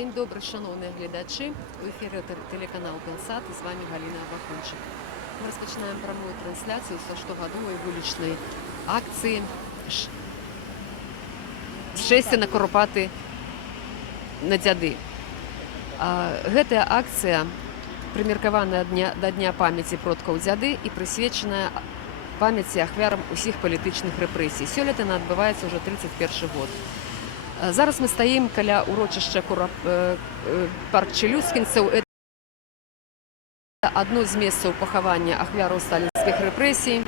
День добрый, шановні глядачі. У ефірі телеканал «Белсат» і з вами Галина Бакунчик. Мы распочинаем прямую трансляцию со штогодовой вулічнай акції «Шэсце на куропаты на дзяды». Гэтая акцыя прымеркаваная да Дня памяці продкаў дзяды і прысвечаная памяці ахвярам усіх палітычных рэпрэсій. Сёлета яна адбываецца ўжо 31 год. Зараз мы стаім каля урочышча парк чэлюскінцаў. Это адно з месцаў пахавання ахвяраў сталінскіх рэпрэсій.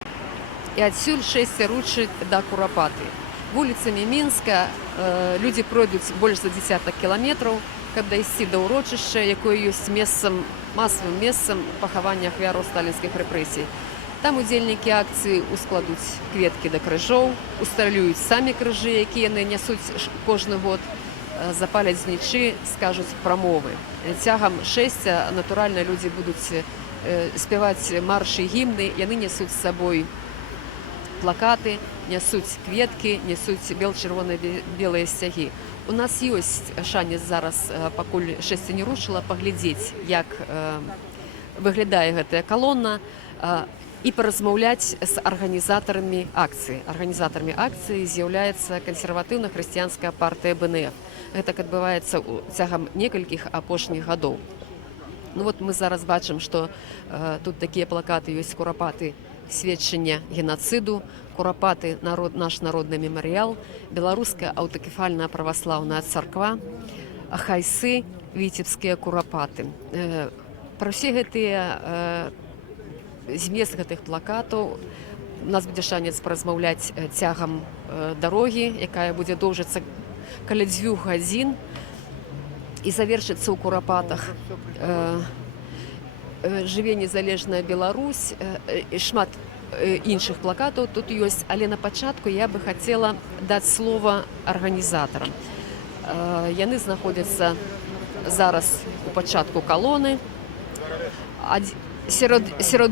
І адсюль шэсце ручыць да Курапаты. Вуліцамі Мінска людзі пройдуць больш за дзесятак кіламетраў, каб дайсці да ўрочышча, якое ёсць масавым месцам пахавання ахвяраў сталінскіх рэпрэсій. Там удзельнікі акцыі ускладуць кветкі да крыжоў, усталююць самі крыжы, якія яны нясуць кожны год, запаляць знічы, скажуць прамовы. Цягам шэсця, натуральна, людзі будуць спяваць маршы і гімны, яны нясуць з сабой плакаты, нясуць кветкі, нясуць бел-чырвона-белыя сцягі. У нас ёсць шанец зараз, пакуль шэсце не рушыла, паглядзець, як выглядае гэтая калона, і паразмаўляць з арганізатарамі акцыі. Арганізатарамі акцыі з'яўляецца кансерватыўна-хрысціянская партыя БНФ. Гэтак адбываецца цягам некалькіх апошніх гадоў. Ну вот мы зараз бачым, што тут такія плакаты ёсць: курапаты сведчання генацыду, курапаты наш народны мемарыял, беларуская аўтакефальная праваслаўная царква, хайсы, віцебскія курапаты. Пра ўсе гэтыя змест гэтых плакатаў у нас будзе шанец паразмаўляць цягам дарогі, якая будзе доўжыцца каля 2 гадзін і завершыцца ў курапатах. Жыве незалежная Беларусь, шмат іншых плакатаў тут ёсць, але на пачатку я бы хацела даць слова арганізатарам. Яны знаходзяцца зараз у пачатку калоны. Сярод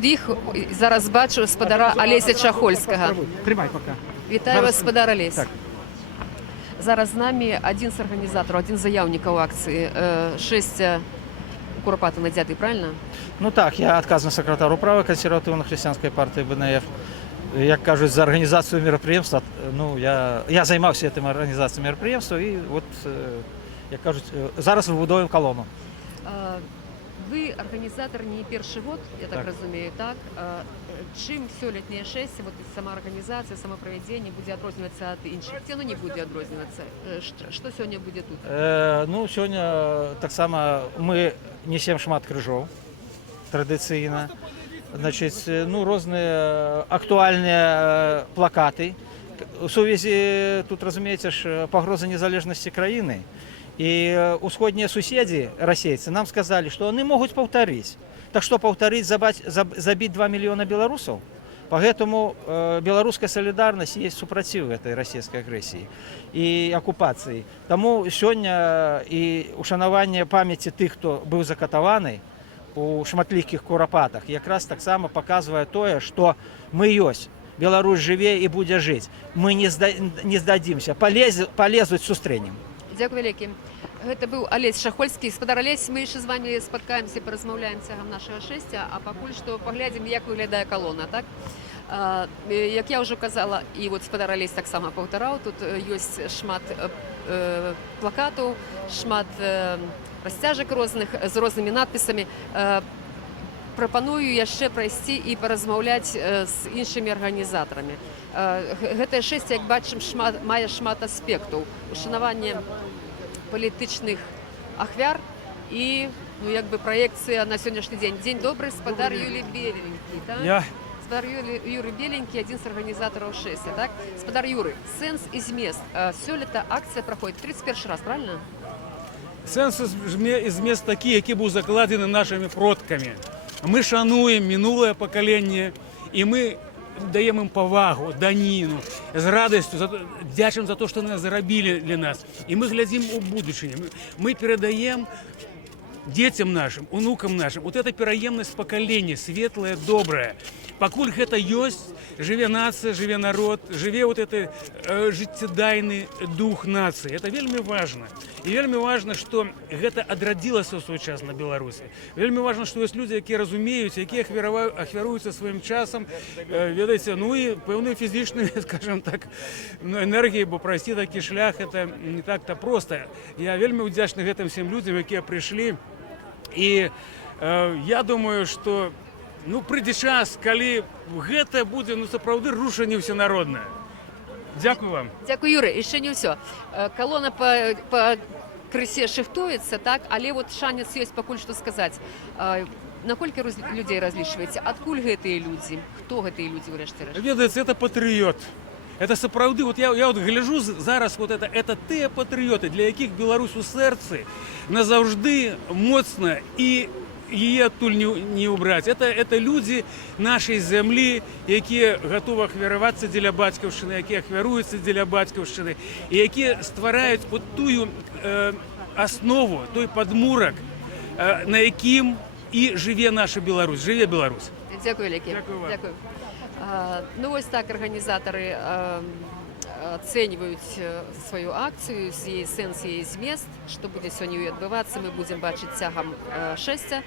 іх зараз бачу спадара Алеся Чахольскага. Вітаю вас, спадар Алесь. Зараз з намі адзін з арганізатараў, адзін з заяўнікаў акцыі «Шэсце курапаты на дзяды», правильно? Ну так, я адказны сакратар управы кансерватыўна-хрысціянскай партыі БНФ. Як кажуць, за арганізацыю мерапрыемства, ну, я займаўся гэтым арганізацыяй мерапрыемства і вот, як кажуць, зараз выбудуем калону. Вы арганізатар не першы год, я так разумею, так? Чым сёлетняе шэсце, вот сама арганізацыя, самаправядзенне будзе адрознівацца ад іншых? Ці оно не будзе адрознівацца? Што сёння будзе тут? Ну, сёння таксама мы несем шмат крыжоў, традыцыйна. Значыць, ну, розныя актуальныя плакаты. У сувязі, тут, разумееце ж, пагроза незалежнасці краіны. І усходнія суседзі, расейцы, нам сказалі, што яны могуць паўтарыць. Так што паўтарыць, забіць 2 мільёна беларусаў? Пагэтаму беларуская салідарнасць ёсць супраціў гэтай расійскай агрэсіі і акупацыі. Таму сёння і ушанаванне памяці тых, хто быў закатаваны у шматлікіх курапатах, якраз таксама паказвае тое, што мы ёсць. Беларусь жыве і будзе жыць. Мы не здадзімся, палезуць, сустрэнем. Дзякуй вялікі. Гэта быў Алесь Чахольскі. Спадар Алесь, мы яшчэ з вами спаткаемся, паразмаўляем цягам нашага шэсця, а пакуль што паглядзім, як выглядае калона, так? Як я ўжо казала, і вот спадар Алесь таксама паўтараў, тут ёсць шмат плакатаў, шмат расцяжак розных, з рознымі надпісамі. Прапаную яшчэ прайсці і паразмаўляць з іншымі арганізатарамі. Гэтае шэсце, як бачым, мае шмат аспектаў. Ушанаванне палітычных ахвяр і, ну, як бы праекцыя на сённяшні дзень. Дзень добры, спадар Юрый Беленькі, так? Я. Спадар Юрый Беленькі, адзін з арганізатараў шэсця, так? Спадар Юрый, сэнс і змест. Сёлета акцыя праходзіць 31 раз, правильно? Сэнс і змест такі, які быў закладзены нашымі продкамі. Мы шануем мінулае пакаленне, і мы даем ім павагу, даніну, з радасцю, дзячым за то, што яны зрабілі для нас. І мы глядзім у будучыню. Мы перадаем дзецям нашим, унукам нашим вот эта пераемнасць пакалення, светлая, добрая. Пакуль гэта ёсць, жыве нацыя, жыве народ, жыве вот это жыццядайны дух нацыі. Это вельмі важна. І вельмі важна, што гэта адрадзілася ў свой час на Беларусі. Вельмі важна, што ёсць людзі, якія разумеюць, якія ахвяруюцца сваім часам, ведаеце, ну і пэўныя фізічныя, скажем так, энергіі, бо прайсці такі шлях это не так-то проста. Я вельмі удзячны гэтым всем людзям, якія прыйшлі. І я думаю, што прыйдзе час, калі гэта будзе сапраўды рушанне ўсенароднае. Дзякую вам. Дзякуй, Юрый, яшчэ не ўсё. Калона па крысе шыфтуецца, так, але вот шанец ёсць пакуль што сказаць. Наколькі людзей разлічваеце? Адкуль гэтыя людзі? Хто гэтыя людзі ўрэшце рэшт? Ведаеце, это патрыёт. Это сапраўды, вот я вот гляжу зараз, вот это тыя патрыёты, для якіх Беларусь у сэрцы назаўжды моцна і яе адтуль не ўбраць. Это людзі нашай зямлі, якія гатовы ахвяравацца дзеля бацькаўшчыны, якія ахвяруюцца дзеля бацькаўшчыны, і якія ствараюць вот тую аснову, той падмурак, на якім і жыве наша Беларусь, жыве Беларусь. Дзякуй вялікі. Дзякую вам. Ну вось так арганізатары ацэньваюць сваю акцыю, з яе сэнс, яе змест, што будзе сёння ў ёй адбывацца, мы будзем бачыць цягам шэсця.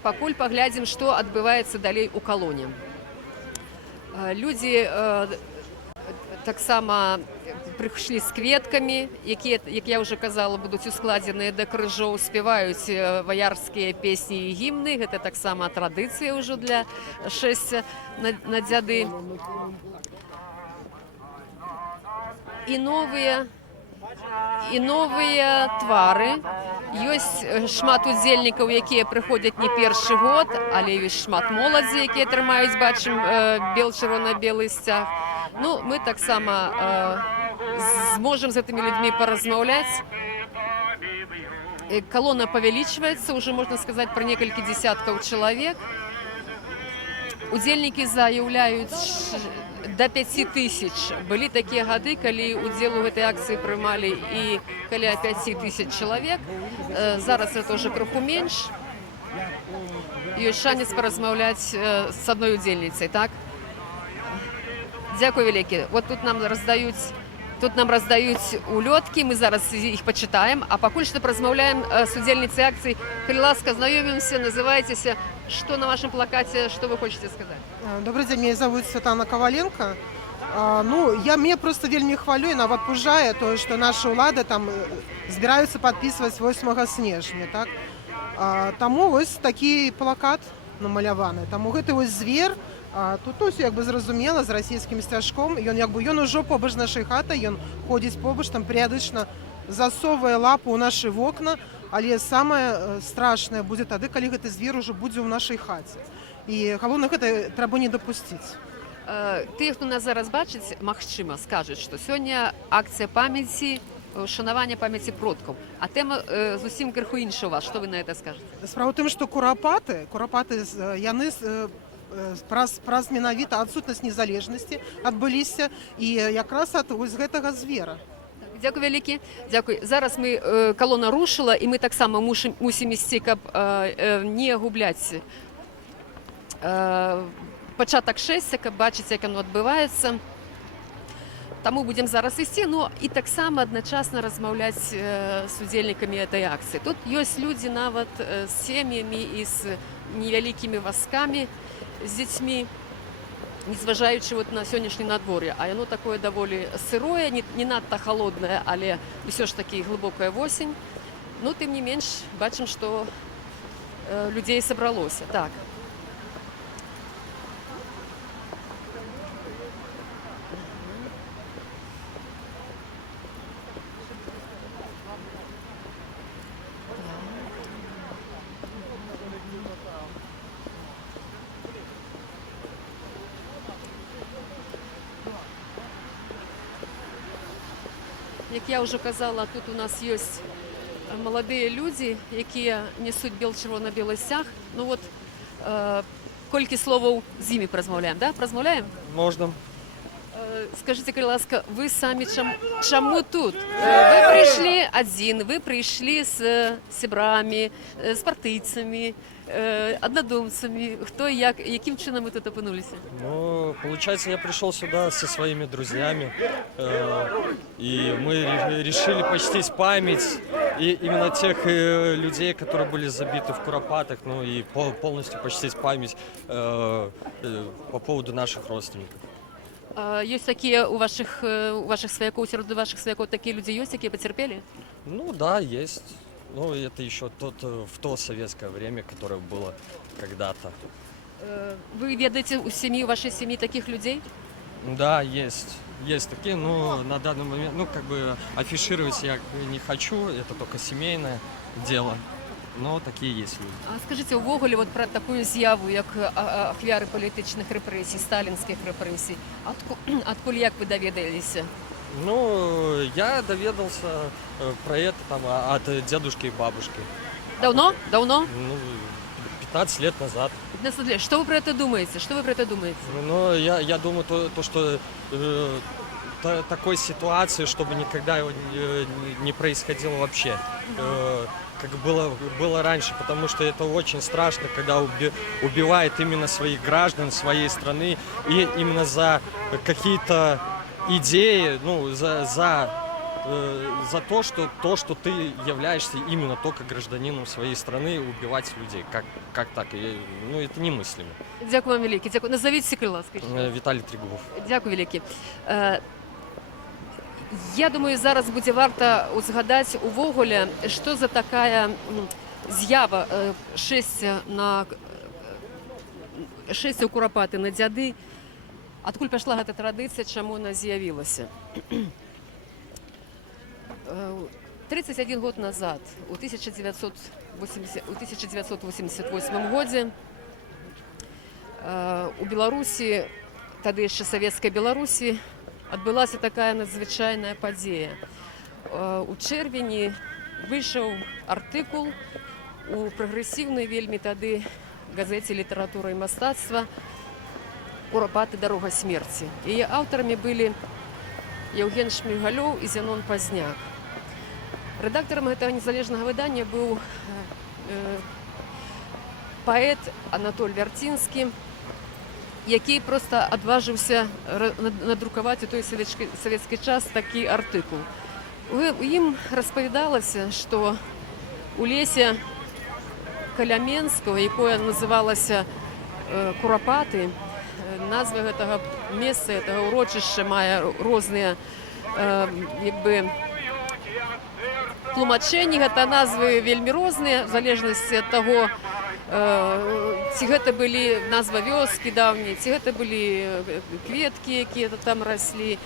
Пакуль паглядзім, што адбываецца далей у калоне. Людзі таксама прыйшлі з кветкамі, якія, як я ўжо казала, будуць ускладзеныя да крыжоў, спяваюць ваярскія песні і гімны. Гэта таксама традыцыя ўжо для шэсця на дзяды. І новыя твары. Ёсць шмат удзельнікаў, якія прыходзяць не першы год, але ёсць шмат моладзі, якія трымаюць, бачым, чырвона-белы сцяг. Ну, мы таксама зможам з гэтымі людзьмі паразмаўляць. Калона павялічваецца, уже можна сказаць, пра некалькі дзесяткаў чалавек. Удзельнікі заяўляюць до 5000. Былі такія гады, калі удзел у гэтай акцыі прымалі і каля 5000 чалавек. Зараз это уже крыху менш. Ёсць шанец паразмаўляць з адной удзельніцай, так? Дзякуй вялікі. Вот тут нам раздаюць улёткі, мы зараз іх пачытаем, а пакуль што паразмаўляем з удзельніцай акцыі. Калі ласка, знаёмімся, называйцеся, что на вашем плакате, что вы хотите сказать? Добрый день, меня зовут Светлана Коваленко. Мне просто вельмі хвалю і нават пужае тое, што нашы ўлады там збіраюцца падпісваць 8 снежня, так? Таму вось такі плакат намаляваны. Таму гэты вось звер, тут ось як бы зразумела з расійскім сцяжком, ён ужо побач нашай хаты, ён ходзіць побач, там перыядычна засоввае лапу ў нашы вокна, але самае страшнае будзе тады, калі гэты звер ужо будзе ў нашай хаце. І галоўна гэта трэба не дапусціць. Тыя, хто нас зараз бачыць, магчыма, скажуць, што сёння акцыя памяці, шанавання памяці продкаў. А тэма зусім крыху іншая у вас. Што вы на гэта скажаце? Справа ў тым, што курапаты, яны праз менавіта адсутнасць незалежнасці адбыліся і якраз ад вось гэтага звера. Дзякуй вялікі. Дзякуй. Зараз мы калона рушыла, і мы таксама мусім ісці, каб не губляць пачатак шэсця, каб бачыць, як яно адбываецца. Таму будзем зараз ісці, ну і таксама адначасна размаўляць з удзельнікамі гэтай акцыі. Тут ёсць людзі нават з сем'ямі і з невялікімі вазкамі, з дзецьмі, незважаючы на сённяшні надвор'е. А яно такое даволі сырое, не надта халоднае, але ўсё ж такі глыбокая восень. Ну, тым не менш, бачым, што людзей сабралося. Так. Як я ўжо казала, тут у нас ёсць маладыя людзі, якія несуць чырвона-белы сцяг. Ну вот, колькі словаў з імі празмаўляем, да? Празмаўляем? Можна. Скажите, будь ласка, ви самі чому тут? Ви прийшли один, ви прийшли з сябрами, з партійцями, однодумцами. Хто, як, яким чином ви тут опинилися? Ну, получается, я пришел сюда со своими друзьями, и мы решили почтить память и именно тех людей, которые были забиты в Куропатах, ну и полностью почтить память по поводу наших родственников. Есть такие у ваших свояков, среди ваших свояков такие люди есть, которые потерпели? Ну да, есть. Ну, это еще в то советское время, которое было когда-то. Вы ведаете у вашей семьи таких людей? Да, есть. Есть такие, но на данный момент, ну, как бы афишировать я не хочу, это только семейное дело, но такие есть люди. А скажіть, увогуле, от про таку з'яву, як ахвяри політичних репресій, сталінських репресій, откуль як ви довідалися? Ну, я доведался про это там от дедушки и бабушки. Давно? Давно? Ну, 15 лет назад. 15 лет. Что вы про это думаете? Что вы про это думаете? Но я думаю, что такой ситуации, чтобы никогда его не происходило вообще, как было раньше, потому что это очень страшно, когда убивают именно своих граждан, своей страны, и именно за какие-то идеи, ну, за то, что ты являешься именно только гражданином своей страны, убивать людей. Как так? Ну, это немыслимо. Дякую вам велике. Дякую. Назовіть секрет, ласка. Віталій Трегубов. Дякую велике. Я думаю, зараз буде варто згадати увогуле, що за така з'ява шестя у Куропати на дяди. Откуль пішла ця традиція, чому вона з'явилася? 31 год назад, у 1988 году, у Беларусі, тоді ще Совєтської Білорусі, відбулася така надзвичайна подія. У червні вийшов артикул у прогресивній вельми тоді газеті «Література і мистецтво» «Куропати. Дорога смерті». Її авторами були Євген Шмігальов і Зенон Пазняк. Редактором этого незалежного видання був поет Анатолій Вертинський, який просто відважився надрукувати у той совєтський час такий артикул. Їм розповідалося, що у лісі Каляменського, яке називалося Куропати, назва цього місця, цього урочища має різні, якби, тлумачення, гэта назвы вельмі розныя, в залежнасці ад таго, ці гэта былі назва вёскі даўняй, ці гэта былі кветкі, якія там раслі.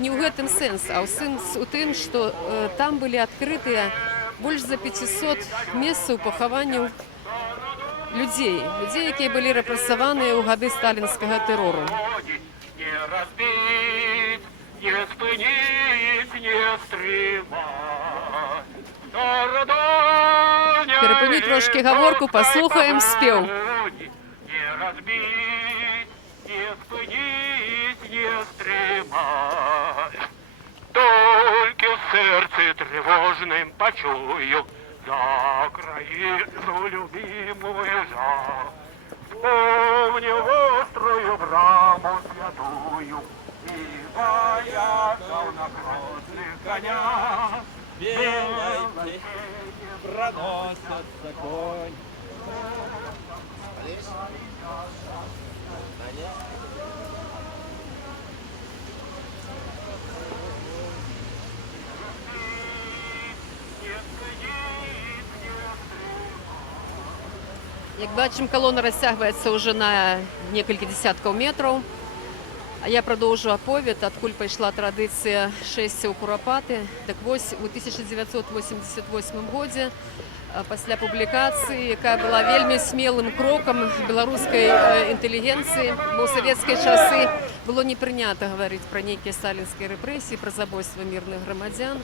Не ў гэтым сэнс, а ў сэнс у тым, што там былі адкрытыя больш за 500 месцаў пахаванняў людзей, якія былі рэпрэсаваныя ў гады сталінскага тэрору. Не спынить, не стримать. Перепиню трошки гаворку, послухаємо спів. Не разбить, не спынить, не стримать. Только в сердце тревожным почую за Украину любимую жар. Вспомню острую браму святую, и вояков на красных конях белой тени проносятся конь. Як бачимо, колона розтягується вже на кілька десятків метрів. А я продовжу оповідь, откуль пішла традиція шестя у Куропати. Так ось у 1988 році, після публікації, яка була вельми смілим кроком білоруської інтелігенції, бо у совєтські часи було не прийнято говорити про ніякі сталінські репресії, про забойство мирних громадян.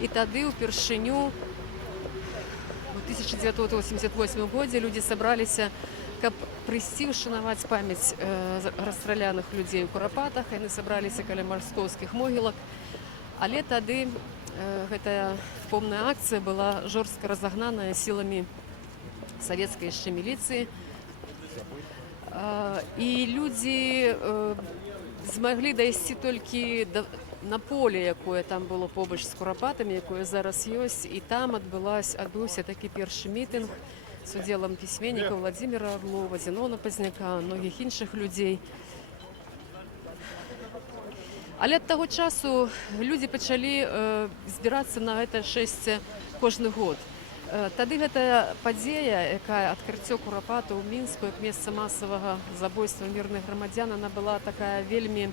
І тоді впершиню у 1988 році люди зібралися каб прыйсці ўшанаваць памяць расстраляных людзей у Курапатах. Яны сабраліся каля марскоўскіх могілак. Але тады гэтая помная акцыя была жорстка разагнаная сіламі савецкай яшчэ міліцыі. І людзі змаглі дайсці толькі на поле, якое там было побач з Курапатамі, якое зараз ёсць, і там адбыўся такі першы мітынг з удзелам пісьменніка Владзіміра Арлова, Зенона Пазняка, многіх іншых людзей. Але ад таго часу людзі пачалі збірацца на гэта шэсце кожны год. Тады гэтая падзея, якая адкрыццё Курапата ў Мінску як месца масавага забойства мірных грамадзян, она была такая вельмі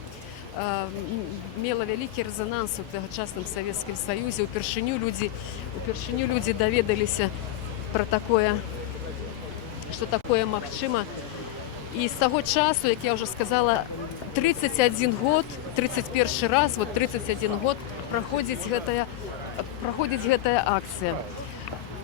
мела вялікі рэзананс у тагачасным Савецкім Саюзе. Упершыню людзі даведаліся пра такое, што такое магчыма. І з таго часу, як я ўжо сказала, 31 год, 31 раз, вот 31 год праходзіць гэтая акцыя.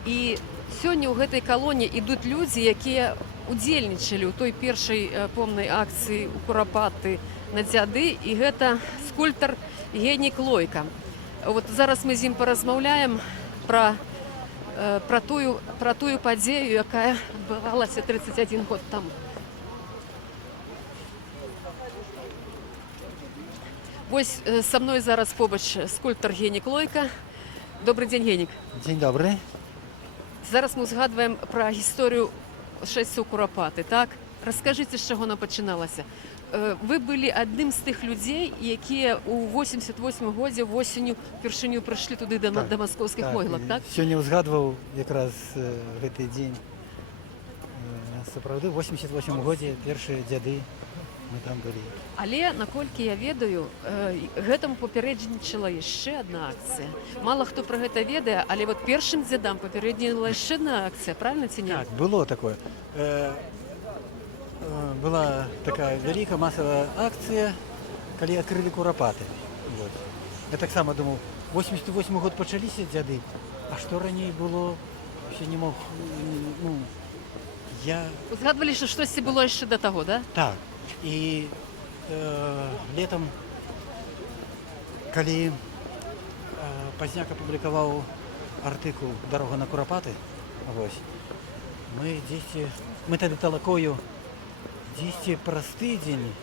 І сёння ў гэтай калоне ідуць людзі, якія удзельнічалі ў той першай помнай акцыі ў Курапаты на дзяды, і гэта скульптар Генік Лойка. Вот зараз мы з ім паразмаўляем пра тую падзею, якая адбывалася 31 год таму. Вось са мной зараз побач скульптар Генік Лойка. Добрый дзень, Генік. Дзень добры. Зараз мы згадваем пра гісторыю шэсця ў Курапаты, так? Раскажыце, з чаго она пачыналася. Вы былі адным з тых людзей, якія ў 88 годзе восенню першыню прыйшлі туды да маскоўскіх могілак, так? Сёння ўзгадваў якраз гэты дзень. Сапраўды, ў 88 годзе першыя дзяды мы там былі. Але, наколькі я ведаю, гэтаму папярэднічала яшчэ адна акцыя. Мала хто пра гэта ведае, але вот першым дзядам папярэдніла яшчэ адна акцыя, правильно ці не? Так, было такое. Была такая вялікая масавая акцыя, калі адкрылі Курапаты. Вот. Я таксама думаў, 88 год пачаліся дзяды, а што раней было, ўсё не мог, Узгадвалі, што штосьці было яшчэ да таго, да? Так. І летом, калі Пазняк апублікаваў артыкул «Дарога на Курапаты», мы тады талакою дзесьці праз тыдзень,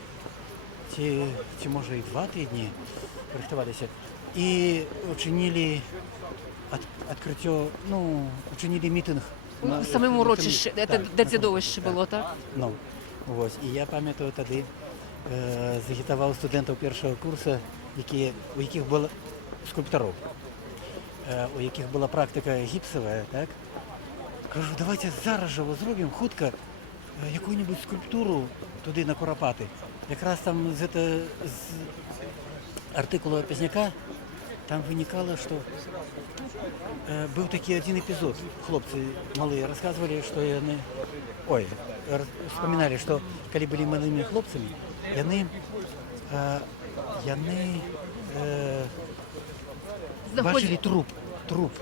ці можа і 2 тыдні рыхтаваліся, і учынілі адкрыццё, учынілі мітынг. У самым урочышчы, это да дзедовішча было, так? І я памятаю тады загітаваў студэнтаў першага курса, у якіх было скульптароў, у якіх была практыка гіпсавая, так? Кажу, давайте зараз жа зробім хутка якую-нибудь скульптуру туды на Курапаты. Якраз там з артыкула Пазняка там вынікала, што быў такі адзін эпізод. Хлопцы малыя расказвалі, што яны... Вспаміналі, што калі былі малымі хлопцамі, яны бачылі труп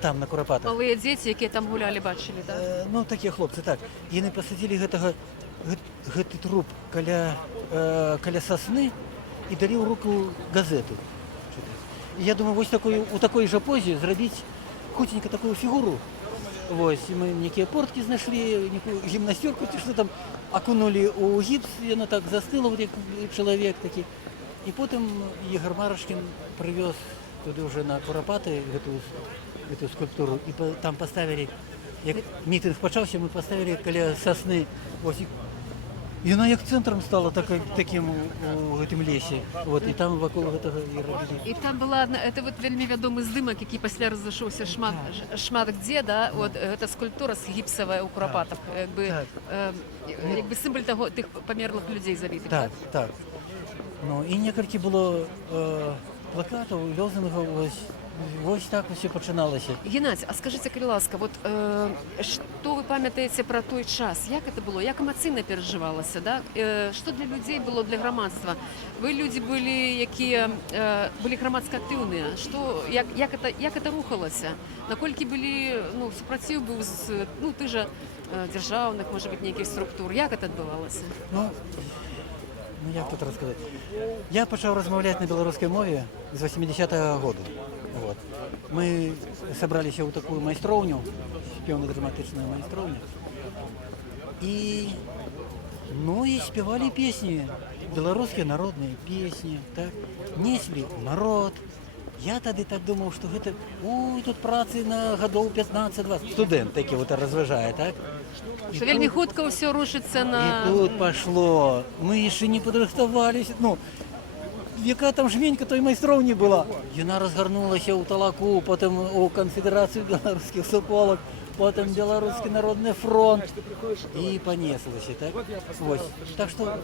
там на Курапатах. Малыя дзеці, якія там гулялі, бачылі, так? Такія хлопцы, так. Яны пасадзілі гэты труп каля сасны і далі ў руку газету. Я думаю, вось у такой жа позе зрабіць хутенька такую фігуру. Вось, і мы некія порткі знайшлі, некую гімнасцёрку, ці што там акунулі ў гіпс, яна так застыла, як чалавек такі. І потым Ігор Марашкін прывёз туды ўжо на Курапаты гэтую скульптуру, і там паставілі, як мітынг пачаўся, мы паставілі каля сасны. Яна як цэнтрам стала такім у гэтым лесе. І там вакол гэтага і рабілі. І там была адна, это вот вельмі вядомы здымак, які пасля разышоўся шмат дзе, да? Гэта скульптура гіпсавая ў Курапатах, як бы сімвал тых памерлых людзей забітых. Так. І некалькі было плакатаў, лёзунгаў, вось так усё пачыналася. Геннадзь, а скажыце, калі ласка, што вы памятаеце пра той час? Як это было? Як эмацыйна перажывалася, да? Што для людзей было, для грамадства? Вы людзі былі, якія былі грамадска актыўныя. Як это рухалася? Наколькі былі, супраціў быў, ты жа дзяржаўных, можа быць, нейкіх структур. Як гэта адбывалася? Ну, як тут расказаць? Я пачаў размаўляць на беларускай мове з 80-го году. Вот. Мы сабраліся ў такую майстроўню, спеўна-драматычную майстроўню. І спявалі песні, беларускія народныя песні, так? Неслі народ. Я тады так думаў, што гэта, тут працы на гадоў 15-20. Студэнт такі разважае, так? Што вельмі хутка ўсё рушыцца на... І тут пашло. Мы яшчэ не падрыхтаваліся. Яка там жменька той майстроўні была? Яна разгарнулася ў талаку, потым у канфедэрацыю беларускіх суполак, потым беларускі народны фронт. І панеслася, так? Вось. Так што,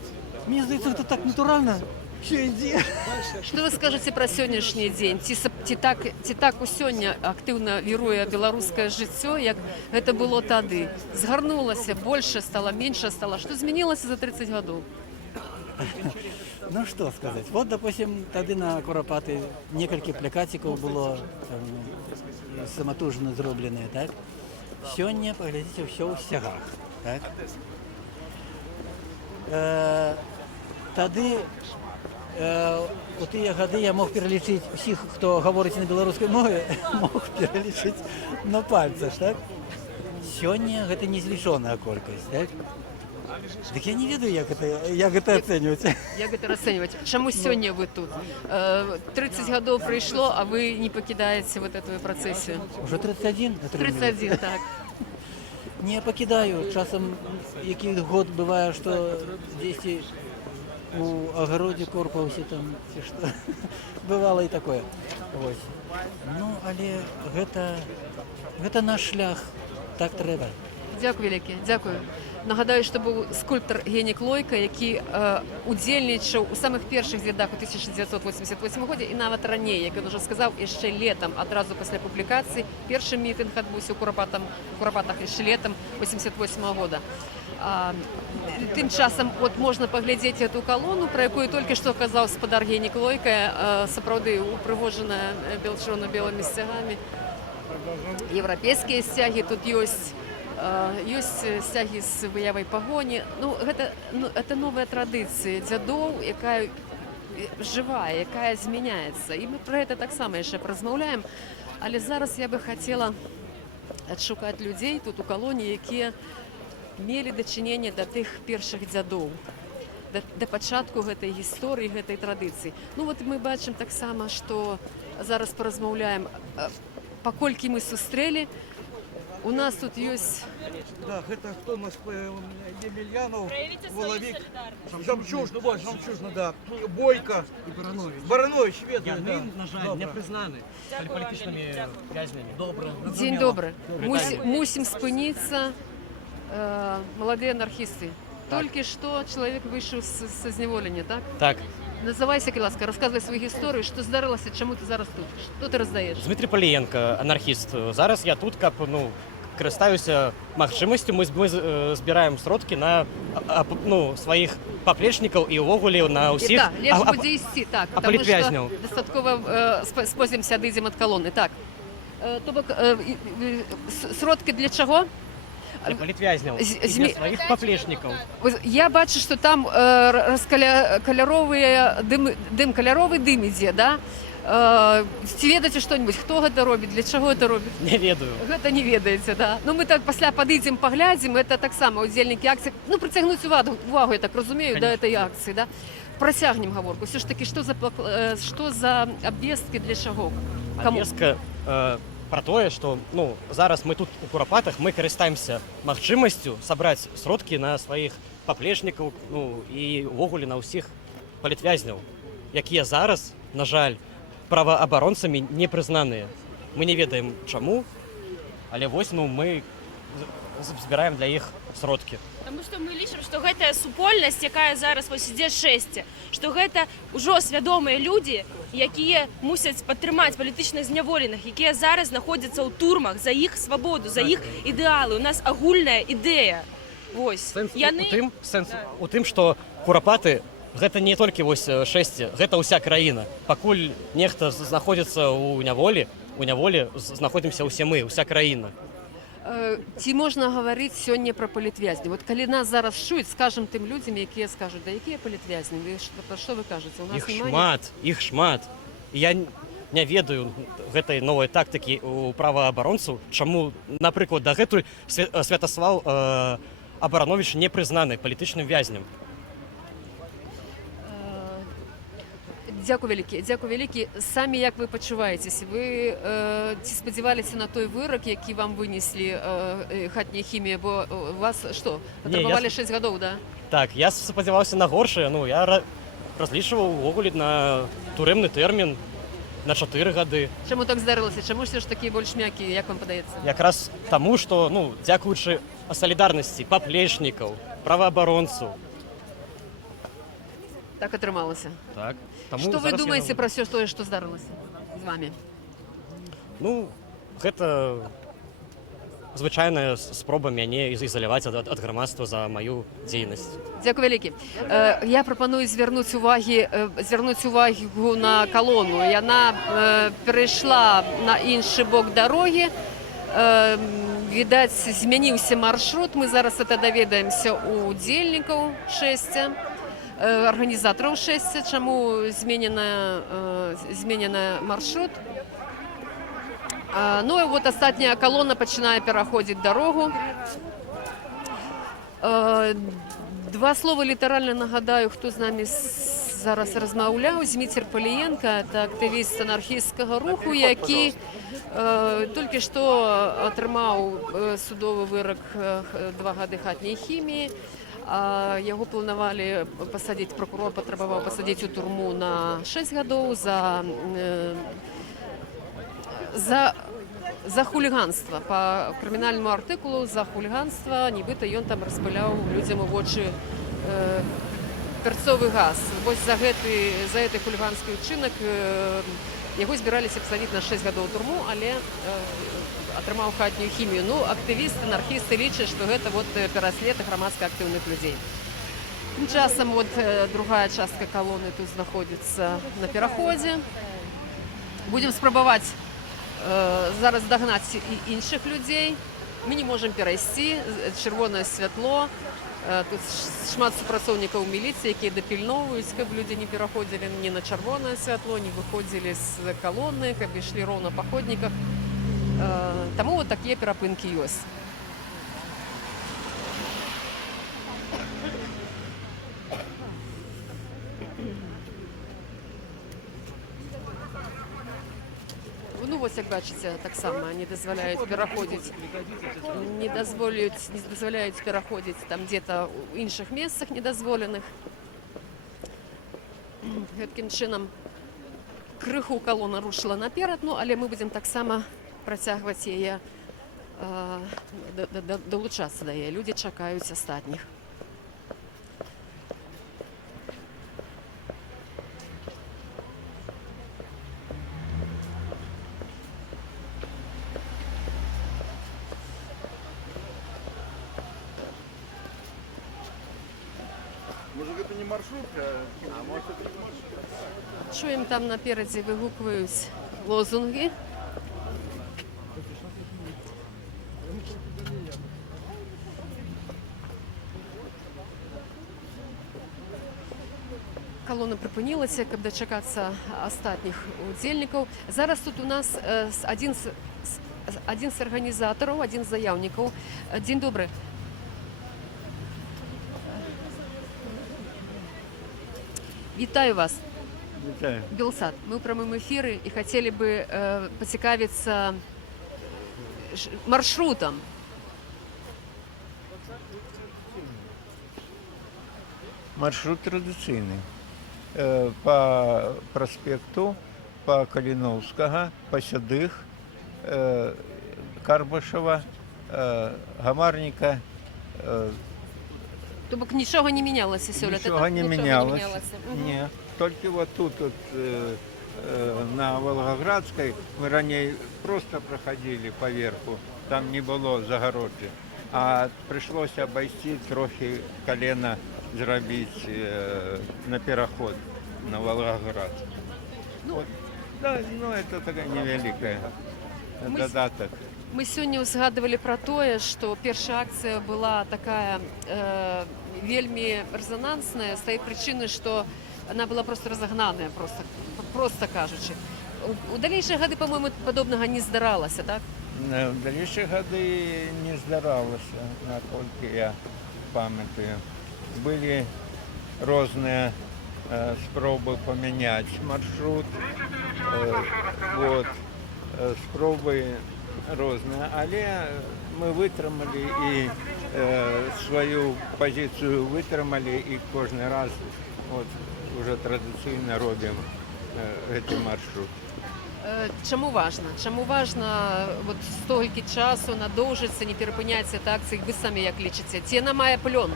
мне здаецца, гэта так натуральна. Што вы скажаце пра сённяшні дзень? Ці так у сёння актыўна віруе беларускае жыццё, як гэта было тады? Згарнулася, больше стала, меньше стала. Што змянілася за 30 гадоў? Ну што сказаць? Вот, допустим, тады на Курапаты некалькі плакацікаў было саматужна зробленыя, так? Сёння, паглядзіце, ўсё ў сцягах, так? Тады у тыя гады я мог пералічыць усіх, хто гаворыць на беларускай мове, мог пералічыць на пальцах, так? Сёння гэта незлічоная колькасць, так? Дык я не ведаю, як гэта ацэньваць. Як гэта расцэньваць? Чаму сёння вы тут? 30 гадоў прайшло, а вы не пакідаеце вот эту працэсію? Уже 31? 31, так. Не пакідаю. Часам які год бывае, што дзесьці у агародзе корпаўся там, ці што. Бывала і такое. Вось. Але гэта наш шлях. Так трэба. Дзякуй вялікі, дзякую. Нагадаю, што быў скульптар Генік Лойка, які удзельнічаў у самых першых звядах у 1988 годзе і нават раней, як ён ужо сказаў, яшчэ летам, адразу пасля публікацыі. Першы мітынг адбыўся ў Курапатах яшчэ летам 88 года. Тым часам можна паглядзець эту калону, пра якую толькі што казаў спадар Генік Лойка, сапраўды упрыгожана чырвона-белымі сцягамі. Еўрапейскія сцягі тут ёсць. Ёсць сцягі з выявай пагоні. Гэта новая традыцыя дзядоў, якая жывая, якая змяняецца. І мы пра гэта таксама яшчэ размаўляем. Але зараз я бы хацела адшукаць людзей тут у калоні, якія мелі дачыненне да тых першых дзядоў, да пачатку гэтай гісторыі, гэтай традыцыі. Мы бачым таксама, што зараз паразмаўляем, паколькі мы сустрэлі. У нас тут есть... Да, это кто у нас? Емельянов, Воловик, Жамчужна, да, Бойко, Баранович, Швед. Яны, на жаль, не признаны політичними в'язнями. Дзень добры. Мусім спыніцца, маладыя анархісты. Толькі што чалавек выйшаў са зняволення, так? Так. Называйся, калі ласка, расказвай сваю гісторыю, што здарылася, чаму ты зараз тут? Што ты раздаеш? Дмитрий Полієнко, анархіст. Зараз я тут, каб, карыстаюся магчымасцю, мы збіраем сродкі на сваіх паплечнікаў і ўвогуле на ўсіх Лепш будзе ісці, так, таму што дастаткова спозімся, адыдзем ад калоны, так. То бок, сродкі для чаго? Для палітвязняў і для сваіх паплечнікаў. Я бачу, што там каляровы дым ідзе, да? Ці ведаеце што-нибудь, хто гэта робіць, для чаго гэта робіць? Не ведаю. Гэта не ведаеце, да? Мы так пасля падыдзем, паглядзім, гэта таксама удзельнікі акцыі. Прыцягнуць увагу, я так разумею, да этой акцыі, да? Працягнем гаворку. Все ж таки, што за абвесткі, для чаго? Абвестка пра тое, што зараз мы тут у Курапатах, мы карыстаемся магчымасцю сабраць сродкі на сваіх паплечнікаў і ўвогуле на ўсіх палітвязняў, якія зараз, на жаль, праваабаронцамі не прызнаныя. Мы не ведаем чаму, але вось мы збіраем для іх сродкі. Таму што мы лічым, што гэтая супольнасць, якая зараз ідзе шэсце, што гэта ўжо свядомыя людзі, якія мусяць падтрымаць палітычна зняволеных, якія зараз знаходзяцца ў турмах за іх свабоду, за іх ідэалы. У нас агульная ідэя. Сэнс у тым, што Курапаты гэта не толькі шэсце, гэта ўся краіна. Пакуль нехта знаходзіцца ў няволі знаходзімся ўсе мы, ўся краіна. Ці можна гаварыць сёння пра палітвязні? Вот калі нас зараз чуюць, скажам тым людзям, якія скажуць, да якія палітвязні? Пра што вы кажаце? У нас Іх шмат. І я не ведаю гэтай новай тактыкі у праваабаронцаў, чаму, напрыклад, дагэтуль Святаслав Абаранович не прызнаны палітычным вязнем. Дзякуй вялікі. Самі як вы пачуваецеся? Вы ці спадзяваліся на той вырак, які вам вынеслі хатняя хімія, бо вас што, патрабавалі 6 гадоў, да? Так, я спадзяваўся на горшае, я разлічваў увогуле на турэмны тэрмін на 4 гады. Чаму так здарылася? Чаму ўсё ж такі больш мяккі, як вам падаецца? Якраз таму, што, дзякуючы салідарнасці паплечнікаў, праваабаронцаў. Так атрымалася. Так. Што вы думаеце пра ўсё тое, што здарылася з вамі? Гэта звычайная спроба мяне ізаляваць ад грамадства за маю дзейнасць. Дзякуй вялікі. Я прапаную звярнуць увагу на калону. Яна перайшла на іншы бок дарогі. Відаць, змяніўся маршрут. Мы зараз это даведаемся у удзельнікаў 6. Арганізатараў 6, чаму зменена маршрут. Ну і вот астатняя калона пачынае пераходзіць дарогу. Два слова літаральна нагадаю, хто з намі зараз размаўляў. Зміцер Паліенка, это актывіст анархісцкага руху, які толькі што атрымаў судовы вырак 2 гады хатняй хіміі. Яго планавалі пасадзіць, пракурор патрабаваў пасадзіць у турму на 6 гадоў за хуліганства. Па крымінальнаму артыкулу за хуліганства, нібыта ён там распыляў людзям у вочы перцовы газ. Вось за гэты хуліганскі ўчынак яго збіраліся пасадзіць на 6 гадоў у турму, але атрымаў хатнюю хімію. Актывісты, анархісты лічаць, што гэта пераслед грамадска актыўных людзей. Тым часам другая частка калоны тут знаходзіцца на пераходзе. Будзем спрабаваць зараз дагнаць і іншых людзей. Мы не можам перайсці, чырвонае святло. Тут шмат супрацоўнікаў міліцыі, якія дапільноўваюць, каб людзі не пераходзілі ні на чырвонае святло, не выходзілі з калоны, каб ішлі роўна па ходніках. Таму такія перапынкі ёсць. Вось, як бачыце, таксама не дазваляюць пераходзіць, не дазваляюць пераходзіць там дзе-то ў іншых месцах недазволеных. Гэткім чынам крыху калона рушыла наперад, але мы будзем таксама працягваць яе, далучацца да яе. Людзі чакаюць астатніх. Может, это не маршрутка, а может, это не маршрутка? Чуем, там наперадзе вигукваюць лозунги. Калона прыпынілася, каб дачакацца астатніх удзельнікаў. Зараз тут у нас адзін з арганізатараў, адзін з заяўнікаў. Дзень добры. Вітаю вас. Вітаю. Белсат. Мы ў прамым эфіры і хацелі бы пацікавіцца маршрутам. Маршрут традыцыйны. По проспекту, по Каліноўскага, па Сядых, Карбашева, Гамарніка. То бок нічога не менялася сёлета? Нічога не менялася. Не. Толькі вот тут на Волгоградской мы раней просто проходили поверху, там не было загороджи. А прыйшлося обойти трохи колено зрабіць на пераход на Волгоград. Вот. Да, ну это такая невеликая додаток. Мы сегодня узгадывали про тое, что первая акция была такая вельми резонансная з той причины, что она была просто разогнаная, просто кажучи. У далейшие годы, по-моему, подобного не здаралася, так? В дальнейшие годы не здаралося, насколько я памятаю. Были разные спробы поменять маршрут, спробы разные, але мы вытримали и свою позицию вытримали, и каждый раз уже традиционно робим этот маршрут. Чому важно? Чому важно вот стільки часу надовжиться, не перепиняться та акції, ви самі як лічите? Ціна має пльон.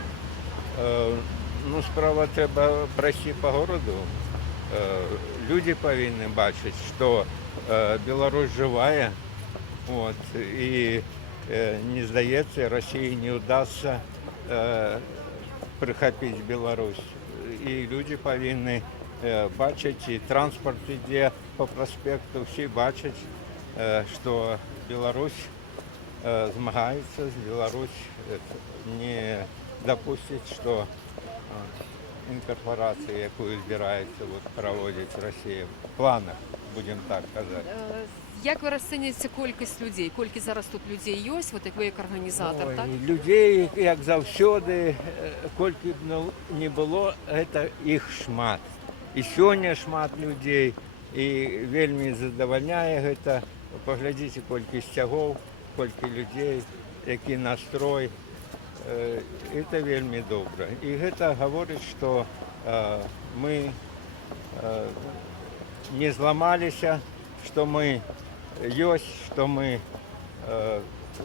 Ну, справа треба пройти по городу. Люди повинні бачити, що Білорусь живая, і не здається, Росії не вдасться прихопити Білорусь. І люди повинні бачити, і транспорт іде по проспекту, всі бачать, що Білорусь змагається, Білорусь не допустить, що інкорпорація, яку збирається проводити Росія, в планах, будемо так казати. Як ви розцінюєте кількість людей? Скільки зараз тут людей є, як ви як організатор, так? Людей, як завжди, скільки б не було, це їх шмат. І сьогодні шмат людей, і вельми задовольняє це. Поглядіть, скільки стягов, скільки людей, який настрой. Это вельми добре. И это говорит, что мы не сломались, что мы есть, что мы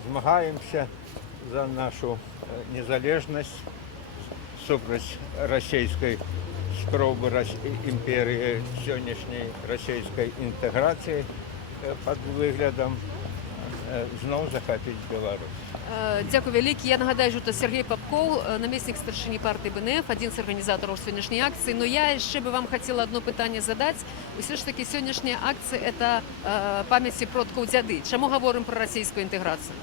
змагаемся за нашу незалежность супроть российской спробы империи, сегодняшней российской интеграции под выглядом знову захопити Білорусь. Дякую велике. Я нагадаю, що це Сергій Попков, намісник старшини партії БНФ, один з організаторів сьогоднішньої акції. Но я ще би вам хотіла одне питання задати. Все ж таки сьогоднішня акція – це пам'яті продків дяди. Чому говоримо про російську інтеграцію?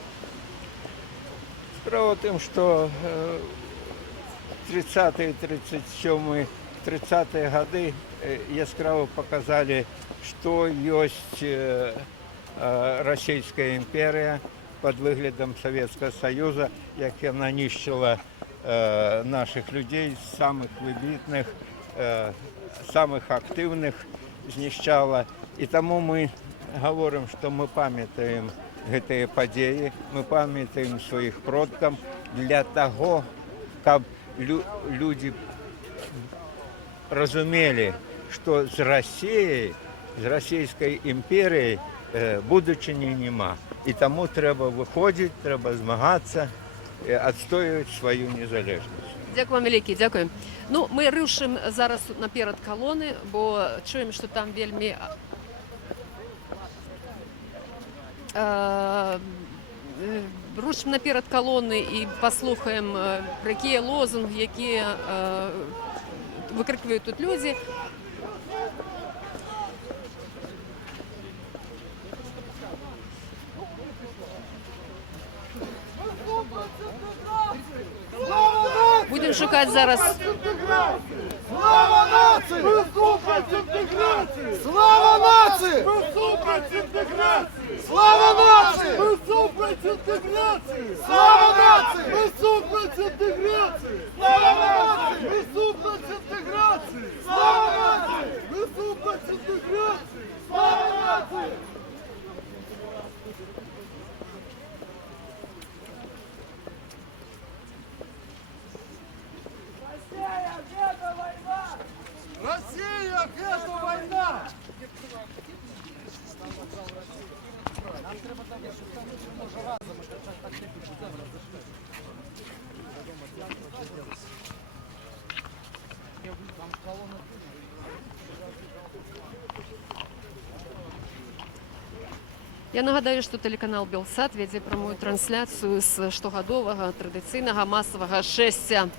Справа в тому, що 30-ті, 37-ті, 30-ті роки яскраво показали, що є Российская империя под выглядом Советского Союза, як вона нищила наших людей, самых вибітних, самых активних знищала. І тому ми говоримо, що ми пам'ятаємо ці події, ми пам'ятаємо своїх продків для того, щоб люди розуміли, що з Росією, з Російською імперією будучині нема. І тому треба виходити, треба змагатися, відстоювати свою незалежність. Дякую вам велике, дякую. Ну, ми рушимо зараз наперед колони, бо чуємо, що там вельми рушимо наперед колони і послухаємо, які лозунги, які викрикують тут люди. Будемо шукати зараз. Слава нації! Виступать інтеграції! Слава нації! Виступать інтеграції! Слава нації! Виступать інтеграції! Слава нації! Виступать інтеграції! Слава нації! Виступать інтеграції! Слава нації! Виступать інтеграції! Слава нації! Россия, это война! Я нагадаю, што тэлеканал Белсат вядзе прамую трансляцыю з штогадовага традыцыйнага масавага шэсця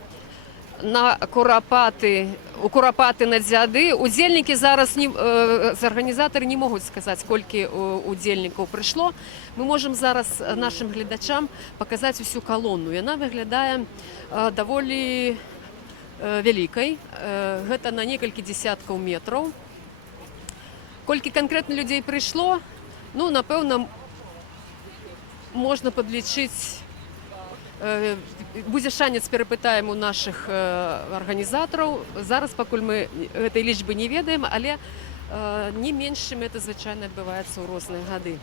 на Курапаты у Курапаты на дзяды. Удзельнікі зараз арганізатары не могуць сказаць, колькі удзельнікаў прыйшло. Мы можам зараз нашим гледачам паказаць усю калону. Яна выглядае даволі вялікай. Гэта на некалькі дзесяткаў метраў. Колькі канкрэтна людзей прыйшло, ну, напэўна, можна падлічыць. Будзе шанец, перапытаем у нашых арганізатараў. Зараз пакуль мы гэтай лічбы не ведаем, але не менш, чым это звычайна адбываецца ў розныя гады.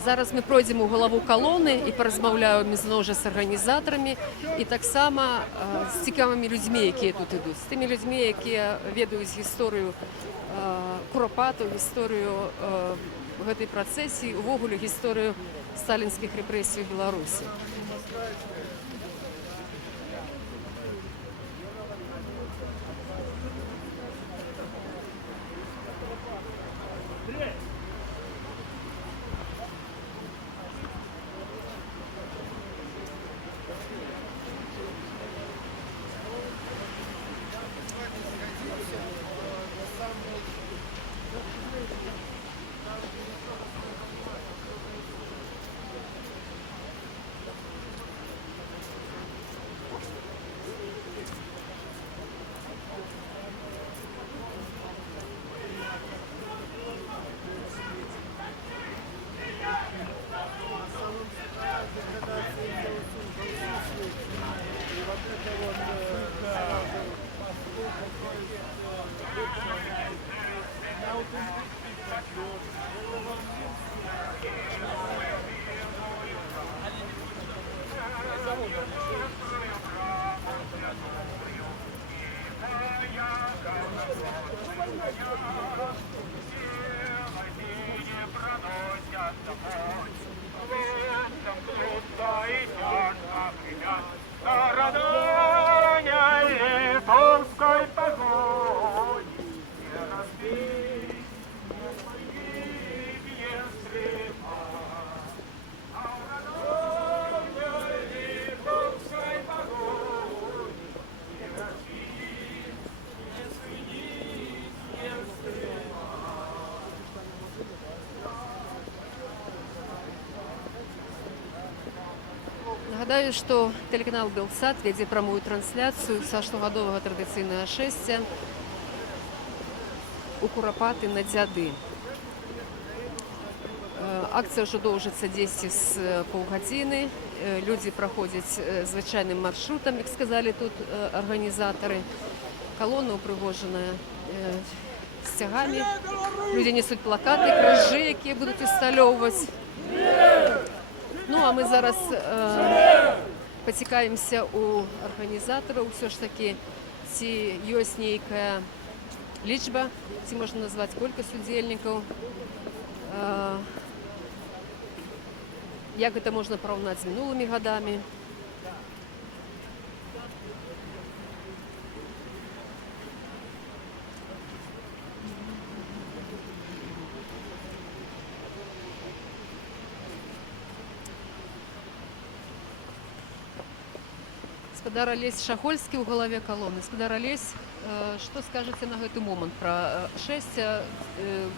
Зараз мы пройдзем у галаву калоны і паразмаўляем ізноўжа з арганізатарамі і таксама з цікавымі людзьмі, якія тут ідуць, з тымі людзьмі, якія ведаюць гісторыю Курапатаў, гісторыю гэтай працэсіі, увогуле гісторыю сталінскіх рэпрэсій у Беларусі. Нагадаю, што тэлеканал «Белсат» вядзе прамую трансляцыю са штогадовага традыцыйнага шэсця у Курапаты на дзяды. Акцыя ўжо доўжыцца 10 з паўгадзіны. Людзі праходзяць звычайным маршрутам, як сказалі тут арганізатары. Калона упрыгожаная сцягамі. Людзі несуць плакаты, крыжы, якія будуць усталёўваць. Ну, а мы зараз пацікавімся у арганізатараў, ўсё ж такі, ці ёсць нейкая лічба, ці можна назваць колькасць удзельнікаў. Як гэта можна параўнаць з мінулымі гадамі. Гаспадар Алесь Шахольскі ў галаве калоны. Гаспадар Алесь, што скажаце на гэты момант пра шэсце,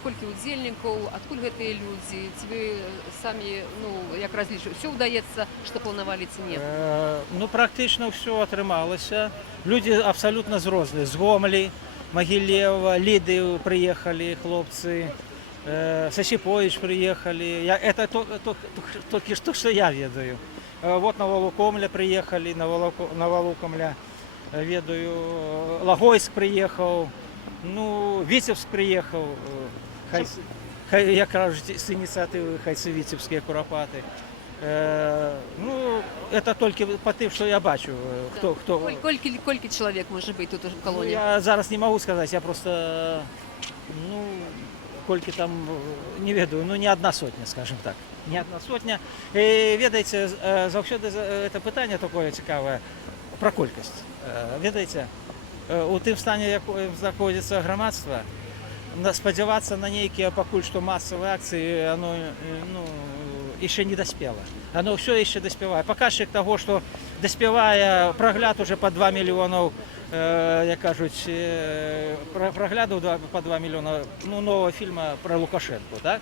колькі удзельнікаў, адкуль гэтыя людзі, ці вы самі, ну, як разлічваеце, ўсё ўдаецца, што планавалі, ці не? Ну, практычна ўсё атрымалася. Людзі абсалютна з розных, з Гомелі, Магілева, Ліды прыехалі, хлопцы, Сасіповіч прыехалі. Это толькі што я ведаю. Вот на Волокомля приехали, на Волокомля, ведаю, Лагойск приехал, ну, Витебск приехал, я кажу, с инициативы хайцы Витебские Курапаты. Ну, это только по тем, что я бачу, кто. Колькі чалавек можа быць тут у калоне? Я зараз не могу сказать, я просто, ну, колькі там, не ведаю, ну, не одна сотня, скажем так. Не одна сотня. І, ведаеце, заўсёды это пытанне такое цікавае пра колькасць. Ведаеце, у тым стане, якое знаходзіцца грамадства, спадзявацца на нейкія пакуль што масавыя акцыі, оно яшчэ не даспела. Оно ўсё яшчэ даспявае. Паказчык таго, што даспявае прагляд уже па 2 мільёнаў, як кажуць, праглядаў па 2 мільёна нового фільма пра Лукашэнку. Так?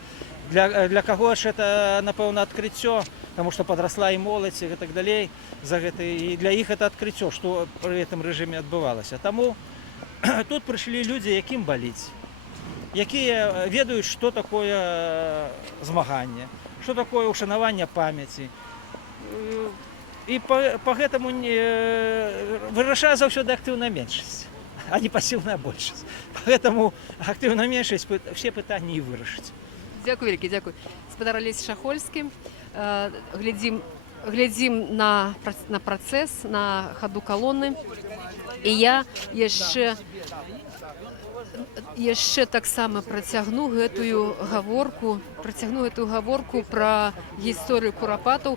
Для каго ж это, напэўна, адкрыццё, таму што падрасла і моладзь і так далей, і для іх это адкрыццё, што пры гэтым рэжыме адбывалася. Таму тут прыйшлі людзі, якім баліць, якія ведаюць, што такое змаганне, што такое ушанаванне памяці. І па гэтаму вырашае заўсёды актыўная меншасць, а не пасіўная большасць. Гэтаму актыўная меншасць все пытанні і вырашыць. Дзякуй вялікі, дзякуй. Гаспадар Алесь Шахольскі. Глядзім на працэс, на хаду калоны. І я яшчэ таксама працягну гэтую гаворку пра гісторыю курапатаў.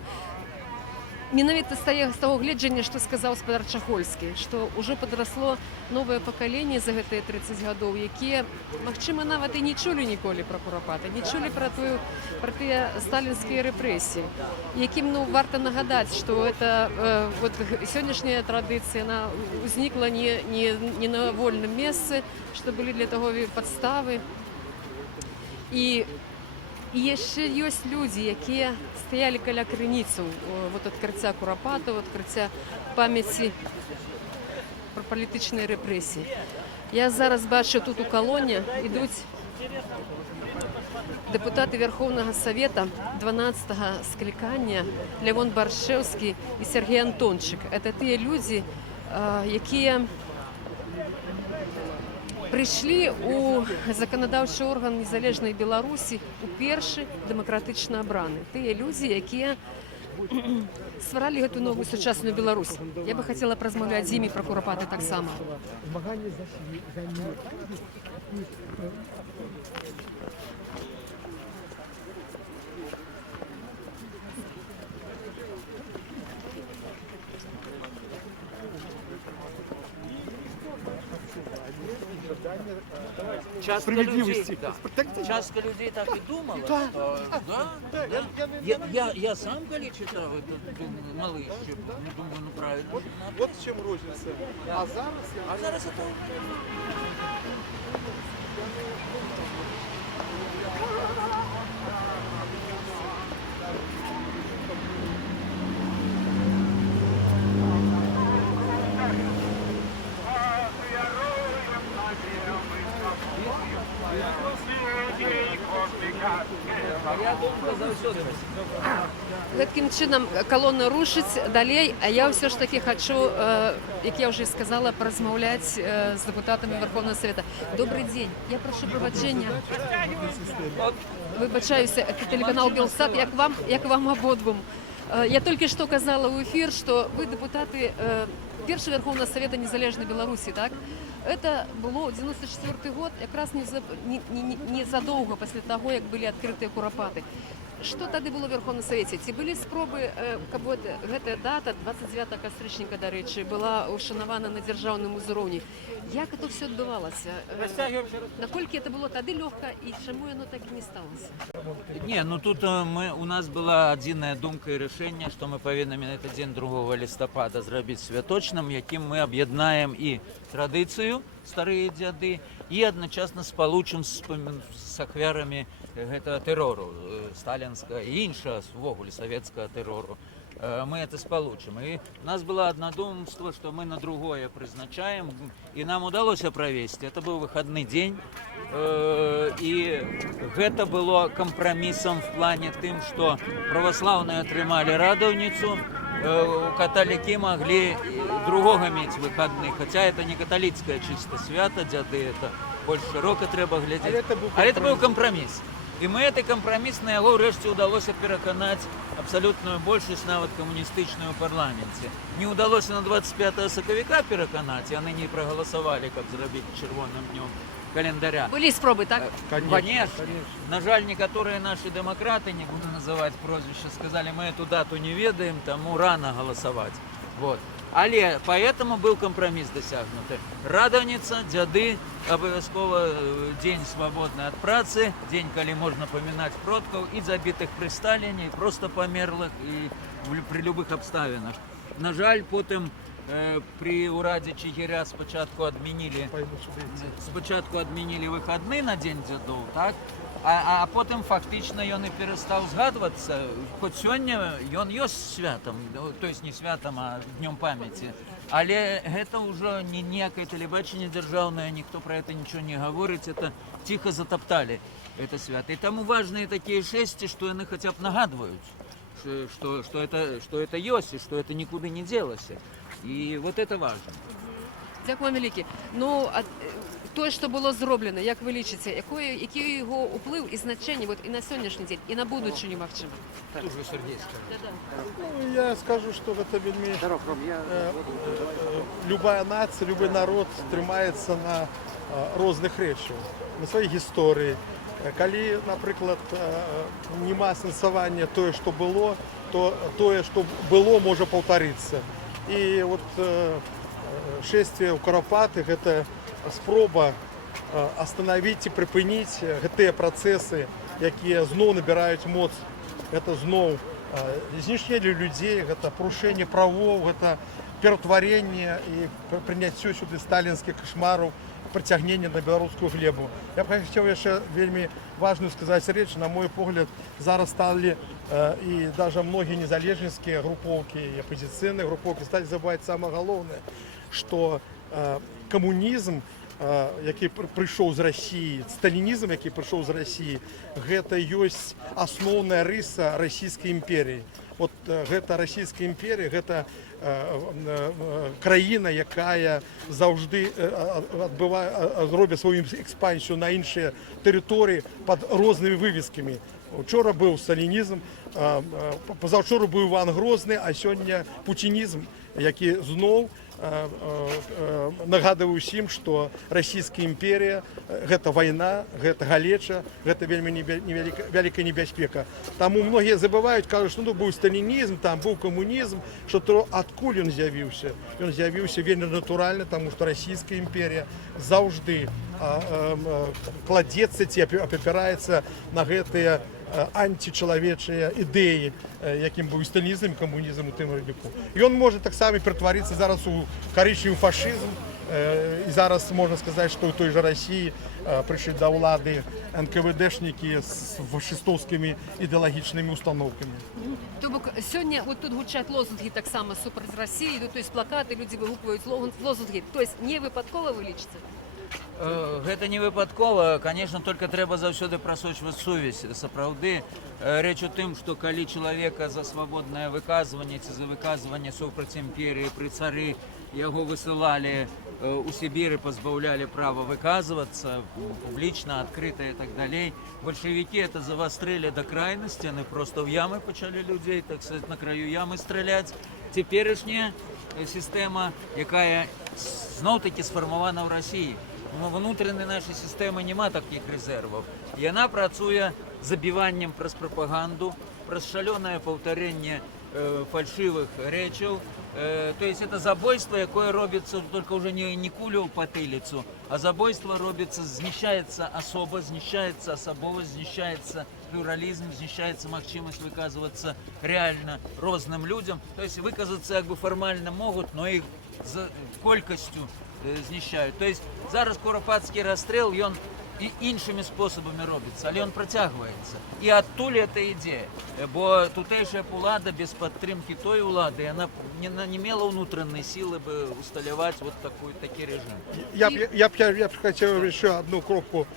Менавіта з таго гледжання, што сказаў гаспадар Шахольскі, што ўжо падрасло новае пакаленне за гэтыя 30 гадоў, якія, магчыма, нават і не чулі ніколі пра курапаты, не чулі пра тыя сталінскія рэпрэсіі, якім варта нагадаць, што сённяшняя традыцыя ўзнікла не на вольным месцы, што былі для таго падставы. І яшчэ ёсць людзі, якія стаялі каля крыніцаў адкрыцця курапатаў, адкрыцця памяці пра палітычныя рэпрэсіі. Я зараз бачу, тут у калоне ідуць дэпутаты Верховнага Савета 12-го склікання Лявон Баршэўскі і Сергей Антончык. Это тыя людзі, якія прыйшлі ў заканадаўчы орган незалежнай Беларусі у першы дэмакратычна абраны. Тыя людзі, якія стваралі гэту новую сучасную Беларусь. Я бы хацела паразмаўляць з імі пра курапаты таксама. Частка людей так и думала. Я сам, коли читал этот малыш, думаю, правильно. Вот в чем розница. А зараз это... Гэткім чынам калона рушыць далей, а я ўсё ж такі хачу, як я ўжо сказала, паразмаўляць з дэпутатамі Верховного Совета. Добрый дзень, я прашу прабачэння. Выбачаюся, это тэлеканал Белсат, як вам абодвум. Я толькі што казала ў эфір, што вы дэпутаты першого Верховного Совета Незалежной Беларуси, так? Это было 94 год, якраз незадолго пасля таго, як былі адкрытыя курапаты. Што тады было ў Верховным Савеце? Ці былі спробы, каб гэтая дата, 29 кастрычніка, дарэчы, была ушанавана на дзяржаўным узроўні? Як это ўсё адбывалася? Наколькі это было тады лёгка і чаму яно так і не сталася? Не, ну тут у нас была адзіная думка і рашэнне, што мы павінны менавіта дзень 2 лістапада зрабіць святочным, якім мы аб'яднаем і традыцыю, старыя дзяды, і адначасна спалучым з ахвярамі гэтага тэрору, сталінскага і іншага, увогуле савецкага тэрору. Мы это спалучым. І у нас было аднадумство, што мы на другое прызначаем, і нам удалося правесці. Это быў выхадны дзень, і гэта было кампрамісам в плане тым, што праваслаўныя атрымалі радаўніцу, каталікі маглі другога мець выхадны, хаця это не каталіцкае чыста свята, дзяды, это больш шырока трэба глядзець. Але это быў кампраміс. І мы гэты кампраміс на яго ўрэшце ўдалося пераканаць абсалютную большасць, нават камуністычную ў парламенце. Не ўдалося на 25 сакавіка пераканаць, яны не прагаласавалі, каб зрабіць чырвоным днём календаря. Былі спробы, так? Конечно. На жаль, некаторыя нашы дэмакраты, не буду называць прозвішча, сказалі, мы эту дату не ведаем, таму рана галасаваць. Вот. Але поэтому был компромисс досягнуты. Радовница, дзяды, абавязкова дзень свабодны ад працы, дзень, калі можна памінаць продкаў і забітых пры Сталіне, і проста памерлых, і при любых абставінах. На жаль, потым при урадзе Чигиря спачатку адмянілі выхадны на дзень дзядоў, так? А потым фактычна ён і перастаў згадвацца, хоць сёння ён ёсць святам, то есть не святам, а днём памяці. Але гэта ўжо ніякае тэлебачанне дзяржаўнае, ніхто пра гэта нічого не гаворыць, это ціха затапталі это свята. І таму важныя такія шэсці, што яны хаця б нагадваюць, што это ёсць і што это нікуды не дзелася. І вот это важно. Дякую вам вялікі. Ну, тое, што было зроблена, як вы лічыце, які його уплыў і значэнне і на сённяшні дзень, і на будучыню, магчыма? Дуже Сергейский. Ну, я скажу, что это вельми... Любая нация, любой народ трымаецца на розных рэчах, на сваёй гісторыі. Калі, напрыклад, нема сэнсавання тое, што было, то тое, што было, можа паўтарыцца. І вот шествие ў Курапаты – гэта спроба остановить і прыпыніць гэтыя працэсы, якія зноў набіраюць моц. Гэта зноў знішчэнне людзей, гэта парушэнне правоў, гэта пераўтварэнне і прыняццё сюды сталінскіх кашмараў, прыцягнення на беларускую глебу. Я б хацеў яшчэ вельмі важную сказаць рэч. На мой погляд, зараз сталі і даже многія незалежніцкія групоўкі і апазіцыйныя групоўкі сталі забываць самае галоўнае, што камунізм, які прыйшоў з Расіі, сталінізм, які прыйшоў з Расіі, гэта ёсць асноўная рыса расійскай імперіі. Вот гэта расійская імперія, гэта краіна, якая заўжды робіць сваю экспансію на іншыя тэрыторыі пад рознымі вывескамі. Учора быў сталінізм, пазаўчора быў Іван Грозны, а сёння пуцінізм, які зноў нагадываю усім, што расійская імперія – гэта вайна, гэта галеча, гэта вельмі вялікая небяспека. Таму многія забываюць, кажуць, што быў сталінізм, там быў камунізм, што адкуль ён з'явіўся? Ён з'явіўся вельмі натуральна, таму што расійская імперія заўжды кладзецца ці апіраецца на гэтыя античеловечыя ідэі, якім быў сталінізм, камунізм у тым ліку. Ён можа таксама ператварыцца зараз у карычневы фашызм, і зараз можна сказаць, што ў той жа Расіі прыйшлі да ўлады НКВДшнікі з фашыстовскімі ідэалагічнымі установкамі. То бок сёння вот тут гучаць лозунгі таксама супраць Расіі, то есть плакаты, людзі выгукваюць лозунгі. То есть не выпадкова вы лічыце? Гэта не выпадкова, конечно, только трэба заўсёды прасочваць сувязь. Сапраўды, рэч у тым, што калі чалавека за свабоднае выказванне ці за выказванне супраць імперіі пры цары яго высылалі у Сібіры, пазбаўлялі права выказвацца публічна, адкрыта і так далей. Бальшавікі это завастрылі да крайнасці, яны проста ў ямы пачалі людзей, так сказать, на краю ямы страляць. Цяперашняя сістэма, якая зноў-такі сфармавана ў Расіі. Внутренней нашей системы нема таких резервов. И она працуе забиванием праз пропаганду, праз шалёнае паўтарэнне фальшивых рэчаў. То есть это забойство, якое робіцца только уже не кулю ў патыліцу, а забойство робіцца, знішчаецца асоба, знішчаецца асабовасць, знішчаецца плюралізм, знішчаецца магчымасць выказвацца реально розным людям. То есть выказацца як бы фармальна могуць, но іх з колькасцю знішчаюць. То есть зараз курапацкі расстрэл, ён і іншымі спосабамі робіцца, але ён працягваецца. І адтуль это ідзе, бо тутэйшая ўлада без падтрымкі той улады, яна не мела ўнутранай сілы бы усталяваць вот такі рэжым. Я б хотел еще одну кропку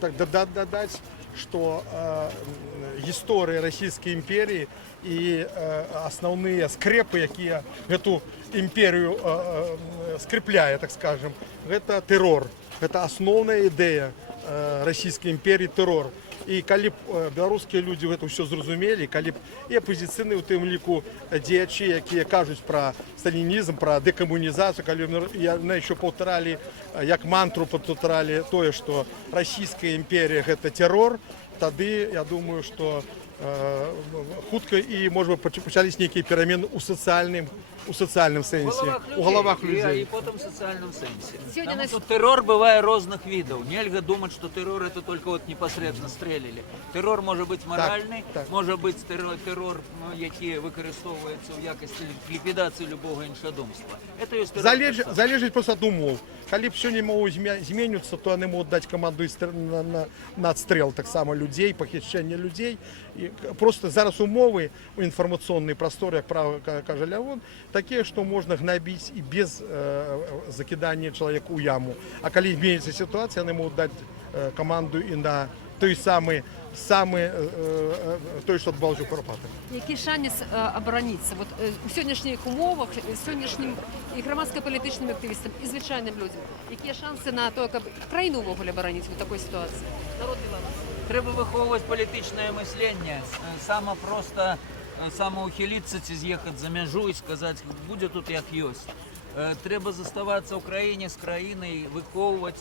додать, что гісторыя расійскай імперіі і асноўныя скрепы, якія гэту імперію скрепляе, так скажем, гэта тэрор. Гэта асноўная ідэя расійскай імперіі тэрор. І калі б беларускія людзі гэта ўсё зразумелі, калі б і апазіцыйныя у тым ліку дзеячы, якія кажуць пра сталінізм, пра дэкамунізацыю, калі яны яшчэ паўтаралі, як мантру паўтаралі тое, што расійская імперія гэта тэрор, тады я думаю, што хутка і можа пачались нейкія перамены ў сацыяльным сэнсе, у галавах людей. І потім в соціальному сенсі. Сегодня Потому нас- что террор бывает разных видов. Нельзя думать, что террор это только вот непосредственно стрелили. Террор може бути моральний, так. може бути террор, який використовується в якості ліквідації любого іншодумства. Это є террор. Залежить просто ад умоў. Калі б сёння мовы зменюцца, то яны могуць даць каманду на адстрэл таксама людзей, пахішчэнне людзей. І просто зараз умовы у інфармацыйнай прасторы, як права кажа Лявон, такія, што можна гнабіць і без закідання чалавека ў яму. А калі зменіцца сітуацыя, яны могуць даць каманду і на той самы той, што адбылося ў Курапатах. Які шанец абараніцца вот у сённяшніх умовах, сённяшнім і грамадска-палітычным актывістам, і звычайным людзям? Якія шансы на то, каб краіну ўвогуле абараніць у такой сітуацыі? Народ Беларусі. Треба виховувати політичне мислення. Саме просто самоухилитися ці з'їхати за межу і сказати, буде тут як є. Треба заставатися в країні з країною, виховувати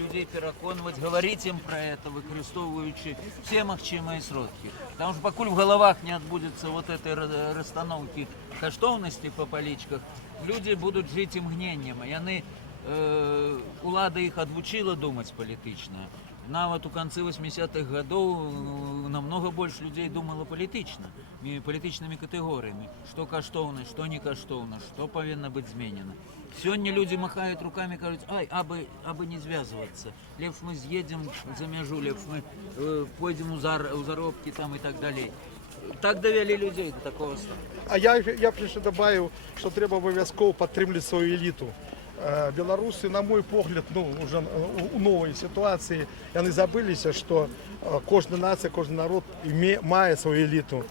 людей, переконувати, говорити їм про це, використовуючи всі можливі сродки. Тому що поки в головах не відбудеться вот этой розстановки коштовностей по поличках, люди будуть жити мгновенням. І вони, улада їх відвчила думати політично. Нават у канцы 80-х гадоў намного больш людзей думала палітычна, палітычнымі катэгорыямі, што каштоўна, што не каштоўна, што павінна быць зменена. Сёння людзі махаюць рукамі, кажуць, ай, абы не звязвацца, лепш мы з'едзем за мяжу, лепш мы пойдзем у заробкі там і так далей. Так давялі людзей до такого стану. А я б яшчэ добавіў, што трэба абавязкова падтрымліваць сваю эліту. Беларусы, на мой погляд, уже у новой ситуации, яны забыліся, что кожная нация, кожны народ мае свою элиту.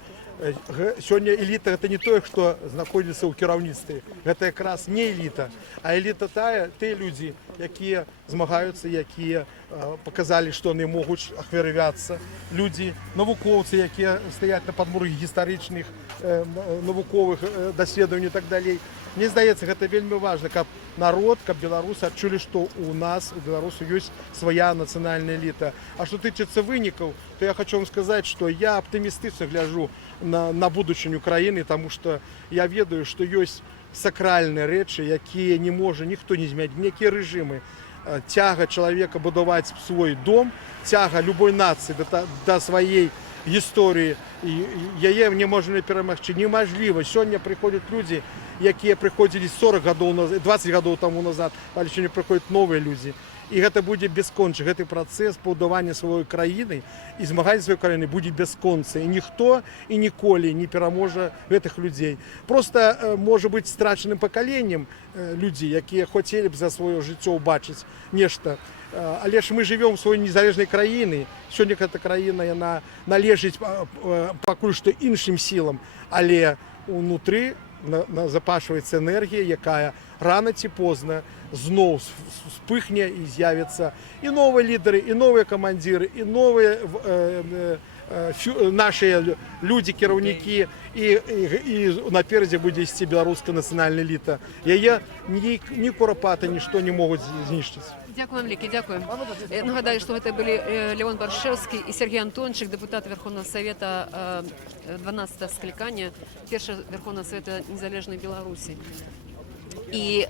Сёння эліта это не тое, што знаходзіцца ў кіраўніцтве. Гэта якраз не эліта, а эліта тыя людзі, якія змагаюцца, якія показалі, што яны могуць ахвяравацца. Людзі, навукоўцы, якія стаяць на падмурах гістарычных, навуковых даследаванняў і так далей. Мне здаецца, гэта вельмі важна, каб народ, каб беларусы адчулі, што у нас, у беларусаў ёсць свая нацыянальная эліта. А што тычыцца вынікаў, то я хочу вам сказаць, што я аптымістычна гляджу на будучыню краіны, таму што я ведаю, што ёсць сакральныя рэчы, якія не можа ніхто не змяніць, ніякія рэжымы. Цяга чалавека будаваць свой дом, цяга любой нацыі да сваёй гісторыі, яе неможна перамагчы, немажліва. Сёння прыходзяць людзі, якія прыходзілі 40 гадоў назад, 20 гадоў таму назад, але сёння прыходзяць новыя людзі. І гэта будзе бяскончы. Гэты працэс пабудавання сваёй краіны і змагання сваёй краіны будзе бясконцы. І ніхто і ніколі не пераможа гэтых людзей. Проста можа быць страчаным пакаленнем людзі, якія хацелі б за сваё жыццё ўбачыць нешта. Але ж мы жывём у сваёй незалежнай краіны. Сёння гэта краіна, яна належыць пакуль што іншым сілам, але унутры запашваецца энергія, якая рана ці позна зноў вспыхне і з'явяцца і новыя лідары, і новыя камандзіры, і новыя нашыя людзі, кіраўнікі, і наперадзе будзе ісці беларуская нацыянальная эліта. Яе ні Курапаты, нішто не могуць знішчыць. Дякую вам, Лікі, дякую. Нагадаю, што гэта былі Леон Баршэўскі і Сергей Антончык, дэпутат Верховного Совета 12 склікання, першага Верховного Совета незалежнай Беларусі. І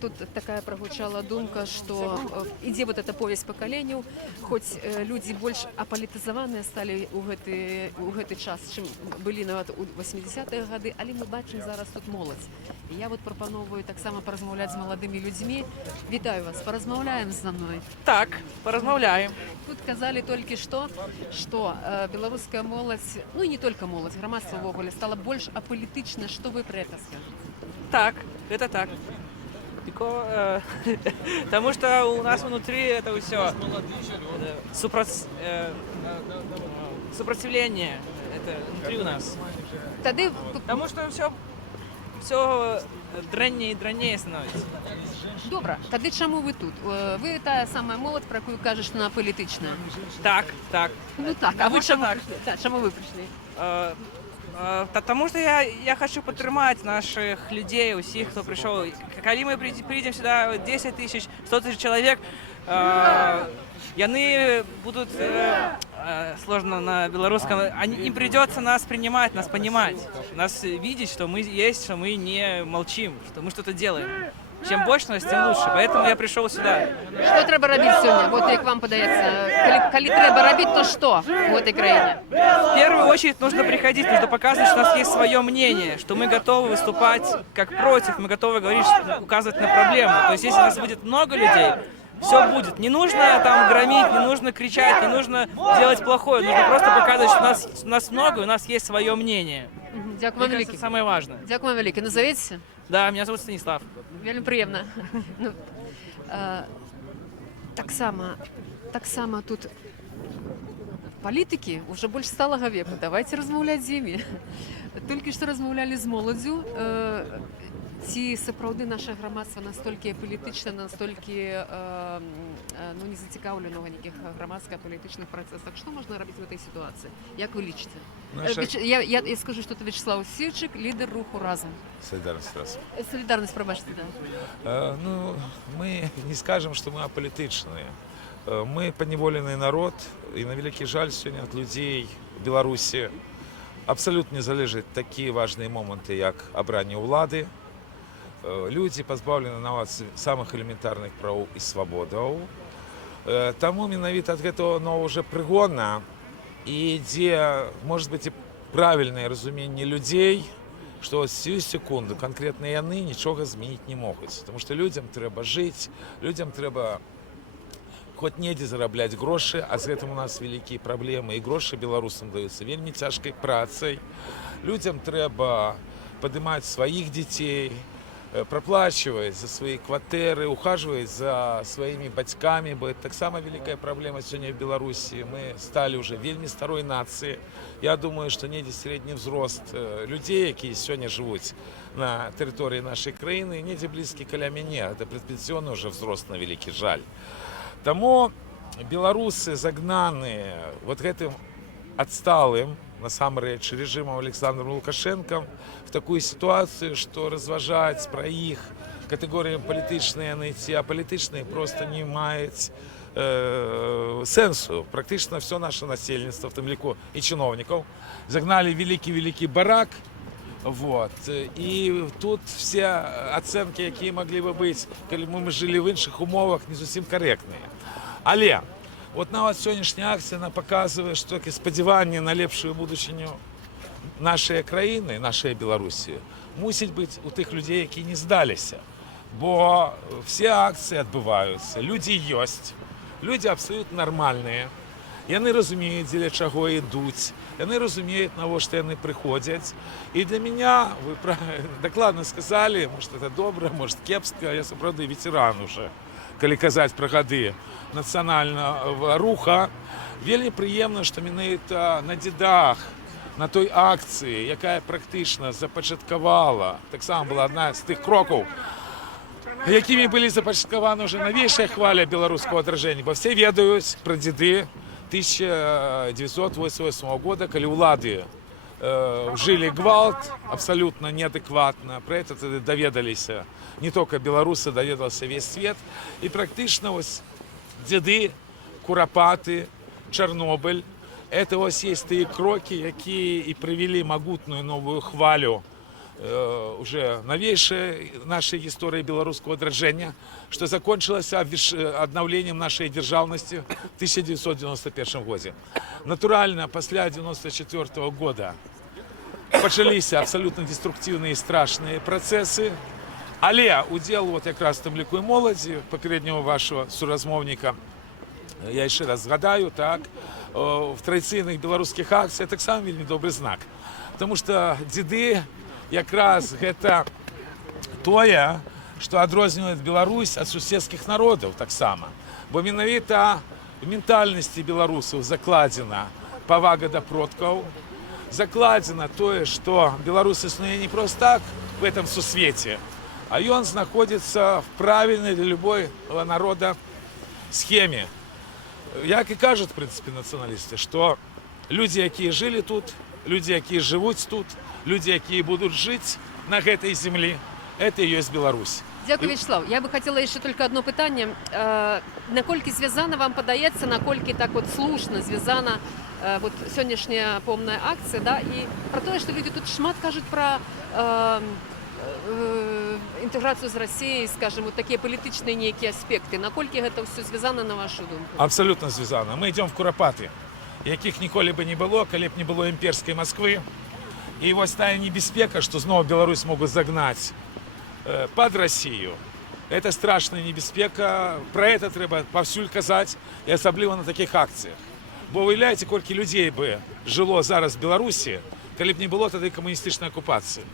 тут такая прогучала думка, што ідзе вот эта повесть пакаленняў, хоць людзі больш апалітызаваныя сталі ў гэты час, чым былі нават у 80-е гады, але мы бачым зараз тут моладзь. І я вот прапановваю таксама паразмаўляць з маладымі людзьмі. Вітаю вас, паразмаўляем са мной. Так, паразмаўляем. Тут казалі толькі што беларуская моладзь, ну і не только моладзь, грамадства ўвогуле стала больш апалітычна. Што вы пра гэта скажаце? Так, это так. Потому что у нас внутри это все сопротивление. Это внутри у нас. Потому что все дрэннее и дрэннее становится. Добра, тады чаму вы тут? Вы тая самая моладзь, про якую кажаш, што она палітычная. Так, так. Ну так, а вы чаму прыйшлі? Так, чаму вы прыйшлі? Потому что я хочу падтрымаць наших людей, усіх, хто пришел. Калі мы придем сюда 10 тысяч, 100 тысяч человек, яны будут сложно на белорусском, им придется нас принимать, нас понимать, нас видеть, что мы есть, что мы не молчим, что мы что-то делаем. Чем больше нас, тем лучше. Поэтому я пришел сюда. Что треба робити сьогодні? От як вам подається, коли треба робити, то що в этой країні? В первую очередь нужно приходить, нужно показывать, что у нас есть свое мнение, что мы готовы выступать как против, мы готовы говорить, указывать на проблему. То есть если нас будет много людей, все будет. Не нужно там громить, не нужно кричать, не нужно делать плохое. Нужно просто показывать, что нас много, и у нас есть свое мнение. Дякую Мне вам кажется, велике. это самое важное. Дякую вам велике. Назовіться? Да, меня зовут Станислав. Вельми приємно. Ну, так само тут політики вже більш сталого віку. Давайте розмовляти з ними. Тільки що розмовляли з молоддю. Ці сапраўды наше громадство настільки політичне, настільки не зацікавлено в ніяких громадсько-політичних процесах. Що можна робити в цій ситуації? Як ви лічите? Я скажу, що це Вячеслав Сірчик, лідер руху «Разом». Солидарность раз. Солідарність, пробачте, да. Ну, мы не скажем, что мы аполитичные. Мы подневоленный народ, и на великий жаль сегодня от людей в Беларуси абсолютно не залежать такие важные моменты, как обрання улады. Люди позбавлены нават самых элементарных прав и свободаў. Таму менавіта ад гэтага уже прыгодна і ідзе, может быть, і правільнае разуменне людзей, што сию секунду конкретно яны нічога змяніць не могуць. Потому что людям трэба жыць, людям трэба хоть недзе зарабляць грошы, а з гэтым у нас вялікія праблемы, і грошы беларусам даюцца вельмі цяжкай працай. Людям трэба падымаць сваіх дзяцей, проплачивать за свои квартиры, ухаживать за своими батьками, бо это таксама великая проблема сегодня в Беларуси. Мы стали уже вельми старой нацией. Я думаю, что недзе средний взрост людей, які сегодня живут на территории нашей краины, недзе близкий каля мяне. Это предпенсионный уже взрост, на великий жаль. Тому белорусы загнанные вот этим отсталым, насамрэч, режимом Александром Лукашенко в такую ситуацию, что разважаць про іх катэгорыям палітычныя найти, а палітычныя просто не маюць сэнсу. Практычна все наше насельніцтва, в том ліку і чыноўнікаў, загнали великий барак. Вот. И тут все оценки, якія могли бы быть, калі мы жили в іншых умовах, не зусім корректные. Але вот нават сённяшняя акція, она показывает, что такі спадзяванне на лепшую будучыню нашей краіны, нашей Беларусі, мусіць быць у тых людей, які не здаліся. Бо все акції адбываюцца, люди ёсць, люди абсолютно нормальные. Яны разумеюць, дзеля чаго ідуць, яны разумеюць, навошта яны прыходзяць. І для меня, вы дакладна сказали, может это добра, может кепска, я сапраўды ветеран уже, калі казаць пра гады нацыянальнага руха. Вельмі прыемна, што менавіта на дзедах, на той акцыі, якая практычна запачаткавала, таксама была адна з тых крокаў, якімі былі запачаткаваны уже новейшая хваля беларускага адражэння. Бо все ведаюць пра дзеды 1988 года, калі ўлады жили гвалт абсолютно неадекватно. Про это доведаліся не только белорусы, доведался весь свет. И практично ось деды, Куропаты, Чернобыль, это ось есть те кроки, які и привели могутную новую хвалю уже новейшей нашей истории белорусского отражения, что закончилось обновлением нашей державности в 1991 году. Натурально, после 1994 года почались абсолютно деструктивные и страшные процессы, але удел вот как раз там ліку і молоді, попереднього вашого суразмовника, я ще раз згадаю, так, в традиційних білоруських акціях так само вельми добрий знак. Тому що діди якраз гэта тое, што адрознівае Беларусь ад суседскіх народаў таксама. Бо менавіта в ментальнасці беларусаў закладзена павага да продкаў, закладзена тое, што беларус існуе не проста так в этом сусвеце, а ён знаходзіцца в правільнай для любой народа схеме. Як і кажуць, в прынцыпе, нацыяналісты, што людзі, якія жылі тут, людзі, якія жывуць тут, люди, якія будуць жыць на гэтай землі, это і ёсць Беларусь. Дякую, Вячеслав. Я би хотіла ще тільки одне питання. Наколькі зв'язана вам подається, наколькі так от слушно зв'язана вот сённяшняя помная акція, да, і про те, що люди тут шмат кажуть про інтеграцію з Росією, скажімо, такі політичні ніякі аспекти. Наколькі це все зв'язано, на вашу думку? Абсолютно зв'язано. Ми йдемо в Куропати, яких ніколи би не було, коли б не було імперської Москви. І ось та небезпека, що знову Білорусь можуть загнати під Росію. Це страшна небезпека. Про це треба повсюль казати, і особливо на таких акціях. Бо уявляєте, скільки людей би жило зараз в Білорусі, коли б не було тоді комуністичної окупації.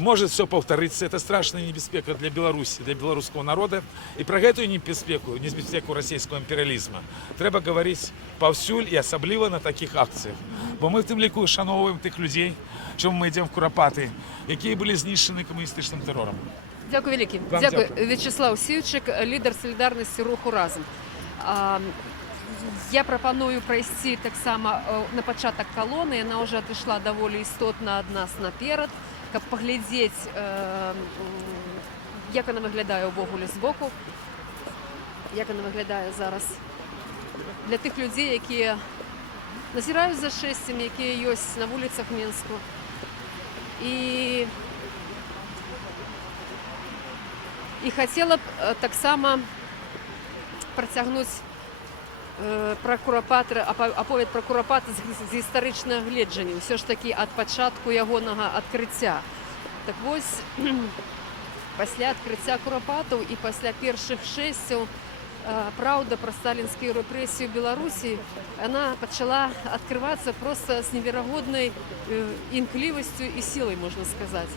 Може все повторитися, це страшна небезпека для Білорусі, для білоруського народу. І про цю небезпеку російського імперіалізму треба говорити повсюль і особливо на таких акціях. Бо ми в тим ліку шановуємо тих людей, чому ми йдемо в Куропати, які були знищені комуністичним терором. Дякую велике. Вам Дякую. дякую. Вячеслав Сівчик, лідер солідарності руху «Разом». Я пропоную пройти так само на початок колони. Вона вже відійшла доволі істотно від нас наперед, щоб поглядіти, як вона виглядає увогуле збоку, як вона виглядає зараз для тих людей, які назирають за шестям, які є на вулицях Мінську. І хотіла б так само протягнути про Куропати, оповідь про Куропати з історичного гледжання, все ж таки від початку його відкриття. Так ось, після відкриття Куропатів і після перших шестів правда про сталінські репресії в Білорусі, вона почала відкриватися просто з невероятною імкливістю і силою, можна сказати.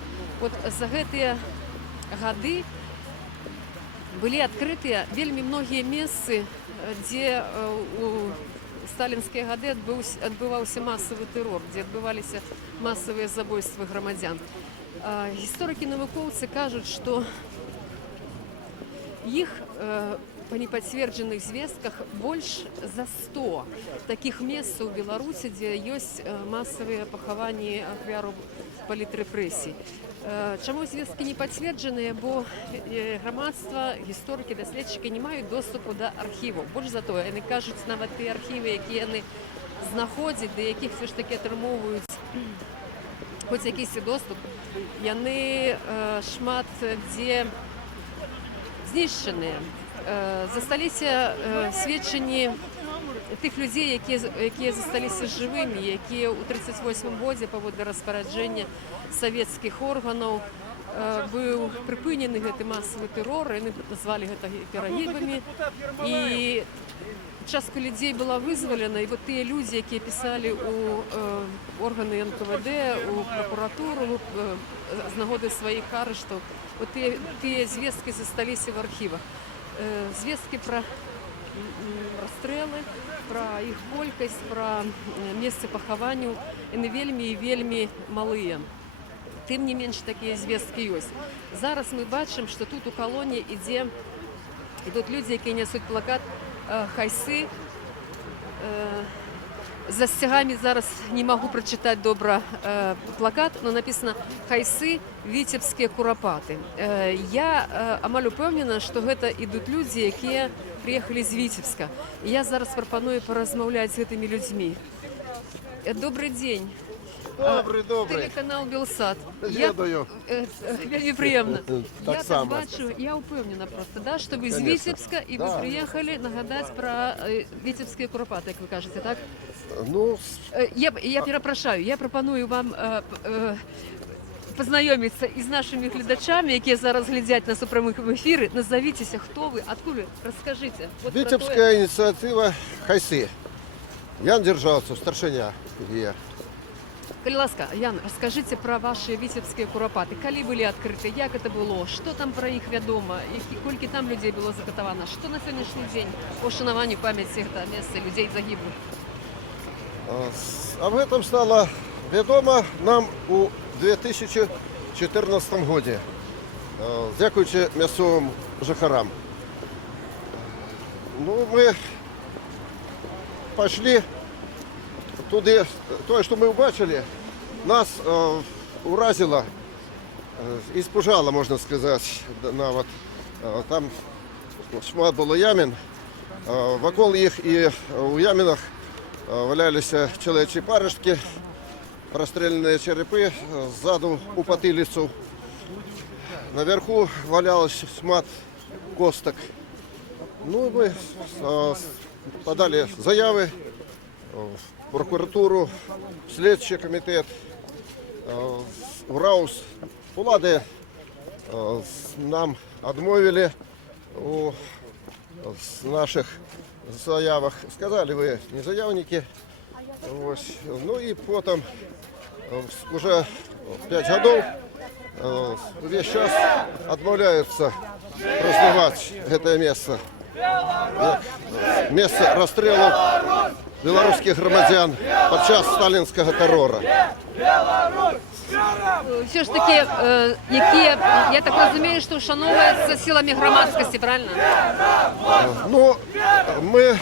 От за ці роки были открыты вельми многие места, где у сталинские годы отбывался массовый террор, где отбывались массовые забойства громадян. Историки-навуковцы кажут, что их по неподтвержденных звестках больше за 100 таких мест у Беларуси, где есть массовые похования ахвяров політрепресій. Чому звістки не підтверджені? Бо громадство, історики, дослідчики не мають доступу до архівів. Більш за то, вони кажуть, навіть ті архіви, які вони знаходять, до яких все ж таки отримують хоч якийсь доступ, вони шмат де знищені. Засталися свідчення тих людей, які засталися живими, які у 1938 році, поводу розпорядження совєтських органів, був припинений цей масовий терор, вони назвали це пірогибами. І частка людей була визволена, і от ті люди, які писали у органи НКВД, у прокуратуру з нагоди своїх арештів, от ті звістки засталися в архівах. Звестки про расстрелы, про их колькость, про место похования, они вельми малые. Тим не менш, такі звістки є. Зараз ми бачимо, що тут у колонії йдуть люди, які несуть плакат «Хайси». За стягами зараз не можу прочитати добре плакат, але написано «Хайси, Вітебські Куропати». Я амаль упевнена, що це йдуть люди, які приїхали з Вітебська. І я зараз пропоную порозмовляти з цими людьми. Добрий день. Добрий. Телеканал «Белсат». Ведаю. Вельми приємно. Так Я само. бачу, я упевнена просто, да, що ви з Конечно. Вітебська і ви Да. приїхали нагадати про Вітебські Куропати, як ви кажете, так? Ну, Я перепрошую, я пропоную вам познайомитися із нашими глядачами, які зараз глядять нас у прямому ефірі. Назовіться, хто ви, откуда, розкажіть. От про Витебская инициатива «Хайсы». Ян Державцев, старшиня є. Коли ласка, Ян, розкажіть про ваші Вітебські Куропати. Коли були відкриті, як це було, що там про їх відомо, і скільки там людей було закатовано, що на сьогоднішній день по вшануванню пам'яті цих місць людей загиблих? Об этом стало відомо нам у 2014 году, дякуючи місцевим жихарам. Ну, ми пішли туди, то, що ми побачили, нас уразило испужала, можна сказати, нават. Там шмат було ямін. Вокол їх і у ямінах валялися чоловічі паростки, розстріляні черепи, ззаду у потилицю. Наверху валялось шмат косток. Ну, ми подали заяви в прокуратуру, в слідчий комітет, в РАУС. Улады нам відмовили у наших заявах. Сказали, ви не заявники. Ось. Ну і потім уже 5 годов весь час відмовляються признавати це місце як місце розстрілу білоруських громадян під час сталінського терору. Все ж таки, я так розумію, що вшановується силами громадськості, правильно? Ну, ми,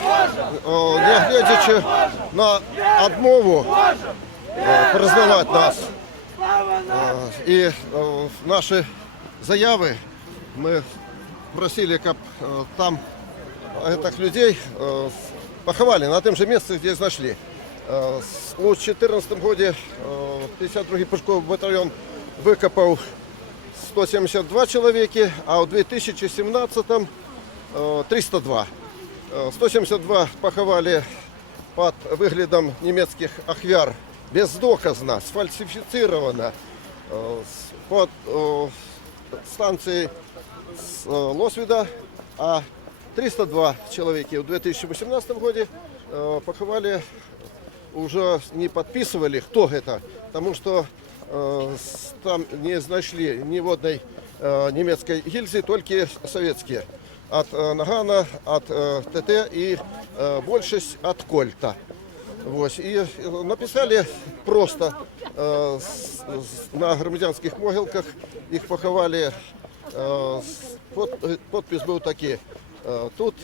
не глядячи на відмову признавати нас і наші заяви, ми просили, щоб там этих людей поховали на том же месте, где их нашли. У 2014 году 52-й пушковый батальон выкопал 172 человека, а в 2017 302. 172 поховали под выглядом немецких ахвяр, бездоказно, сфальсифицировано, под станцией Лосвида, а 302 человека в 2018 году поховали, уже не подписывали, кто это, потому что там не нашли ни водной немецкой гильзы, только советские. От Нагана, от ТТ и большесть от Кольта. Вот. И написали просто на громадянских могилках, их поховали, подпись был такой. Тут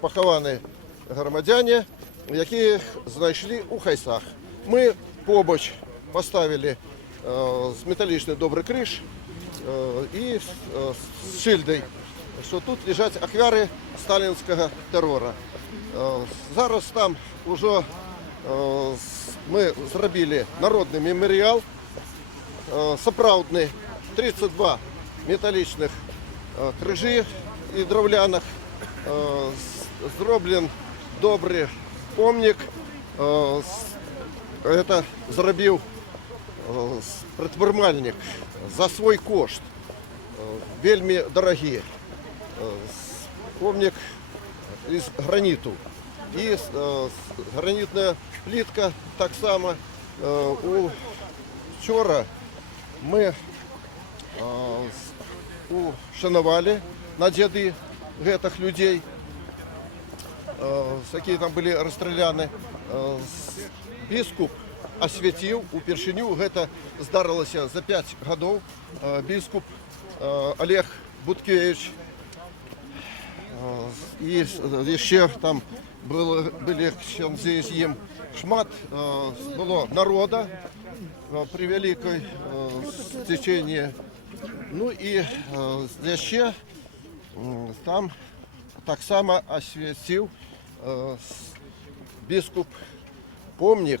поховані громадяни, яких знайшли у Хайсах. Ми побач поставили металічний добрий криш і з шильдою, що тут лежать ахвяри сталінського терору. Зараз там вже ми зробили народний меморіал, справжній 32 металічних крижі і древляних, зроблен добрий помник. Це зробив предпринимальник за свій кошт, вельми дорогий. Помник із граніту. І гранітна плитка так само. Вчора ми ушанували на дяды этих людей, какие там были расстреляны. Біскуп освятил упершиню, это здарилося за 5 годов. Біскуп Олег Буткевич. І ще там были здесь им шмат, было народа при великой стечении. Ну і ще там так само освятив біскуп помник,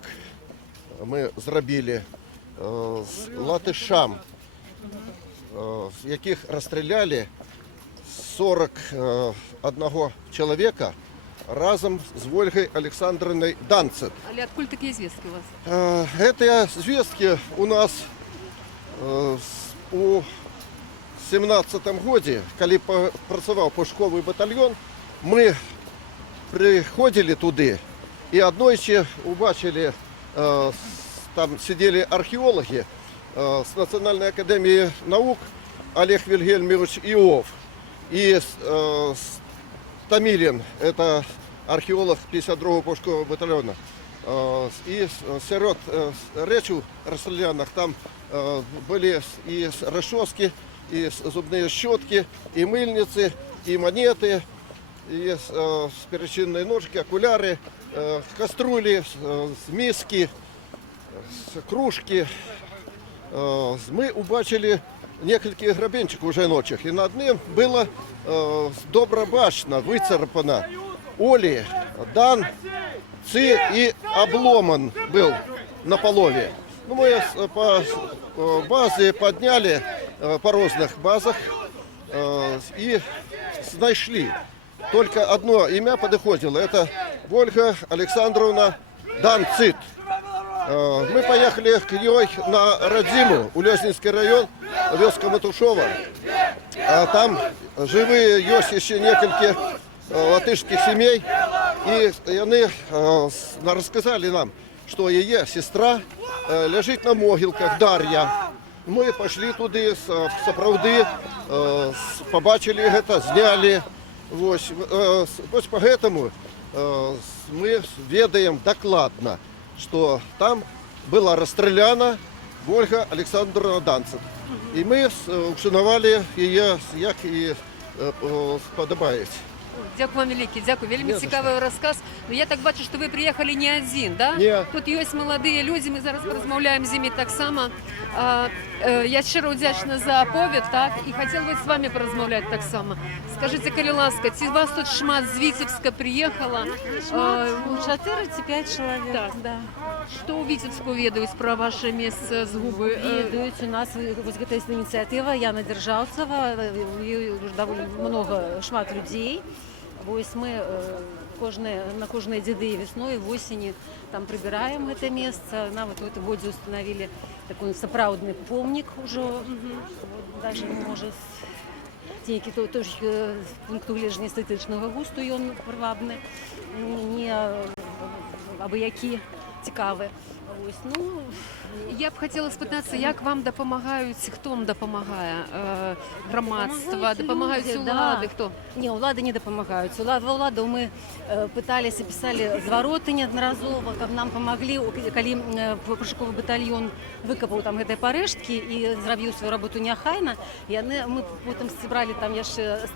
ми зробили латишам, яких розстріляли 41 чоловіка разом з Ольгою Олександровною Данцет. Але откуда такі звістки у вас? Це звістки у нас у 17-му році, коли працював пошуковий батальйон, ми приходили туди і однойчі побачили, там сиділи археологи з Національної академії наук Олег Вильгельмович Іов і Томилин, это археолог 52-го пошукового батальйону. І серед речей розстрілянних там были и расчески, и зубные щетки, и мыльницы, и монеты, и перочинные ножики, окуляры, кастрюли, миски, кружки. мы убачили некалькі грабенчикаў жаночых, і над ним было добра бачна выцарапана Олі, Дан, Ци і обломан был на полове. Ну, мы по базе подняли по разных базах и нашли. Только одно имя подходило. Это Ольга Александровна Дан-Цит. Мы поехали к ней на Радзиму, Улёзнинский район, вёска Матушова. А там живые есть еще несколько латышских семей. И они рассказали нам, что ее сестра лежит на могилках, Дарья. Мы пошли туда, сапраўды, побачили это, сняли. Вот поэтому мы ведаем докладно, что там была расстреляна Ольга Александровна Данцев. И мы ушанували ее, як і подобається. Дякую вам велике, дякую. Вельми цікавий розказ. Ну, я так бачу, що ви приїхали не один, да? Ні. Тут є молоді люди, ми зараз розмовляємо з ними так само. Я щиро вдячна за оповідь, так? І хотіла би з вами порозмовляти так само. Скажіть, коли ласка, ці вас тут шмат з Витебска приїхало? 4-5 чоловік, так. Да. Что у Витебску ведаюць про ваше место згубы? Ведаюць у нас вось гэта ініцыятыва Яна Дзяржаўцева, довольно много, шмат людей. Вось мы на кожныя дзеды і весной, восені там прибираем это место. Нават в этом годзе установили такой сапраўдны помнік ужо. Даже можа нейкі тоже пункт гледжання эстэтычнага густу, ён прывабны, не абы-які цікавы. Ну, я б хотіла спитатися, як вам допомагають, хто вам допомагає? Громадство, допомагають улады, хто? Не, улады не допомагають. Уладу ми пыталися, писали звороты неодноразово, каб нам помогли, коли пошуковий батальйон викопав там гэтыя парэшткі і зрабіў свою работу неахайна, і мы потім зібрали там яшчэ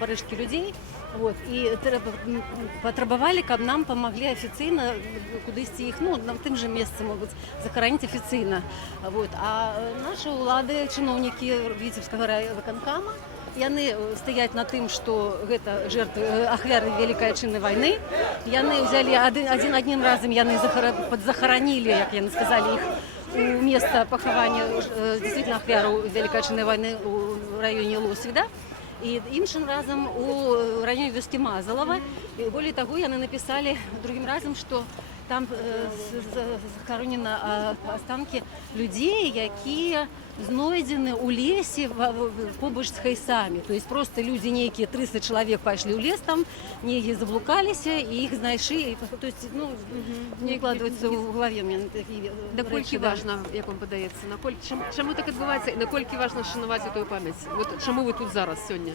парэшткі людей, вот, і патрабавалі, каб нам помогли офіційна кудысьці іх, на тым же месцы могуць захоронить офіційна. Вот. А наши улады, чыноўнікі Витебскага райвыканкама, яны стаяць на тым, што гэта жертвы, ахвяры Великай Отчинной войны. Яны взяли одним разом, яны захоронили, як яны сказали, их у места похования действительно ахвяру Великой Отчинной войны в районе Лосвіда. І іншим разом у районе вёскі Мазалова. І более того, яны написали другим разом, что там захоронены останки людей, якія знойдены у лесе побач з хайсамі. То есть просто люди некие 300 человек пошли в лес, там некие заблукалися, и их знайшли. То есть, не укладывается в голове мне такие Наколькі важна, як вам падаецца, чаму так адбываецца і наколькі важна шанаваць эту памяць? Вот чаму вы тут зараз сёння?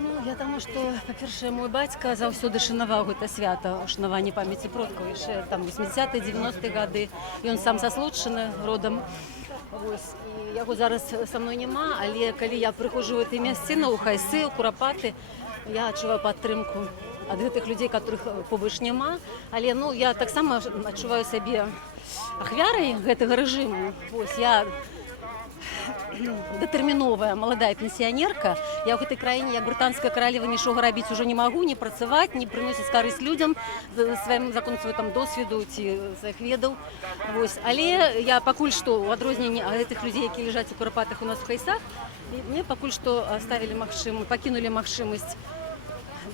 Ну, я таму, што, па-першае, мой бацька заўсёды шанаваў гэта свята ушанавання памяці продкаў яшчэ там 80-е, 90-е гады. Ён сам са Слуцчыны родам. Вось. І яго зараз са мной няма, але калі я прыходжу ў гэтай мясціны, у хайсы, у курапаты, я адчуваю падтрымку ад гэтых людзей, которых побач няма. Але я таксама адчуваю сябе ахвярай гэтага рэжыму. Вось, я дэтэрміновая маладая пенсіянерка. Я ў гэтай краіне, як брытанская каралева, нічога рабіць ужо не магу, не працаваць, не прыносіць карысць людзям сваім законным там досведу ці сваіх ведаў. Вось. Але я пакуль што, у адрозненні ад гэтых людзей, які ляжаць у курапатах у нас в хайсах, мне пакуль што пакінулі магчымасць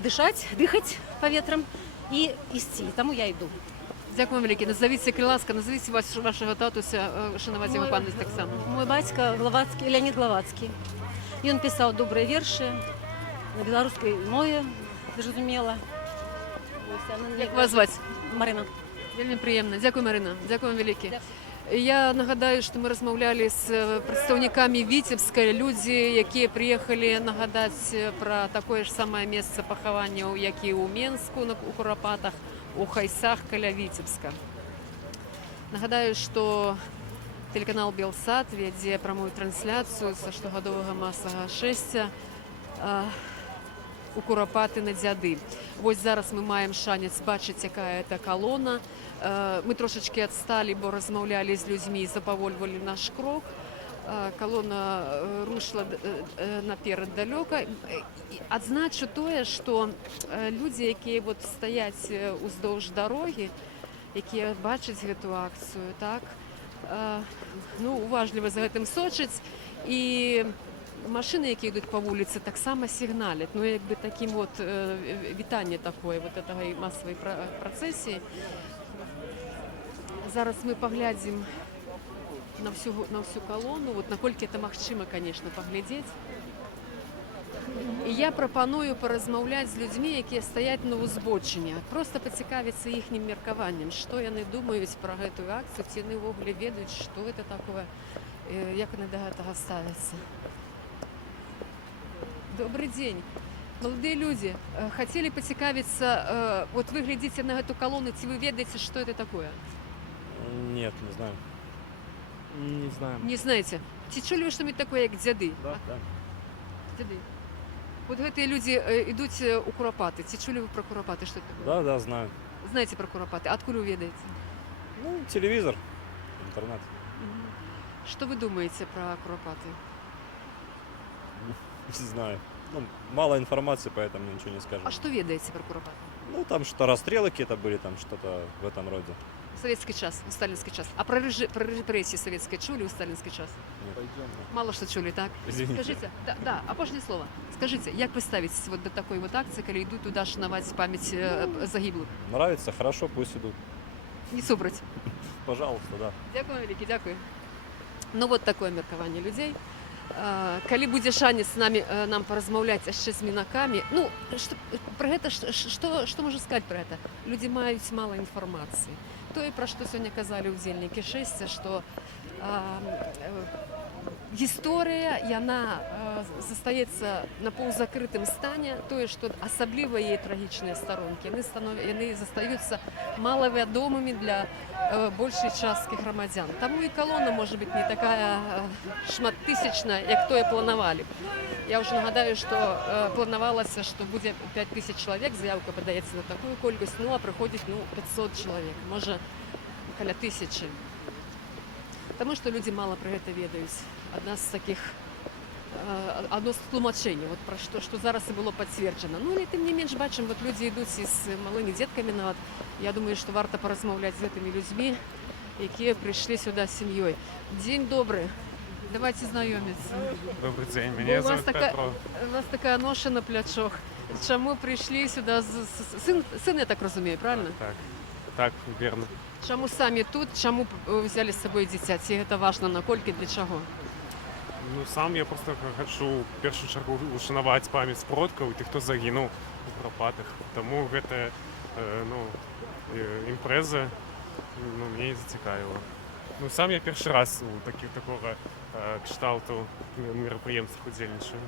дыхаць паветрам і ісці. Таму я іду. Дякую вам велике. Назовіться, ласка, назовіть вашого татуся, шанувати його пам'ять так само. Мой бацька Леонід Главацкі. Ён пісаў добрыя вершы на беларускай мове, зразумела. Як вас зваць? Марина. Вельмі прыемна. Дякую, Марина. Дякую вам велике. Я нагадаю, што мы размаўлялі з прадстаўнікамі Витебска, людзі, якія прыехалі нагадаць пра такое ж самае месца пахаванняў, як і ў Менску, у Курапатах, у хайсах каля Витебска. Нагадаю, што телеканал Белсат вядзе прамую трансляцыю са штогадовага масавага шэсця у Курапаты на дзяды. Вось зараз мы маем шанец бачыць, якая это калона. Мы трошачки адсталі, бо размаўлялі з людзьмі і запавольвалі наш крок. Калона рушила наперад далёка. Адзначу тое, што людзі, якія вот стаяць уздоўж дарогі, якія бачаць гэту акцыю, так, ну, уважліва за гэтым сочаць, і машыны, якія ідуць па вуліцы, таксама сігналяць. Ну, як бы такім вот вітанне такое, вот этой масавай працэсіі. Зараз мы паглядзім на всю колонну, вот наколькі это магчыма, конечно, паглядзець. І я прапаную паразмаўляць з людзьмі, якія стаяць на ўзбочыне, проста пацікавіцца іхнім меркаваннем, што яны думаюць пра гэтую акцыю, ці яны ўвогуле ведаюць, што это такое, як яны да гэтага ставяцца. Добрый день. Молодые люди, хотели пацікавіцца, вот вы глядзіце на эту колонну, ці вы ведаеце, што это такое? Нет, не знаю. Не знаю. Не знаете? Ці чулі вы што-нибудь такое, як дзяды? Да, да. Дзяды. Вот гэтыя людзі ідуць у Курапаты. Ці чулі вы пра Курапаты, што это такое? Да, да, знаю. Знаете пра Курапаты? Адкуль вы ведаеце? Ну, телевизор, интернет. Что вы думаете про Курапаты? Не знаю. Ну, мало информации, поэтому ничего не скажу. А что ведаете про Курапаты? Ну, там что, расстрелы какие-то были, там что-то в этом роде. В советский час, в сталинский час. А про репрессии советской чули у сталинский час? Нет. Мало что чули, так? Извините. Скажите, да, апошняе слово. Скажите, як вы ставитесь вот до такой вот акции, когда идут туда шанаваць память загиблых? Нравится, хорошо, пусть идут. Не супраць. Пожалуйста, да. Дякую вялікі, дякую. Ну вот такое меркаванне людзей. Калі будзе шанец з нам паразмаўляць яшчэ з мінакамі, ну, пра гэта, што можна сказаць пра гэта? Людзі маюць мала інфармацыі. Тое, пра што сёння казалі ўдзельнікі шэсця, што гісторыя, яна застаецца на паўзакрытым стане, тое, што асабліва яе трагічныя старонкі, яны застаюцца малавядомымі для большай часткі грамадзян. Таму і калона можа быць не такая шматтысячная, як тое планавалі. Я ўжо нагадаю, што планавалася, што будзе 5000 чалавек, заявка падаецца на такую колькасць, ну а прыходзіць 500 чалавек, можа каля 1000. Таму што людзі мала пра гэта ведаюць. Адно з тлумачэнняў, пра што зараз і было пацверджана. Ну, але тым не менш бачым, людзі ідуць і з малымі дзеткамі нават. Я думаю, што варта паразмаўляць з гэтымі людзьмі, якія прыйшлі сюда з сям'ёй. Дзень добры. Давайте знайоміцца. Добрый день, меня зовут Петро. У вас такая ноша на плячах. Чаму прыйшлі сюда? Сын, я так разумею, правильно? Так, верно. Чаму самі тут? Чаму взяли з сабой дзіця? Ці гэта важна, наколькі, для чаго? Ну, сам я просто хочу в першую чергу ушанаваць памяць продкаў і тых, хто загінуў у Курапатах. Таму гэта імпрэза мяне зацікавіла. Ну, сам я першы раз у такога кшталту мерапрыемствах удзельнічаю.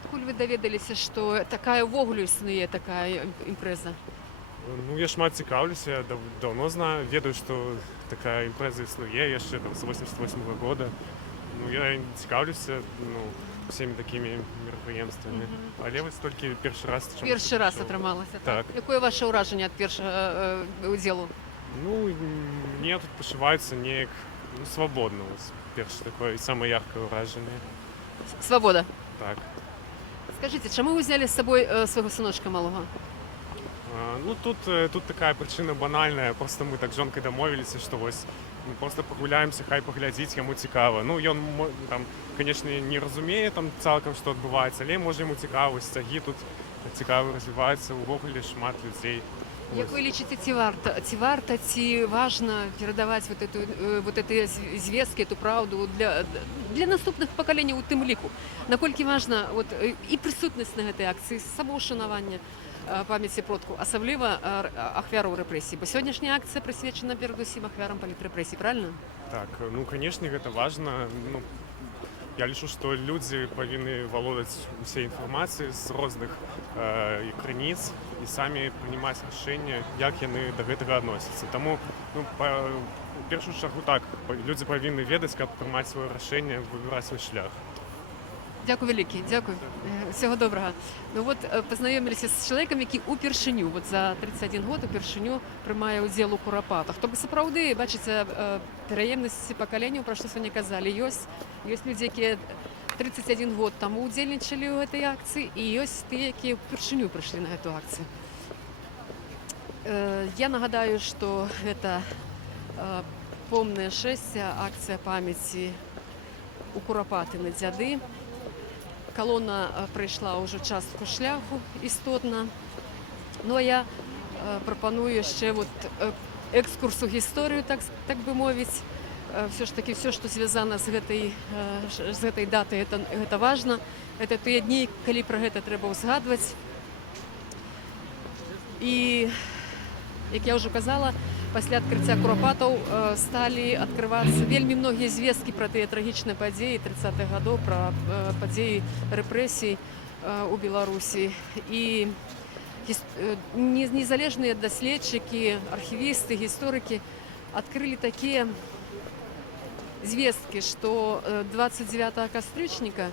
Адкуль вы даведаліся, што такая ўвогуле існуе такая імпрэза? Ну, я шмат цікаўлюся, я давно знаю, ведаю, што такая імпрэза існуе яшчэ з 88-го года. Ну, я цікаўлюся всеми такими мерапрыемствамі. Але вось толькі першы раз. Першы раз атрымалася. Так. Якое ваше ўражанне ад першага удзелу? Ну, мне тут пачуваецца неяк свабодна. Першае такое самае яркае ўражанне. Свабода? Так. Скажите, чаму вы взяли з сабой свайго сыночка малога? Ну, тут такая прычына банальная. Просто мы так з жонкай дамовіліся, што вось мы просто пагуляемся, хай паглядзіць, яму цікава. Ну, ён там, конечно, не разумее там цалкам, што адбываецца, але можа яму цікава, сцягі тут цікава развіваюцца, увогуле шмат людзей. Як вы лічыце, ці варта, ці важна перадаваць вот эти звесткі, эту праўду для наступных пакаленняў у тым ліку? Наколькі важна і прысутнасць на гэтай акцыі, самаўшанаванне памяці продкаў, асабліва ахвяраў рэпрэсій, бо сённяшняя акцыя прысвечана перадусім ахвярам палітрэпрэсій, правильно? Так, ну, конечно, гэта важна. Ну, я лічу, што людзі павінны валодаць усей інфармацыяй з розных крыніц і самі прынимаць рашэнне, як яны да гэтага адносяцца. Таму, ну, у першую чаргу так, людзі павінны ведаць, каб прымаць сваё рашэнне, выбіраць свой шлях. Дякую велике, дякую. Всього доброго. Ну от познайомилися з чоловіком, який упершиню, от за 31 год упершиню приймає уділ у Куропатах. Тобто, справді, бачите, переємність покоління, про що сьогодні казали, є люди, які 31 год тому удільничали у цій акції, і є ті, які впершиню прийшли на цю акцію. Я нагадаю, що це «Помне шестя», акція пам'яті у Куропати на Дзяди. Колона пройшла вже частку шляху істотно. Ну а я пропоную ще от екскурс у історію, так би мовити. Все ж таки, все, що зв'язано з цією датою, це важливо. Це ті дні, коли про це треба згадувати. І, як я вже казала, після відкриття Куропатів стали відкриватися вельми многі звістки про ті трагічні події 30-х років, про події репресій у Білорусі. І незалежні дослідчики, архівісти, історики відкрили такі звестки, что 29 кастрычника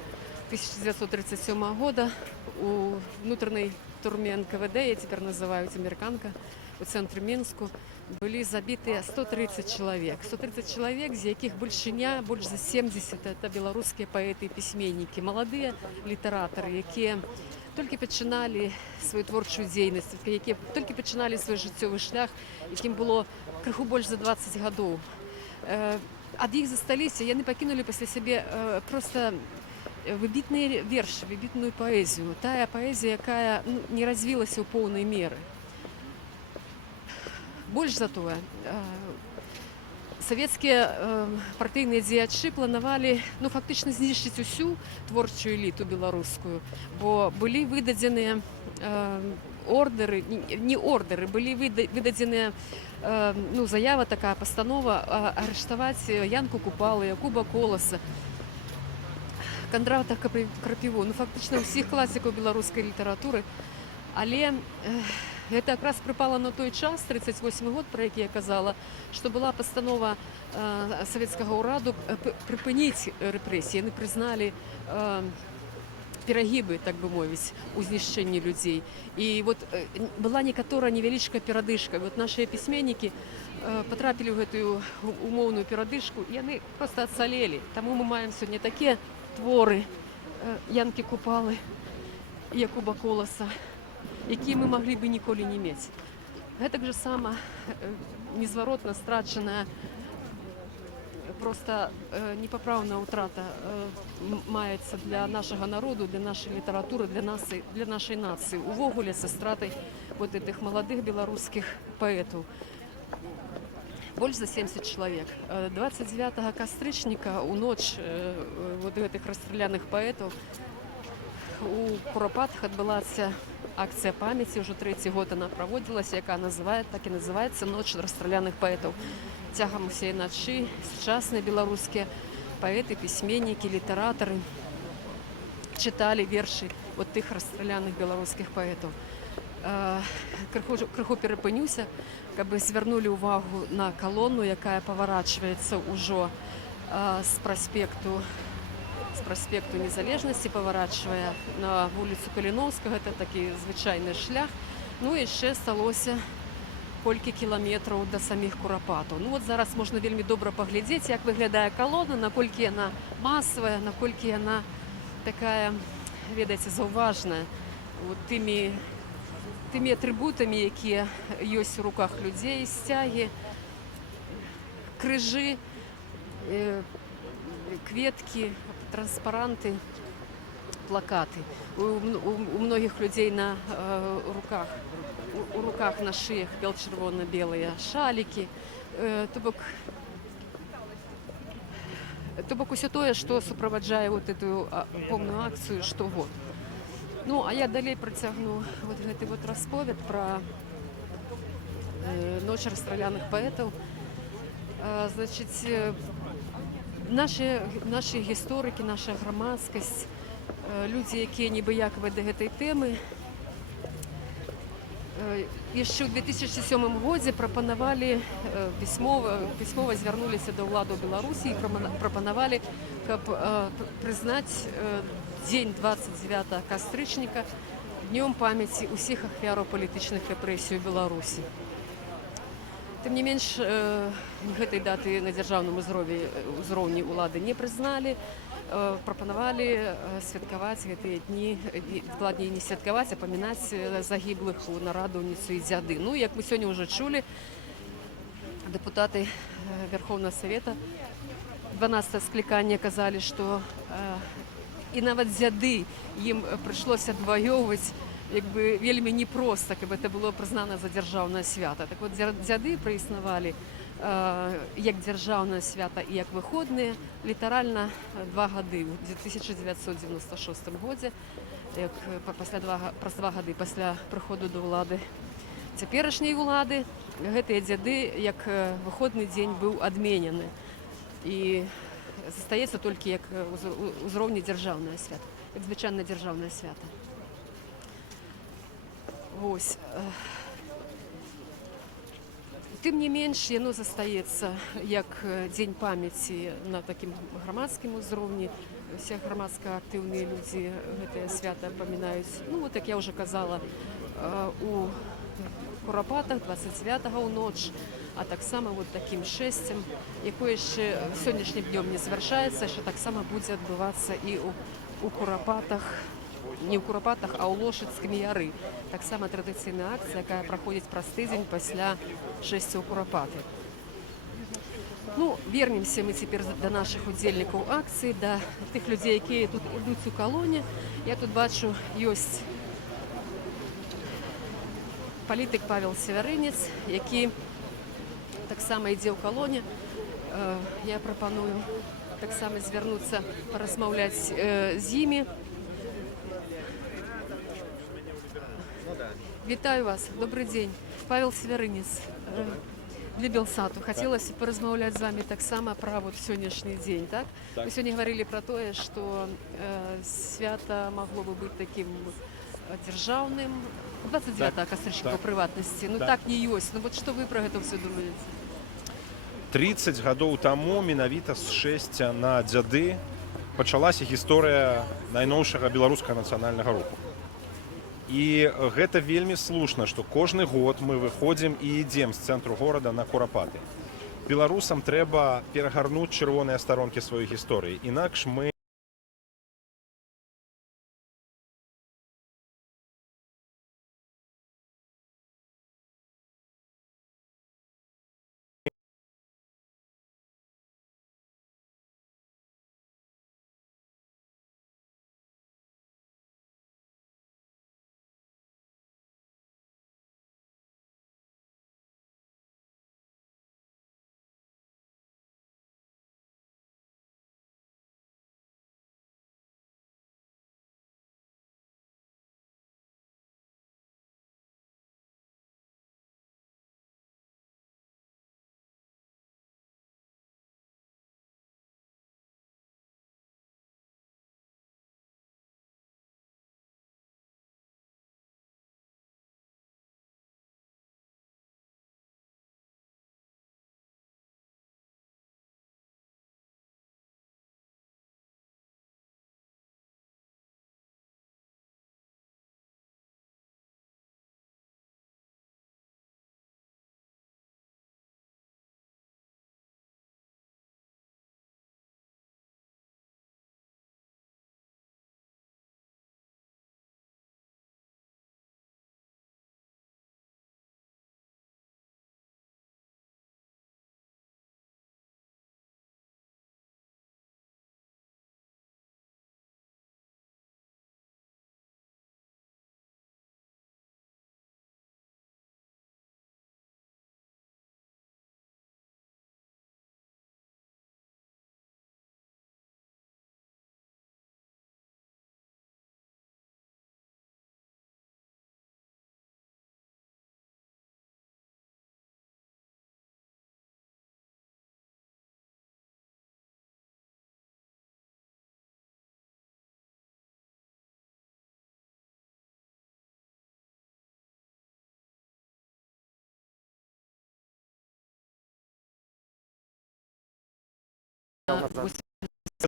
1937 года у внутренней турме НКВД, я теперь называю «Американка», у центре Минску, были забиты 130 человек. 130 человек, из яких большиня, больше за 70, это белорусские поэты и письменники, молодые литераторы, які тільки починали свою творчу діяльність, які тільки починали свій життєвий шлях, яким було криху більше за 20 років. Ад їх засталіся, яны пакінулі пасля сябе просто выбітныя вершы, выбітную паэзію. Тая паэзія, якая не развілася ў поўнай меры. Больш за тое, савецкія партыйныя дзеячы планавалі фактычна знішчыць усю творчую эліту беларускую, бо былі выдадзеныя ордеры, не ордеры, былі выдадзеныя заява такая, постанова арыштаваць Янку Купалу, Якуба Коласа, Кандрата Крапіву, фактычна ўсіх класікаў беларускай літаратуры. Але гэта якраз прыпала на той час, 38 год, про які я казала, што была пастанова савецкага ўраду прыпыніць рэпрэсіі. Яны прызналі перагібы, так бы мовіць, у знішчэнні людзей. І вот была некаторая невялічкая перадышка. Вот нашыя пісьменнікі патрапілі ў гэтую умоўную перадышку, і яны проста ацалелі. Таму мы маем сёння такія творы Янкі Купалы, Якуба Коласа, якія мы маглі бы ніколі не мець. Гэтак жа сама незваротна страчаная, просто непоправная утрата маецца для нашага народу, для нашай літаратуры, для нашай нацыі. Увогуле са стратай вот этих маладых беларускіх паэтаў. Больш за 70 чалавек. 29 кастрычніка у ноч вот гэтых расстраляных паэтаў у Куропатах адбылася акцыя памяці, ўжо 3-й год она праводзілася, якая так і называецца «Ноч расстраляных паэтаў». Цягам усей ночи сучасныя беларускія паэты, пісьменнікі, літаратары чыталі вершы от тых расстраляных беларускіх паэтаў. Крыху перапынюся, каб звярнулі ўвагу на калону, якая паварачваецца ўжо з праспекту Незалежнасці, паварачвае на вуліцу Каліноўскага, гэта такі звычайны шлях. Ну і яшчэ сталося колькі кіламетраў да саміх Куропатаў. Ну вот зараз можна вельмі добра паглядзець, як выглядае калона, наколькі яна масавая, наколькі яна такая, ведаеце, заўважная тымі атрыбутамі, якія ёсць у руках людзей, сцягі, крыжы, кветкі, транспаранты, плакаты. У многіх людзей на у руках на шыях бел-чырвона-белыя шалікі. То бок усё тое, што суправаджае вот эту помную акцыю штогод. Ну, а я далей працягну вот гэты вот расповед пра ноч расстраляных паэтаў. Значит, наші гісторыкі, наша грамадскасць, людзі, якія небыякавыя да гэтай тэмы, яшчэ ў 2007 годзе прапанавалі пісьмова звярнуліся да ўладаў Беларусі і прапанавалі, каб прызнаць дзень 29 кастрычніка днём памяці ўсіх ахвяраў палітычных рэпрэсій у Беларусі. Тым не менш, гэтай даты на дзяржаўным узроўні ўлады не прызналі, прапанавалі святкаваць гэтыя дні, дакладней не святкаваць, а памінаць загіблых у нарадаўніцу і дзяды. Ну, як мы сёння ўжо чулі, дэпутаты Верховнага Савета 12 склікання казалі, што і нават дзяды ім прыйшлося адваёўваць вельмі непроста, каб это было прызнана за дзяржаўнае свята. Так вот, дзяды праіснавалі як дзяржаўнае свята і як выходныя літаральна 2 гады. У 1996 годзе, праз 2 гады пасля прыходу да ўлады цяперашняй улады, гэтыя дзяды як выходны дзень быў адменены. І застаецца толькі як узроўні дзяржаўнае свята, як звычайна дзяржаўнае свята. Вось. Тым не менш, яно застаецца як дзень памяці на такім грамадскім узроўні. Усе грамадска актыўныя людзі гэтае свята памінаюць. Ну, вот, як я ўжо казала, у Курапатах 29-го ў ноч, а таксама вот такім шэсцем, якое яшчэ сённяшнім днём не завяршаецца, яшчэ таксама будзе адбывацца і у Курапатах, не ў Курапатах, а ў Лошыцкім яры. Таксама традыцыйная акцыя, якая праходзіць праз тыдзень пасля шэсця ў Курапаты. Ну, вернемся мы цяпер да нашых удзельнікаў акцыі, да тых людзей, якія тут ідуць у калоне. Я тут бачу, ёсць палітык Павел Севярынец, які таксама ідзе ў калоне. Я прапаную таксама звярнуцца, паразмаўляць з імі. Вітаю вас, добрый дзень. Павел Севярынец для Белсату. Хацелася паразмаўляць з вами таксама пра вот сённяшні дзень, так? Мы сёння гаварылі пра тое, што свята магло бы быць такім дзяржаўным. 29 кастрычніка ў прыватнасці. Ну так не ёсць. Ну вот што вы пра гэта ўсё думаеце? 30 гадоў таму менавіта з шэсця на дзяды пачалася гісторыя найноўшага беларускага нацыянальнага руху. І гэта вельмі слушна, што кожны год мы выходзім і ідзем з цэнтру горада на Курапаты. Беларусам трэба перагарнуць чырвоныя старонкі сваёй гісторыі, інакш мы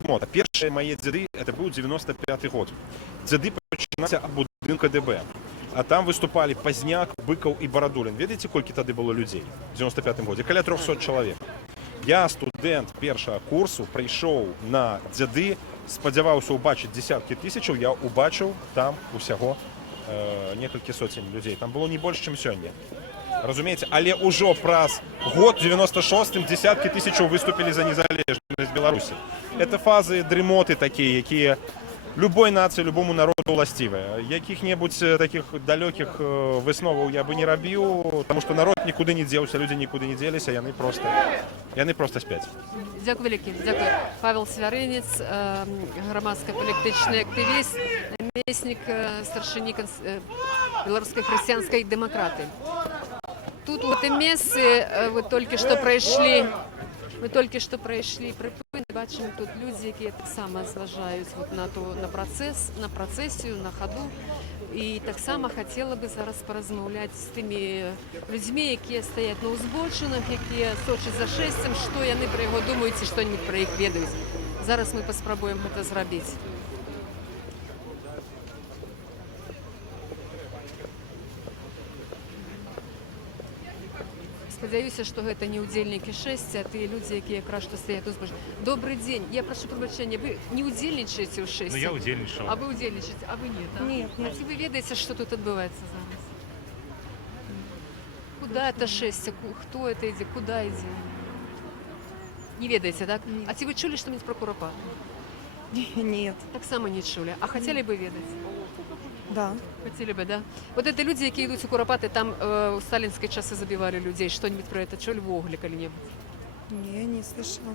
мода. Першие мои деды, это был 95-й год. Деды починался от будинка ДБ. А там выступали Пазняк, Быков и Бородулин. Ведаете, сколько тогда было людей в 95-м году? Каля 300 человек. Я, студент першого курсу, прийшов на дзяды, сподівався убачити десятки тисяч, я убачив там усього некалькі сотень людей. Там было не больше, ніж сьогодні. Разумеете, але уже праз год, 96-м, десятки тысяч выступили за незалежность Беларуси. Это фазы дремоты такие, які любой нации, любому народу властивы. Яких-нибудь таких далеких висновов я бы не робил, тому що народ нікуди не дівся, люди нікуди не ділися, яны просто спять. Дякую велике. Дякую. Павел Свяринец, громадсько-політичний активіст, намісник старшини Белорусской христианской демократы. Тут в этом месте вы только что пройшли припини, бачимо тут люди, які так само зважають на процесію, на ходу. І так само хотіла би зараз порозмовляти з тими людьми, які стоять на узбочинах, які сочать за шестям, що вони про його думають і що про їх ведають. Зараз ми поспробуємо це зробити. Сподіваюся, що це не удільники шестя, а ті люди, які якраз стоять у збожі. Добрий день. Я прошу пробачення, ви не удільничаєте у шесті? Ну, я удільничав. А ви удільничаєте, а ви ні, так? Ні. А ці ви ведаєте, що тут відбувається зараз? Куди це шестя? Хто це йде? Куди йде? Не ведаєте, так? Ні. А ці ви чули що-нибудь про Куропатку? Нет. Так само не чули. А хотіли би ведати? Да. Хотели бы, да? Вот это люди, які йдуть у Куропати, там у сталінські часи забивали людей. Что-нибудь про это чули в Оглі коли-небудь? Не, не слышала.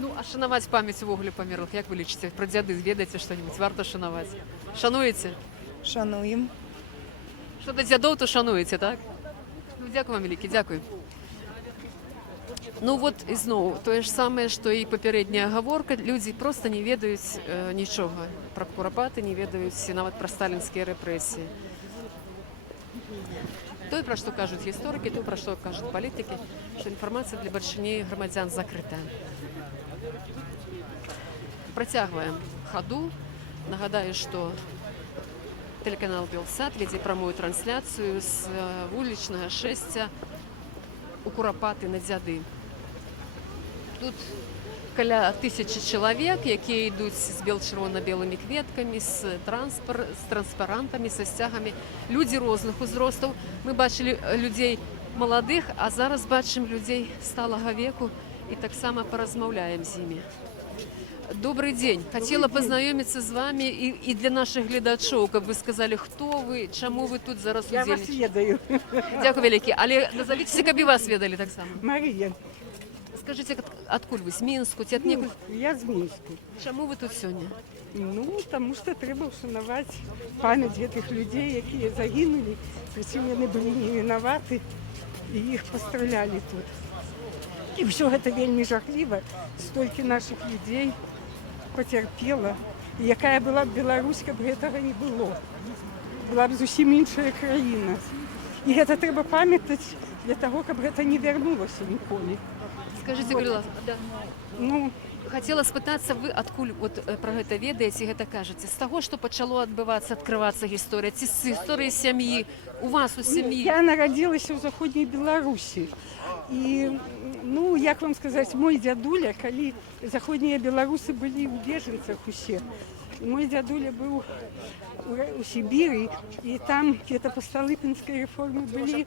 Ну, а шанувати пам'ять в Оглі померлих, як ви лічите? Про дяди ведаєте що-нибудь? Варто шанувати? Шануєте? Шануем. Що до дядов, то шануєте, так? Ну, дякую вам велике, дякую. Ну от і знову, те ж саме, що і попередня оговорка, люди просто не ведають нічого про Куропати, не ведають навіть про сталінські репресії. То, про що кажуть історики, то, про що кажуть політики, що інформація для більшості громадян закрита. Протягуємо ходу. Нагадаю, що телеканал «Белсат» веде прямую трансляцію з вуличного шестя у Куропати на Дзяди. Тут каля 1000 чоловік, які йдуть з червоно-білими квітками, з транспарантами, з стягами. Люди різних узростів. Ми бачили людей молодих, а зараз бачимо людей сталого віку і так само порозмовляємо з ними. Добрый день. Хотела познайомиться з вами і для наших глядачів, щоб ви сказали, хто ви, чому ви тут зараз удільничаєте. Я вас ведаю. Дякую велике. Але назовіть, як ви вас ведали так само. Марія. Скажіть, откуда ви? З Мінську? Я з Мінську. Чому ви тут сьогодні? Ну, тому що треба вшанувати пам'ять тих людей, які загинули, причому вони були не винуваті, і їх постріляли тут. І все це вельми жахливо, стільки наших людей потерпіло. І яка була б Білорусь, якби цього не було. Була б зовсім інша країна. І це треба пам'ятати для того, щоб це не повернулося ніколи. Скажите, Грила, да. Ну, хотела спытаться, вы откуль вот про гэта ведаеце, гэта кажаце? З таго, што пачало адбывацца, адкрывацца гісторыя, ці з гісторыі сям'і, у вас у сям'і? Я народилась в Заходней Беларуси. И, ну, як вам сказать, мой дядуля, коли заходние белорусы были у беженцах усе, мой дядуля был у Сибири, и там где-то по Столыпинской реформе были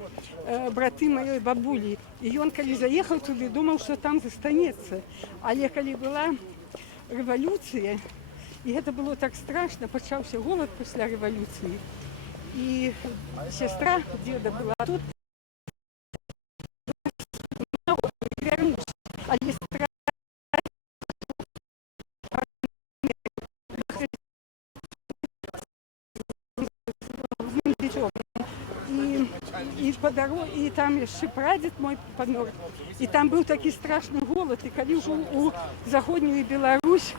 браты моей бабули. И он, коли заехал туда, думал, что там застанется. Але коли была революция, и это было так страшно, почался голод после революции, и сестра деда была тут, вернулась, а сестра и по дороге, и там еще прадед мой помер, и там был такой страшный голод, и когда уже у Заходнюю Беларусь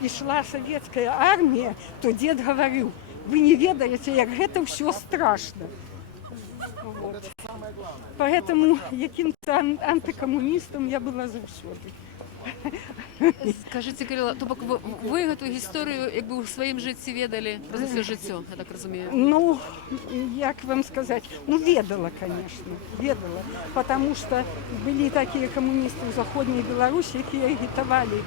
и шла советская армия, то дед говорил, вы не ведаете, як это все страшно. Вот. Поэтому яким-то антикоммунистом я была завсёды. Скажите, Кирилла, то бок ви эту історію якби у своїм житті ведали про все життя, я так розумію? Ну, як вам сказать, ну, ведала, конечно, ведала, потому что были такие коммунисты в Заходней Беларуси, які агітували,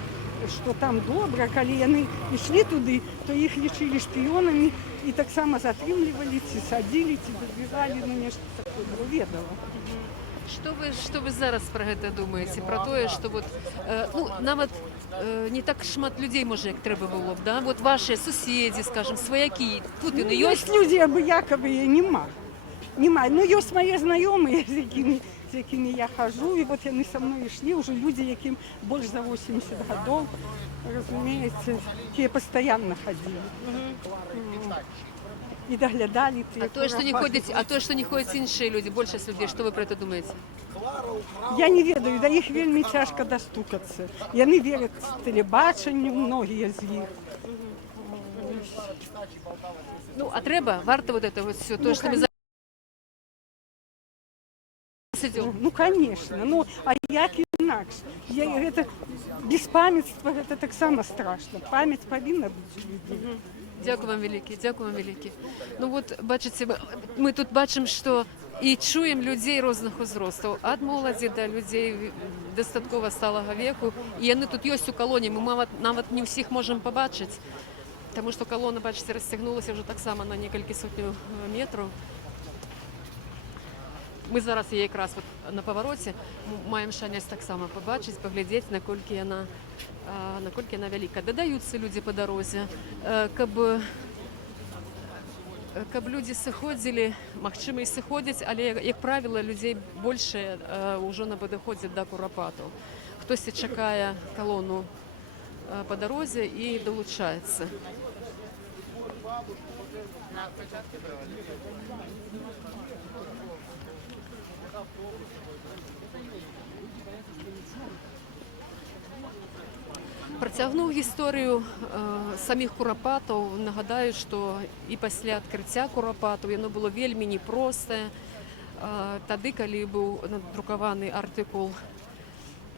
что там добра, коли яны ішли туды, то их лічили шпіонами і так само затрымлівалі, ці садили, ці забірали, ну, нешта такое было, ведала. Что вы зараз про гэта думаете? Про тое, что вот, ну, нават не так шмат людей, можа, як трэба было б, да? Вот ваши суседи, скажем, сваяки, тут Ну, яны ёсць ёсць? людзі абыякавыя, нема. Нема. Ну, ёсць мае знаёмыя, з якімі я хожу, і вот яны са мной ішлі, ўжо людзі, якім больш за 80 гадоў, разумееце, тие пастаянна хадзілі. І даглядалі тыя. А тое, што не ходзяць іншыя людзі, большасць людей, што вы про это думаете? Я не ведаю, да іх вельмі цяжка дастукацца. Яны вераць тэлебачанню, многія з іх. Ну, а трэба, варта вот это вот все, то, что мы зараз идём. Ну, конечно. Ну, а як інакш? Гэта беспамятства, гэта таксама страшна. Памяць павінна быць у людзей. Дякую вам вялікі, дякую вам вялікі. Ну вот, бачыце, мы тут бачым, што і чуем людзей розных узростаў, ад моладзі да людзей дастаткова сталага веку. І яны тут ёсць у калоне, мы нават не ўсіх можам пабачыць, таму што калона, бачыце, расцягнулася ўжо таксама на некалькі сотняў метраў. Мы зараз яе якраз вот на павароце маем шанец таксама пабачыць, паглядзець, наколькі яна вялікая. Дадаюцца людзі па дарозе, каб людзі сыходзілі, магчыма, і сыходзяць, але, як правіла, людзей большае ўжо на падыходзе да курапатаў. Хтосьці чакае калону па дарозе і далучаецца. Працягнуў гісторыю саміх курапатаў, нагадаю, што і пасля адкрыцця курапатаў яно было вельмі непростае. Тады, калі быў надрукаваны артыкул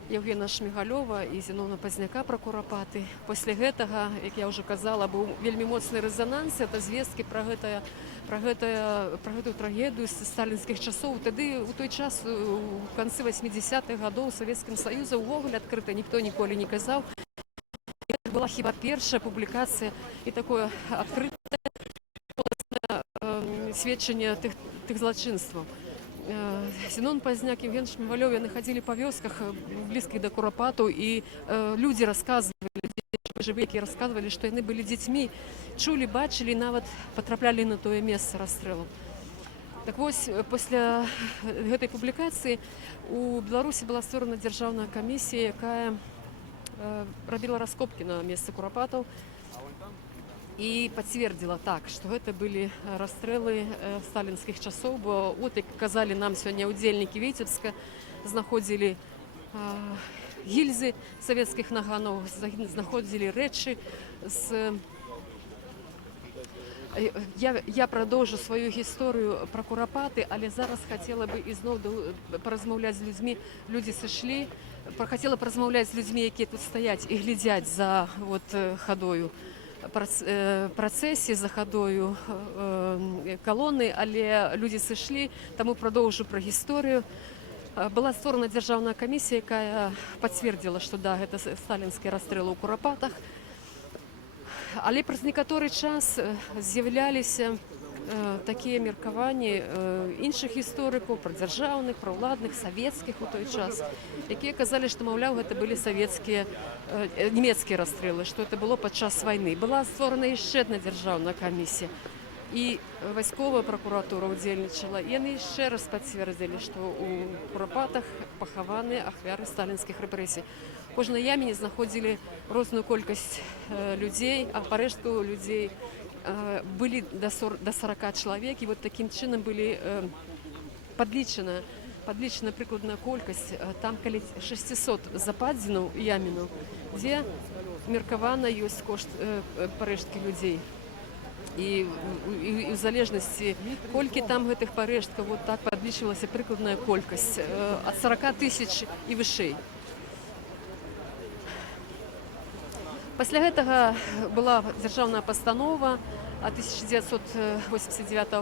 Евгена Шмігалёва і Зіновна Пазняка пра курапаты, пасля гэтага, як я ўжо казала, быў вельмі моцны рэзананс, это звесткі пра гэтую трагедыю з сталінскіх часоў. Тады, у той час, у канцы 80-х гадоў Савецкім Саюзе ўвогуле адкрыта ніхто ніколі не казаў. Гэта была хіба першая публікацыя і такое адкрытае сведчанне тых злачынстваў. Зінон Пазняк, Евген Шмігалёв, яны хадзілі па вёсках блізкіх да курапатаў, і людзі расказвалі, жывыя, якія расказвалі, што яны былі дзецьмі, чулі, бачылі, нават патраплялі на тое месца расстрэлу. Так вось, пасля гэтай публікацыі у Беларусі была створана дзяржаўная камісія, якая рабіла раскопкі на месцы курапатаў і пацвердзіла так, што гэта былі расстрэлы сталінскіх часоў, бо от, як казалі нам сёння ўдзельнікі Віцебска, знаходзілі гільзы савецкіх наганаў, знаходзілі рэчы з... Я прадоўжу сваю гісторыю пра курапаты, але зараз хацела бы ізноў паразмаўляць з людзьмі. Людзі сышлі, хацела паразмаўляць з людзьмі, якія тут стаяць і глядзяць за хадою працэсіі, за хадою калоны, але людзі сышлі, таму прадоўжу пра гісторыю. Была створана дзяржаўная камісія, якая пацвердзіла, што да, гэта сталінскія расстрэлы ў курапатах. Але праз некаторы час з'яўляліся такія меркаванні іншых гісторыкаў, пра дзяржаўных, пра ўладных, савецкіх у той час, якія казалі, што, маўляў, гэта былі нямецкія расстрэлы, што гэта было падчас вайны. Была створана яшчэ адна дзяржаўная камісія, і вайсковая пракуратура ўдзельнічала. Яны яшчэ раз пацвердзілі, што ў курапатах пахаваны ахвяры сталінскіх рэпрэсій. Кожнай яме знаходзілі розную колькасць людзей, а парэшткаў людзей былі да 40 чалавек, і вот такім чынам былі падлічана прыкладная колькасць, там каля 600 западзінаў ямінаў, дзе меркавана ёсць кошт парэшткі людзей. І ў залежнасці, колькі там гэтых парэшткаў, вот так падлічвалася прыкладная колькасць, ад 40 000 і вышэй. Пасля гэтага была дзяржаўная пастанова ад 1989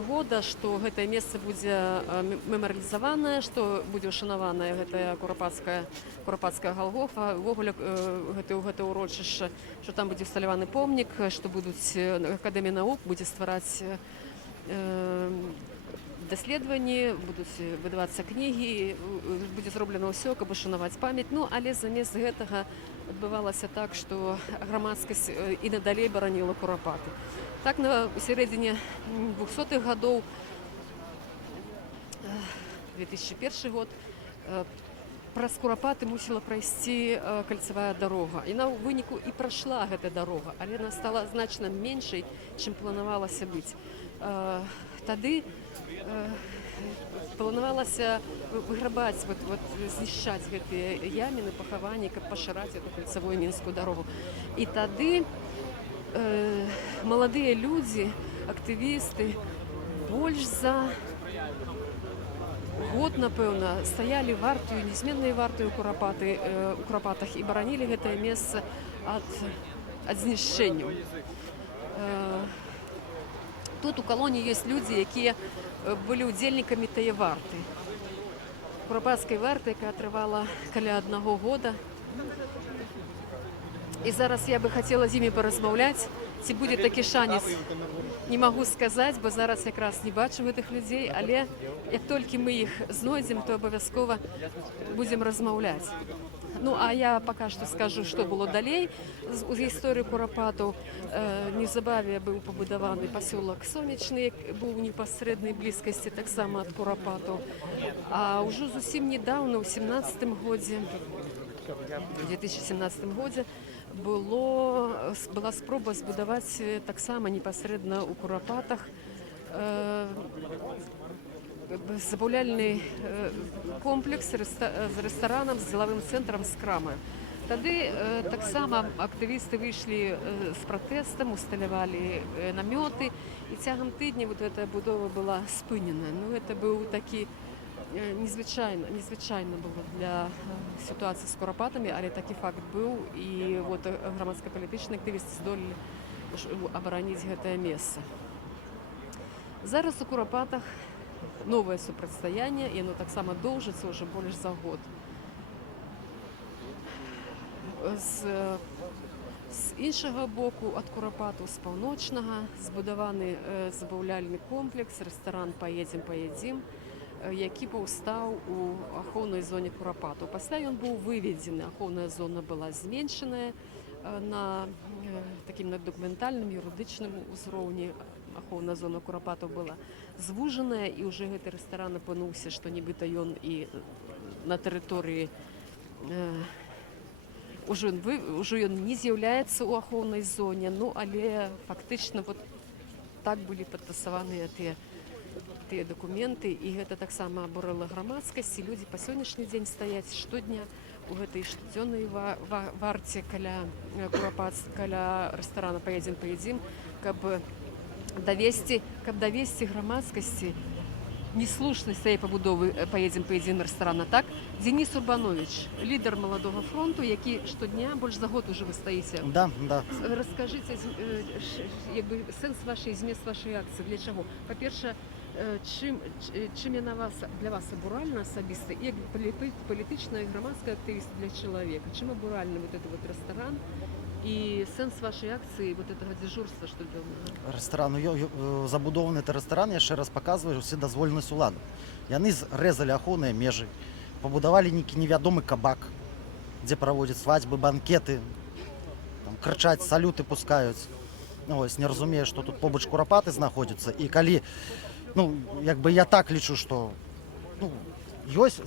года, што гэтае месца будзе мемарыялізаванае, што будзе ушанаваная гэтая курапацкая Галгофа, увогуле гэта ўрочышча, што там будзе ўсталяваны помнік, што будуць Акадэмія навук будзе ствараць даследаванні, будуць выдавацца кнігі, будзе зроблена ўсё, каб ушанаваць памяць. Ну, але замест гэтага адбывалася так, што грамадскасць і надалей бараніла курапаты. Так, на сярэдзіне 200-х гадоў, 2001 год, праз курапаты мусіла прайсці кальцавая дарога. І на выніку і прайшла гэта дарога, але яна стала значна меншай, чым планавалася быць. Тады планавалася выграбаць, знішчаць гэтыя яміны, пахаванні, каб пашыраць эту кальцавую мінскую дарогу. І тады маладыя людзі, актывісты, больш за год, напэўна, стаялі вартую, незменнай вартую у курапатах і баранілі гэтае месца ад знішчэнняў. Тут у калоніі ёсць людзі, якія былі ўдзельнікамі тае варты. Курапацкай варты, якая трывала каля 1 года. І зараз я бы хацела з імі паразмаўляць. Ці будзе такі шанец, не магу сказаць, бо зараз якраз не бачу гэтых людзей, але як толькі мы іх знойдзем, то абавязкова будзем размаўляць. Ну, а я пака што скажу, што было далей у гісторыі курапатаў. Неўзабаве быў пабудаваны пасёлак Сонечны, быў у непасрэднай блізкасці таксама ад курапатаў. А ўжо зусім недаўна, у 2017 годзе, была спроба збудаваць таксама непасрэдна ў курапатах забаўляльны комплекс з рэстаранам, з дзелавым цэнтрам, з крамай. Тады таксама актывісты выйшлі з пратэстам, усталявалі намёты, і цягам тыдня гэтая будова была спынена. Ну, гэта быў такі незвычайна было для сітуацыі з курапатамі, але такі факт быў, і грамадска-палітычныя актывісты здолелі абараніць гэтае месца. Зараз у курапатах новае супрацьстаянне, і яно таксама доўжыцца ўжо больш за год. З іншага боку, ад курапатаў, з паўночнага, збудаваны забаўляльны комплекс, рэстаран «Паедзем», які паўстаў у ахоўнай зоне курапатаў. Пасля ён быў выведзены, ахоўная зона была зменшаная на такім дакументальным, юрыдычным узроўні. Ахоўная зона курапатаў была звужаная, і ўжо гэты рэстаран апынуўся, што нібыта ён і на тэрыторыі ўжо ён не з'яўляецца ў ахоўнай зоне, ну, але фактычна так былі падтасаваныя тыя дакументы, і гэта таксама абурыла грамадскасць, і людзі па сённяшні дзень стаяць штодня у гэтай штодзённай варце каля рэстарана «Паедзем», каб давесці грамадскасці неслушнасць тае пабудовы «Паедзем» рэстарана. Так, Денис Урбанович, лідар маладога фронту, які штодня больш за год уже вы стаіце. Да. Раскажыце сэнс вашай, змест вашай акцыі, для чаго? Па-перша, чым яна для вас абуральна асабіста, як палітычная і грамадская актывіст для чалавека? Чым абуральны этот рэстаран і сэнс вашай акцыі, этого дзяжурства штодзённага? Рэстаран, забудованы это рэстаран, яшчэ раз паказвае ўседазволенасць уладу. Яны зрэзалі ахоўныя межы, пабудавалі нейкі невядомы кабак, дзе праводзяць свадьбы, банкеты, крычаць, салюты пускаюць. Не разумею, што тут побач курапаты знаходзяцца, і калі я так лічу, што ёсць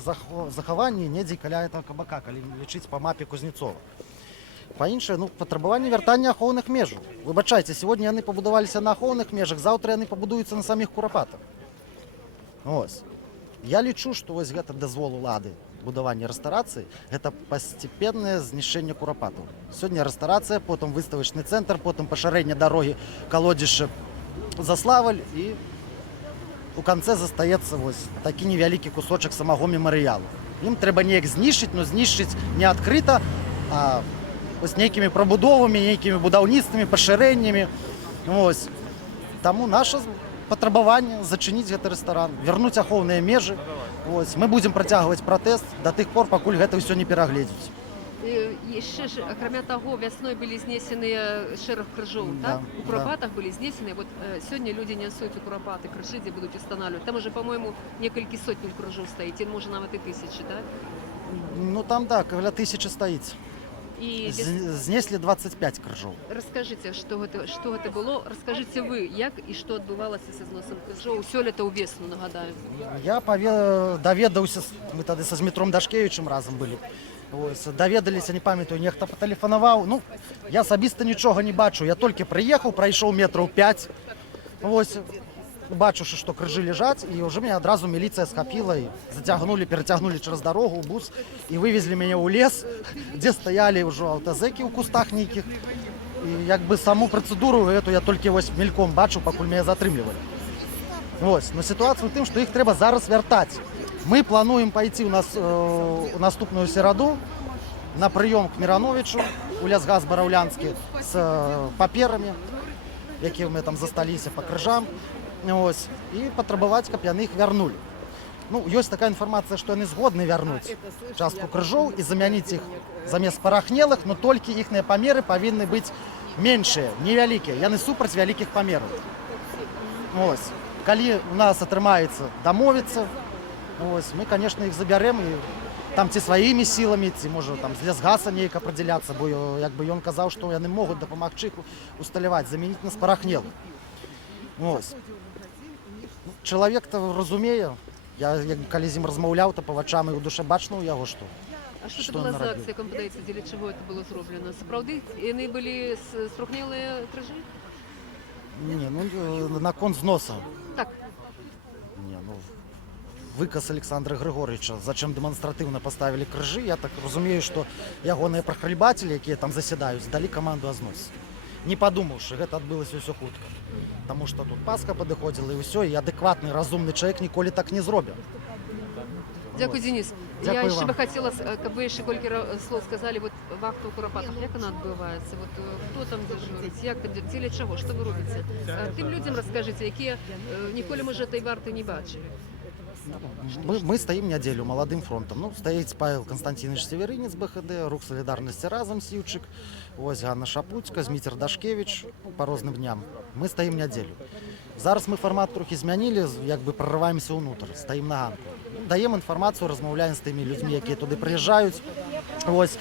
захаванне недзе каля этого кабака, калі лічыць па мапе Кузнецова. Па-іншае, патрабаванне вяртання ахоўных межаў. Выбачайце, сегодня яны пабудаваліся на ахоўных межах, заўтра яны пабудуюцца на саміх курапатах. Я лічу, што гэта дазвол улады будавання рэстарацыі, гэта пастепеннае знішчэнне курапатаў. Сёння рэстарацыя, потым выставачны цэнтр, потым пашырэнне дарогі калодзішча Заславаль, і у канцэ застаецца такі невялікі кусочак самого мемарыялу. Ім трэба неяк знішчыць, но знішчыць не адкрыта, а ось нейкімі прабудовамі, нейкімі будаўніцтвамі, пашырэннямі. Ось. Таму наша патрабаванне зачыніць гэты рэстаран, вярнуць ахоўныя межы. Ось. Мы будзем працягваць пратэст да тых пор, пакуль гэта ўсё не перагледзяць. Яшчэ ж, акрамя таго, вясной былі знесеныя шэраг крыжоў, так? У Курапатах былі знесеныя. Вот сёння людзі нясуць у Курапаты крыжы, дзе будуць устанавливать. Там уже, по-моему, некалькі сотняў крыжоў стаіць, ці можа нават і тысячы, так? Ну там да, каля 1000 стаіць. І Знеслі 25 крыжоў. Раскажыце, што гэта было? Раскажыце вы, як і што адбывалася са зносам крыжоў сёлета ўвесну, нагадаю. Я даведаўся, мы тады са Змітром Дашкевічым разам былі. Ось, даведаліся, не памятаю, нехта патэлефанаваў. Ну, я асабіста нічога не бачу. Я толькі прыехаў, прайшоў метраў 5. Ось, бачушы, што крыжы ляжаць, і ўжо мяне адразу міліцыя схапіла і перацягнулі через дарогу ў бус і вывезлі мяне ў лес, дзе стаялі ўжо аўтазэкі ў кустах нейкіх. І як бы саму працэдуру эту я толькі вось мельком бачу, пакуль мяне затрымлівалі. Ось, но сітуацыя ў тым, што іх трэба зараз вяртаць. Мы плануем пойти у наступную сераду на прыём к Мірановичу у Лясгас Бараўлянскі з паперамі, якія мы там засталіся па крыжам, ось, і патрабаваць, каб яны іх вярнулі. Ну, ёсць такая інфармацыя, што яны згодны вярнуць частку крыжоў і замяніць іх замест парахнелых, но толькі іхныя памеры павінны быць меншыя, невялікія. Яны супраць вялікіх памераў. Ось. Калі у нас атрымаецца дамовіцца, ось, мы, конечно, іх забярем і там ці сваімі сіламі, ці можа там з Лясгаса неяк апрадзяляцца, бо як бы ён казаў, што яны могуць дапамагчы іх усталяваць, замяніць на спарахнелых. Ось. Чалавек-то разумее, я калі з ім размаўляў, то па вачам і ў душе бачна ў яго што. А што це була за акція, як вам падаецца, дзеля чаго це было зроблена? Сапраўды яны былі спарахнелыя крыжы? Не, ну наконт зноса. Так. Не, ну выказ Александра Григорьевича, зачем дэманстратыўна паставілі крыжы, я так разумею, што ягоныя прахлебацелі, якія там засядаюць, далі каманду о зносе. Не падумаўшы, гэта адбылася ўсё хутка. Таму што тут Пасха падыходзіла і ўсё, і адэкватны, разумны чалавек ніколі так не зробіў. Дзякуй, Денис. Дзякуй Я яшчэ вам. бы хацела, каб вы яшчэ колькі слоў сказалі, вот вахта ў Курапатах, як она адбываецца? Вот хто там дзяжурыць, як там, дзеля чаго, што вы робіце? Тым людзям раскажыце, якія ніколі, можа, этой варты не бачылі. Мы стаім нядзелю маладым фронтам. Ну, стаіць Павел Константинович Северинец, БХД, Рух Солідарнасці разам, Сіўчык, ось Ганна Шапуцька, Зміцер Дашкевич, по розным дням. Мы стаім нядзелю. Зараз мы фармат трохі змянілі, як бы прорываемся ўнутр, стаім на ганку. Даем інфармацыю, размаўляем з тымі людзьмі, якія туды прыязджаюць. Ось.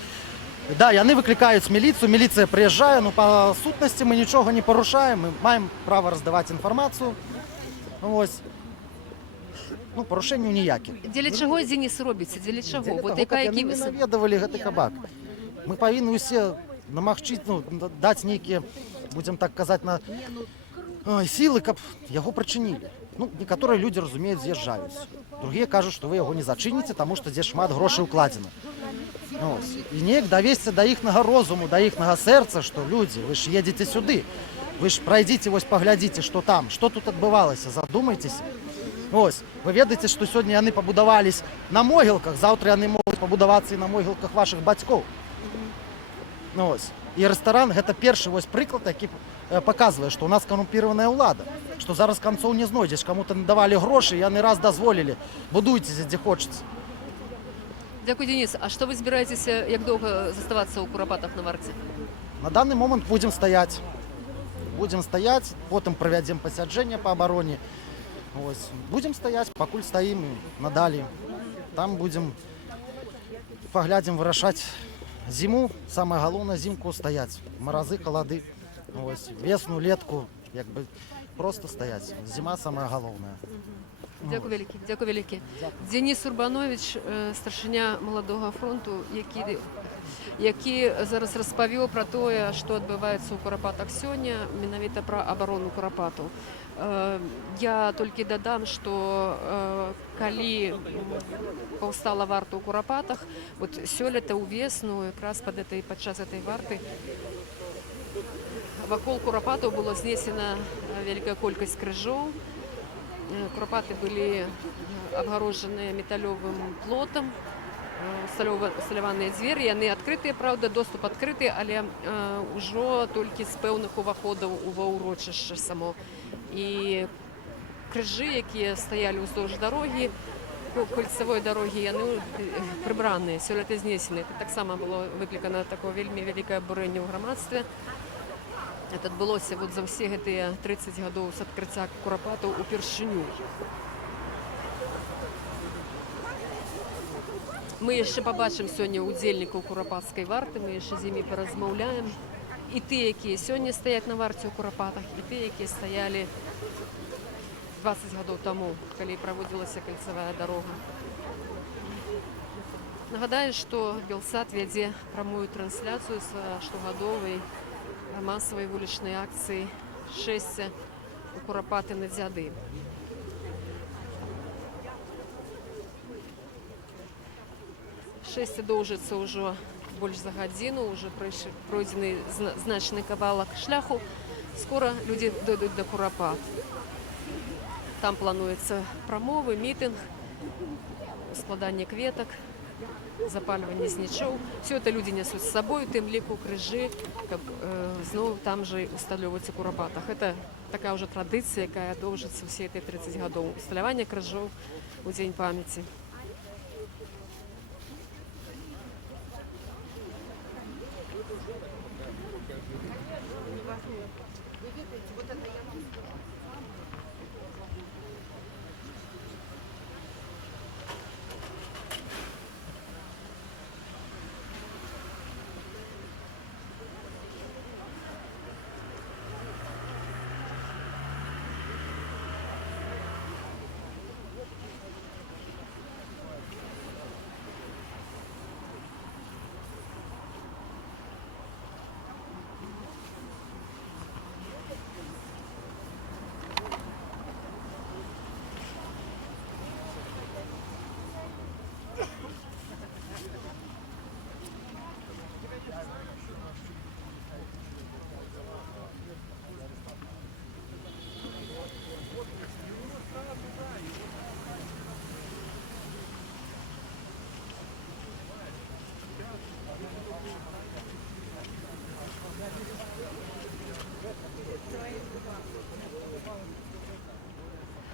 Да, яны выклікаюць міліцыю, міліцыя прыязджае, но па сутнасці мы нічога не парушаем, мы маем права раздаваць інфармацыю. Ось. Ну, парушэнняў ніякіх. Дзеля чаго, Денис, робіце? Дзеля чаго? Вот якая яны наведавалі гэты кабак. Мы павінны ўсе намагчы, ну, даць нейкія, будзем так казаць, на сілы, каб яго прычынілі. Ну, некаторыя людзі, разумеюць, з'язджаюць. Другія кажуць, што вы яго не зачыніце, таму што дзе шмат грошай укладзена. І неяк давесці да іхнага розуму, да іхнага сэрца, што людзі, вы ж едзеце сюды, вы ж прайдзіце, вось паглядзіце, што там, што тут адбывалася, задумайцеся. Ось, вы ведаеце, што сёння яны пабудавались на могілках, заўтра яны могуць пабудавацца і на могілках вашых бацькоў. Ось. І рэстаран гэта першы вось прыклад, які паказвае, што ў нас карумпіраваная ўлада, што зараз канцоў не знойдзеш, каму-то надавалі грошы, яны раз дазволілі, будуйцеся дзе хочаце. Дзякуй, Денис. А што вы збіраецеся, як доўга заставацца ў Курапатах на варце? На данный момент будзем стаяць. Будзем стаяць, потым правядзем пасяджэнне па абароне. Ось. Будзем стаяць, пакуль стаім надалі. Там будзем паглядзім вырашаць зіму, самае галоўнае зімку стаяць. Маразы, халады. Ось. Весну, летку, як бы просто стаяць. Зіма самае галоўнае. Дзякуй вялікі, дзякуй вялікі. Денис Урбанович, старшыня маладога фронту, які зараз распавёў пра тое, што адбываецца ў Курапатах сёння, менавіта пра абарону Курапатаў. Я толькі дадам, што калі паўстала варта ў Курапатах, вот сёлета ўвесну, якраз падчас этой варты, вакол Курапатаў было знесена вялікая колькасць крыжоў. Курапаты былі абгароджаныя металёвым плотам. усталяваныя дзверы, яны адкрытыя, праўда, доступ адкрыты, але ўжо толькі з пэўных уваходаў ува ўрочышча само. І крыжы, якія стаялі ўздоўж дарогі, кольцавой дарогі, яны прыбраныя, сёлета знесены. Это таксама было выклікана такое вельмі вялікае абурэнне ў грамадстве. Это адбылося вот за ўсе гэтыя 30 гадоў з адкрыцця курапатаў упершыню. Мы яшчэ пабачым сёння удзельнікаў курапатскай варты, мы яшчэ з імі паразмаўляем. І тыя, якія сёння стаяць на варце ў курапатах, і тыя, якія стаялі 20 гадоў таму, калі праводзілася кальцавая дарога. Нагадаю, што Белсат вядзе прамую трансляцыю з штогадовай масавай вулічнай акцыі «Шэсце у курапаты на дзяды». Шэсце доўжыцца ўжо больш за гадзіну, ўжо пройдзены значны кавалак шляху. Скора людзі дойдуць да курапат. Там плануецца прамовы, мітынг, складанне кветак, запальванне знічоў. Все это людзі нясуць з сабой, у тым ліку крыжы, каб зноў там жа усталёўваць у курапатах. Это такая ўжо традыцыя, якая доўжыцца ўсе эти 30 гадоў. Усталяванне крыжоў у дзень памяці.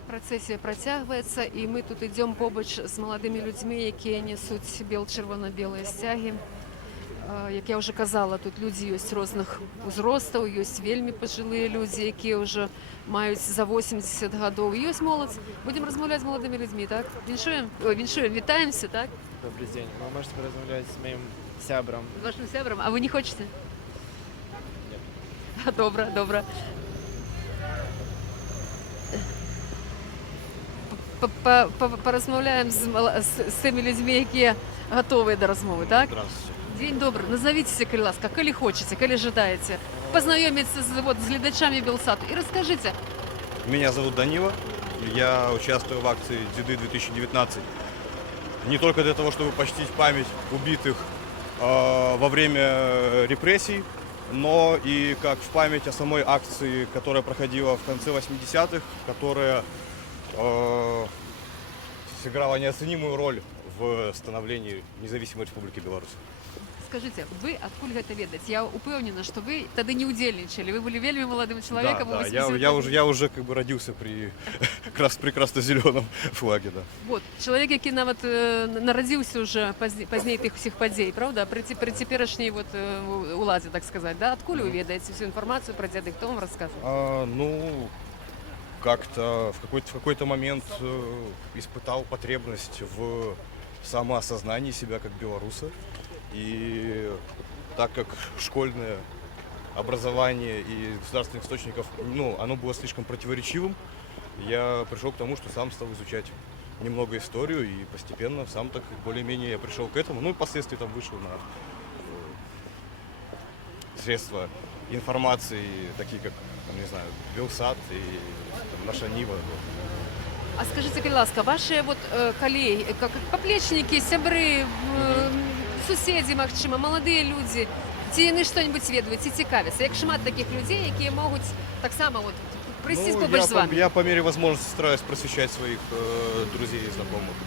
Працэсія працягваецца, і мы тут ідзём побач з маладымі людзьмі, якія нясуць чырвона-белыя сцягі. Як я ўжо казала, тут людзі ёсць розных узростаў, ёсць вельмі пажылыя людзі, якія ўжо маюць за 80 гадоў. Ёсць моладзь. Будзем размаўляць з маладымі людзьмі, так? Віншуем? Ой, віншуем, вітаемся, так? Добрый день. Вы можете поразмовлять с моим сябром? З вашим сябрам? А вы не хочете? Нет. Добра, добра. Поразмаўляем з тымі людзьмі, якія гатовыя да размовы, так? Здравствуйте. День добрый. Назовитесь, калі ласка, калі хочаце, калі жадаеце. Познакомиться с глядачами Белсату и расскажите. Меня зовут Данила. Я участвую в акции «Деды 2019» не только для того, чтобы почтить память убитых во время репрессий, но и как в память о самой акции, которая проходила в конце 80-х, которая сыграла неоценимую роль в становлении независимой Республики Беларусь. Скажите, вы откуль гэта ведаете? Я упэўнена, что вы тогда не удзельничали. Вы были вельми молодым человеком. Да, я уже как бы родился при красно-зеленом флаге, да. Вот, человек, який нават народился уже поздней тых всех подзей, правда? При теперешней вот уладе, так сказать, да? Откуль вы ведаете всю информацию про деды? Кто вам рассказывал? Ну, как-то в какой-то момент испытал потребность в самоосознании себя как белоруса. И так как школьное образование и государственных источников, оно было слишком противоречивым, я пришел к тому, что сам стал изучать немного историю, и постепенно сам так более-менее я пришел к этому. Ну и впоследствии там вышел на средства информации, такие как, не знаю, Белсат и наша Нива. А скажите, калі ласка, ваши вот коллеги, как поплечники, сябры, суседзі, магчыма, маладыя людзі, ці яны што-нибудь ведаюць, ці цікавяцца? Як шмат таких людей, якія могуць таксама вот прыйсці побач з вами? Я по мере возможности стараюсь просвещать своих друзей, знакомых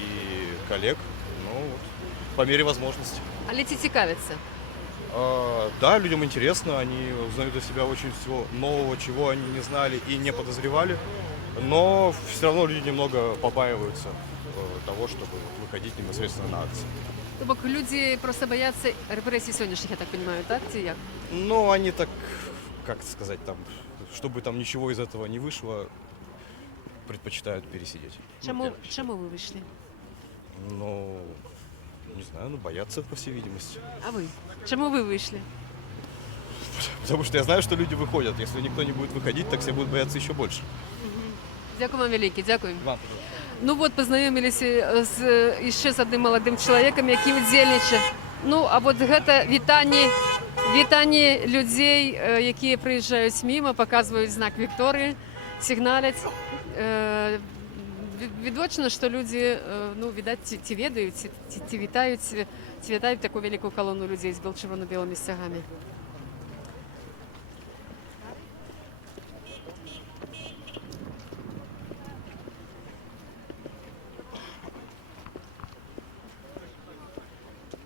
и коллег. Ну вот. по мере возможности. Але ці цікавяться? Да, людям интересно, они узнают для себя очень всего нового, чего они не знали и не подозревали, но все равно люди немного побаиваются того, чтобы выходить непосредственно на акции. Тобто люди просто бояться репресій сьогоднішніх, я так розумію, так? Чи як? Но они так, как сказать, там, чтобы там ничего из этого не вышло, предпочитают пересидеть. Чому ви вийшли? Ну, не знаю, боятся, по всей видимости. А ви? Чому ви вийшли? Потому что я знаю, что люди выходят. Если никто не будет выходить, так все будут бояться еще больше. Дякую вам велике, дякую. Вам. Ну от познайомилися ще з одним молодим чоловіком, який удзельничає. Ну, а от гэта вітанне людей, які приїжджають мимо, показують знак Вікторії, сигналять. Відочно, що люди, ну, видать, ті ведають, ті вітають таку велику колону людей з червоно-білими стягами.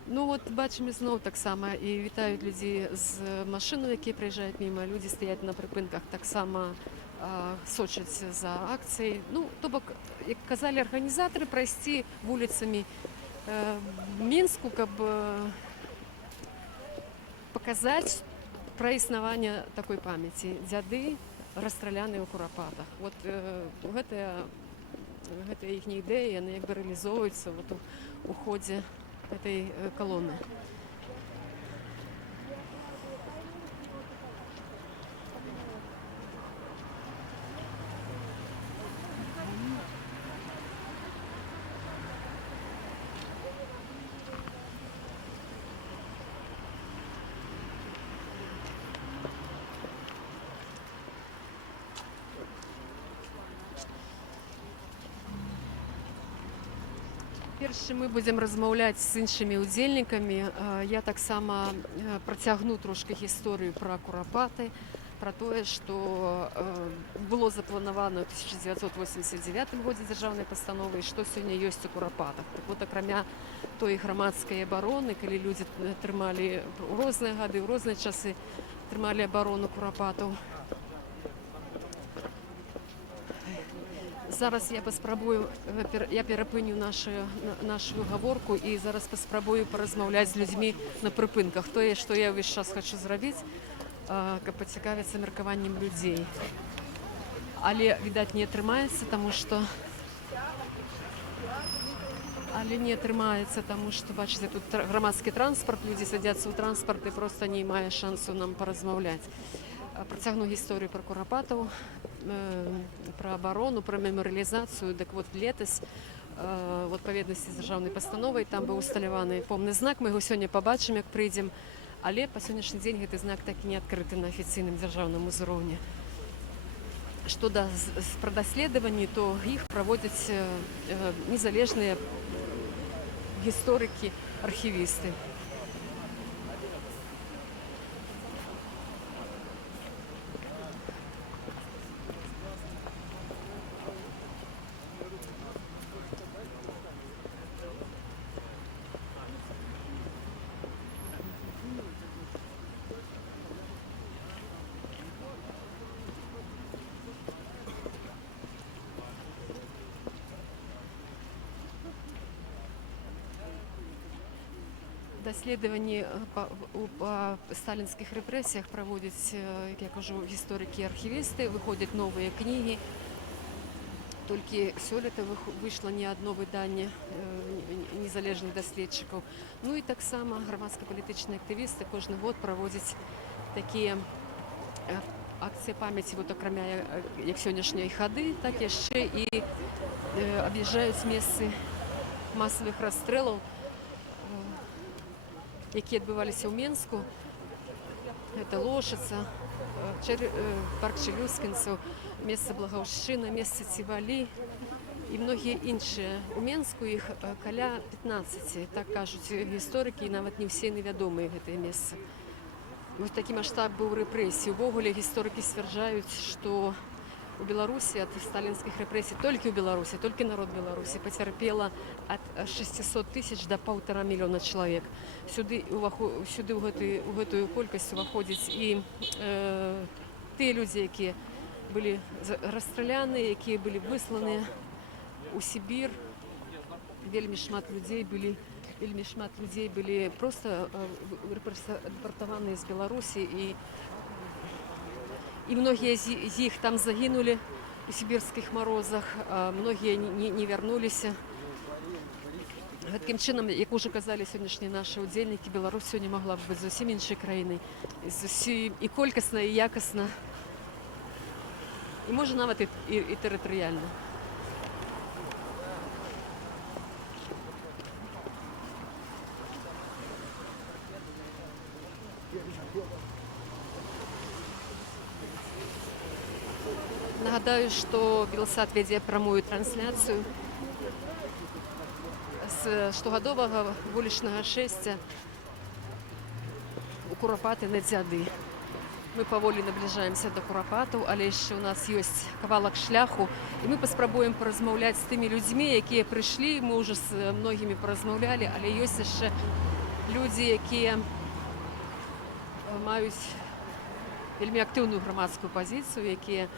Ну от бачимо знову так само і вітають людей з машиною, які приїжджають мимо. Люди стоять на припинках, так само сочаться за акцією. Ну, тобто, як казали організатори, пройти вулицями Мінську, как бы показати про існування такої пам'яті. Дяди розстріляні у Куропатах. От гэта їхня ідея, вона якби реалізовується у ході этой колонны. Перш ми будемо розмовляти з іншими удзельниками. Я так само протягну трошки історію про Куропати, про те, що було заплановано у 1989 році державною постановою, і що сьогодні є у Куропатах. Так от, окрім тої громадської оборони, коли люди тримали у різні роки, у різні часи тримали оборону Куропатів. Зараз я спробую, я перепиню нашу говорку і зараз спробую порозмовляти з людьми на припинках. То, що я весь час хочу зробити, поцікавитися міркуванням людей. Але, видать, не тримається, тому що... бачите, тут громадський транспорт, люди сидяться у транспорт і просто не має шансу нам порозмовляти. Протягну історію про Куропатов, про оборону, про меморіалізацію. Так от, летось, в відповідності з державною постановою, там був усталюваний помний знак, ми його сьогодні побачимо, як прийдемо. Але по сьогоднішній день цей знак так і не відкритий на офіційному державному рівні. Що до досліджень, то їх проводять незалежні історики, архівісти. Дослідження по сталінських репресіях проводять, як я кажу, історики і архівісти, виходять нові книги. Тільки сьогодні вийшло не одне видання незалежних дослідчиків. Ну і так само громадсько-політичні активісти кожен год проводять такі акції пам'яті, окрім як сьогоднішньої ходи, так і ще і об'їжджають місця масових розстрілів, які відбувалися у Мінську. Це Лошиця, парк Челюскінців, місце Благовщина, місце Цівалі і многі інші. У Мінську їх каля 15, так кажуть історики, і навіть не всі невідомі це місце. Ось такий масштаб був репресій. Увогуле історики стверджують, що у Беларуси от сталинских репрессий, только у Беларуси, только народ Беларуси потерпело от 600 тысяч до 1,5 миллиона человек. Сюди у гэтую колькасць уваходзяць і тыя людзі, якія былі расстраляныя, якія былі высланыя у Сібір. Вельмі шмат людей былі просто дэпартаваныя з Беларусі, і многія з іх там загінулі у сібірскіх морозах, многія не вярнуліся. Таким чынам, як уже казалі сённяшнія нашы удзельнікі, Беларусь сёння могла б быць зусім іншай краінай, і колькасна, і якасна, і можа нават і тэрытарыяльна. Нагадаю, што Белсат вядзе прамую трансляцыю з штогадовага вулічнага шэсця у Курапаты на Дзяды. Мы паволі набліжаемся да Курапатаў, але яшчэ ў нас ёсць кавалак шляху, і мы паспрабуем паразмаўляць з тымі людзьмі, якія прыйшлі. Мы ўжо з многімі паразмаўлялі, але ёсць яшчэ людзі, якія маюць вельмі актыўную грамадскую пазіцыю, якія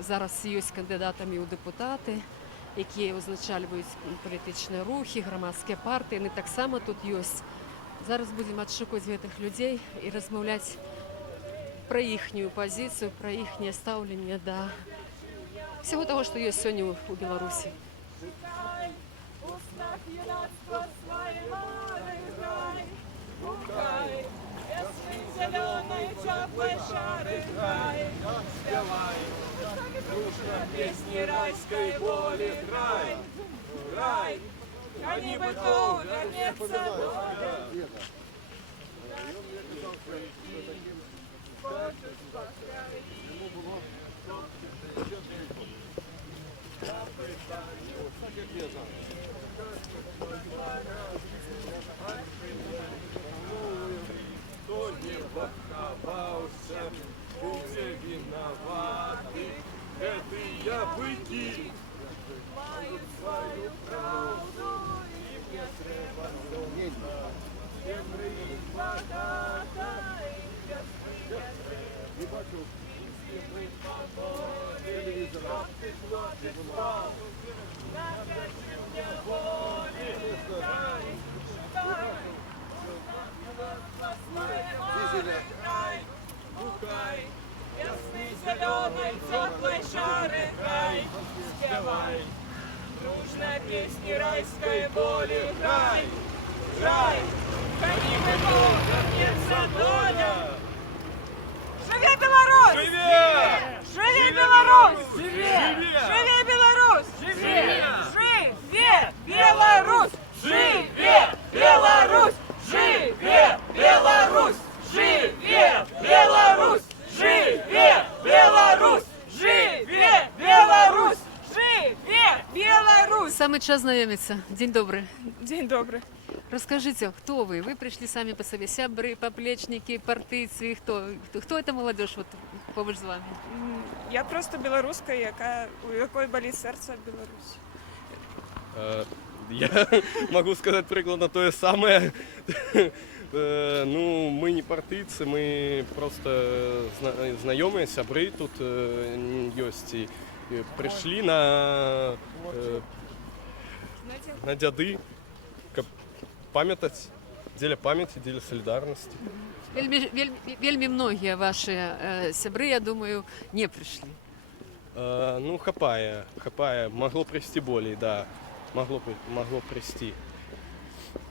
зараз ёсць кандыдатамі ў дэпутаты, якія ўзначальваюць палітычныя рухі, грамадскія партыі, яны таксама тут ёсць. Зараз будзем адшукаць гэтых людзей і размаўляць пра іхнюю пазіцыю, пра іхняе стаўленне да всего того, што ёсць сёння ў Беларусі. Зеленой теплой шары край, спевай, дружно песни райской боли край, край, они бы то вернется доля. Кто не поховался, где виноваты этые быки, мают свою правду и без революции, земли богата и без приятелей, мы помолились, чтоб ты платишь славу, накажи мне воли, край, край. Край, край, ясный зеленой теплой шары край, спевай, дружно песни райской боли край, край, каким итогом вернется доля. Живи Беларусь! Живи! Живи Беларусь! Живи! Живи Беларусь! Живи! Живи Беларусь! Живи Беларусь! Живи Беларусь! Живи Беларусь! Живи Беларусь! Живи Беларусь! Живи Беларусь! Самый час знакомиться. День добрый. День добрый. Расскажите, кто вы? Вы пришли сами по себе, сябры, поплечники, партийцы, кто эта молодежь вот побач з вами? Я просто белорусская, у якої болить серце от Беларуси. Я могу сказать прикладно то же самое. Ну, мы не партийцы, мы просто знакомые, сябры тут есть. И пришли на дзяды, каб памятаць, дзеля памяти, дзеля солидарности. Вельмі многие ваши сябры, я думаю, не пришли. Ну, хапае, могло прийти более, да. Могло прийти.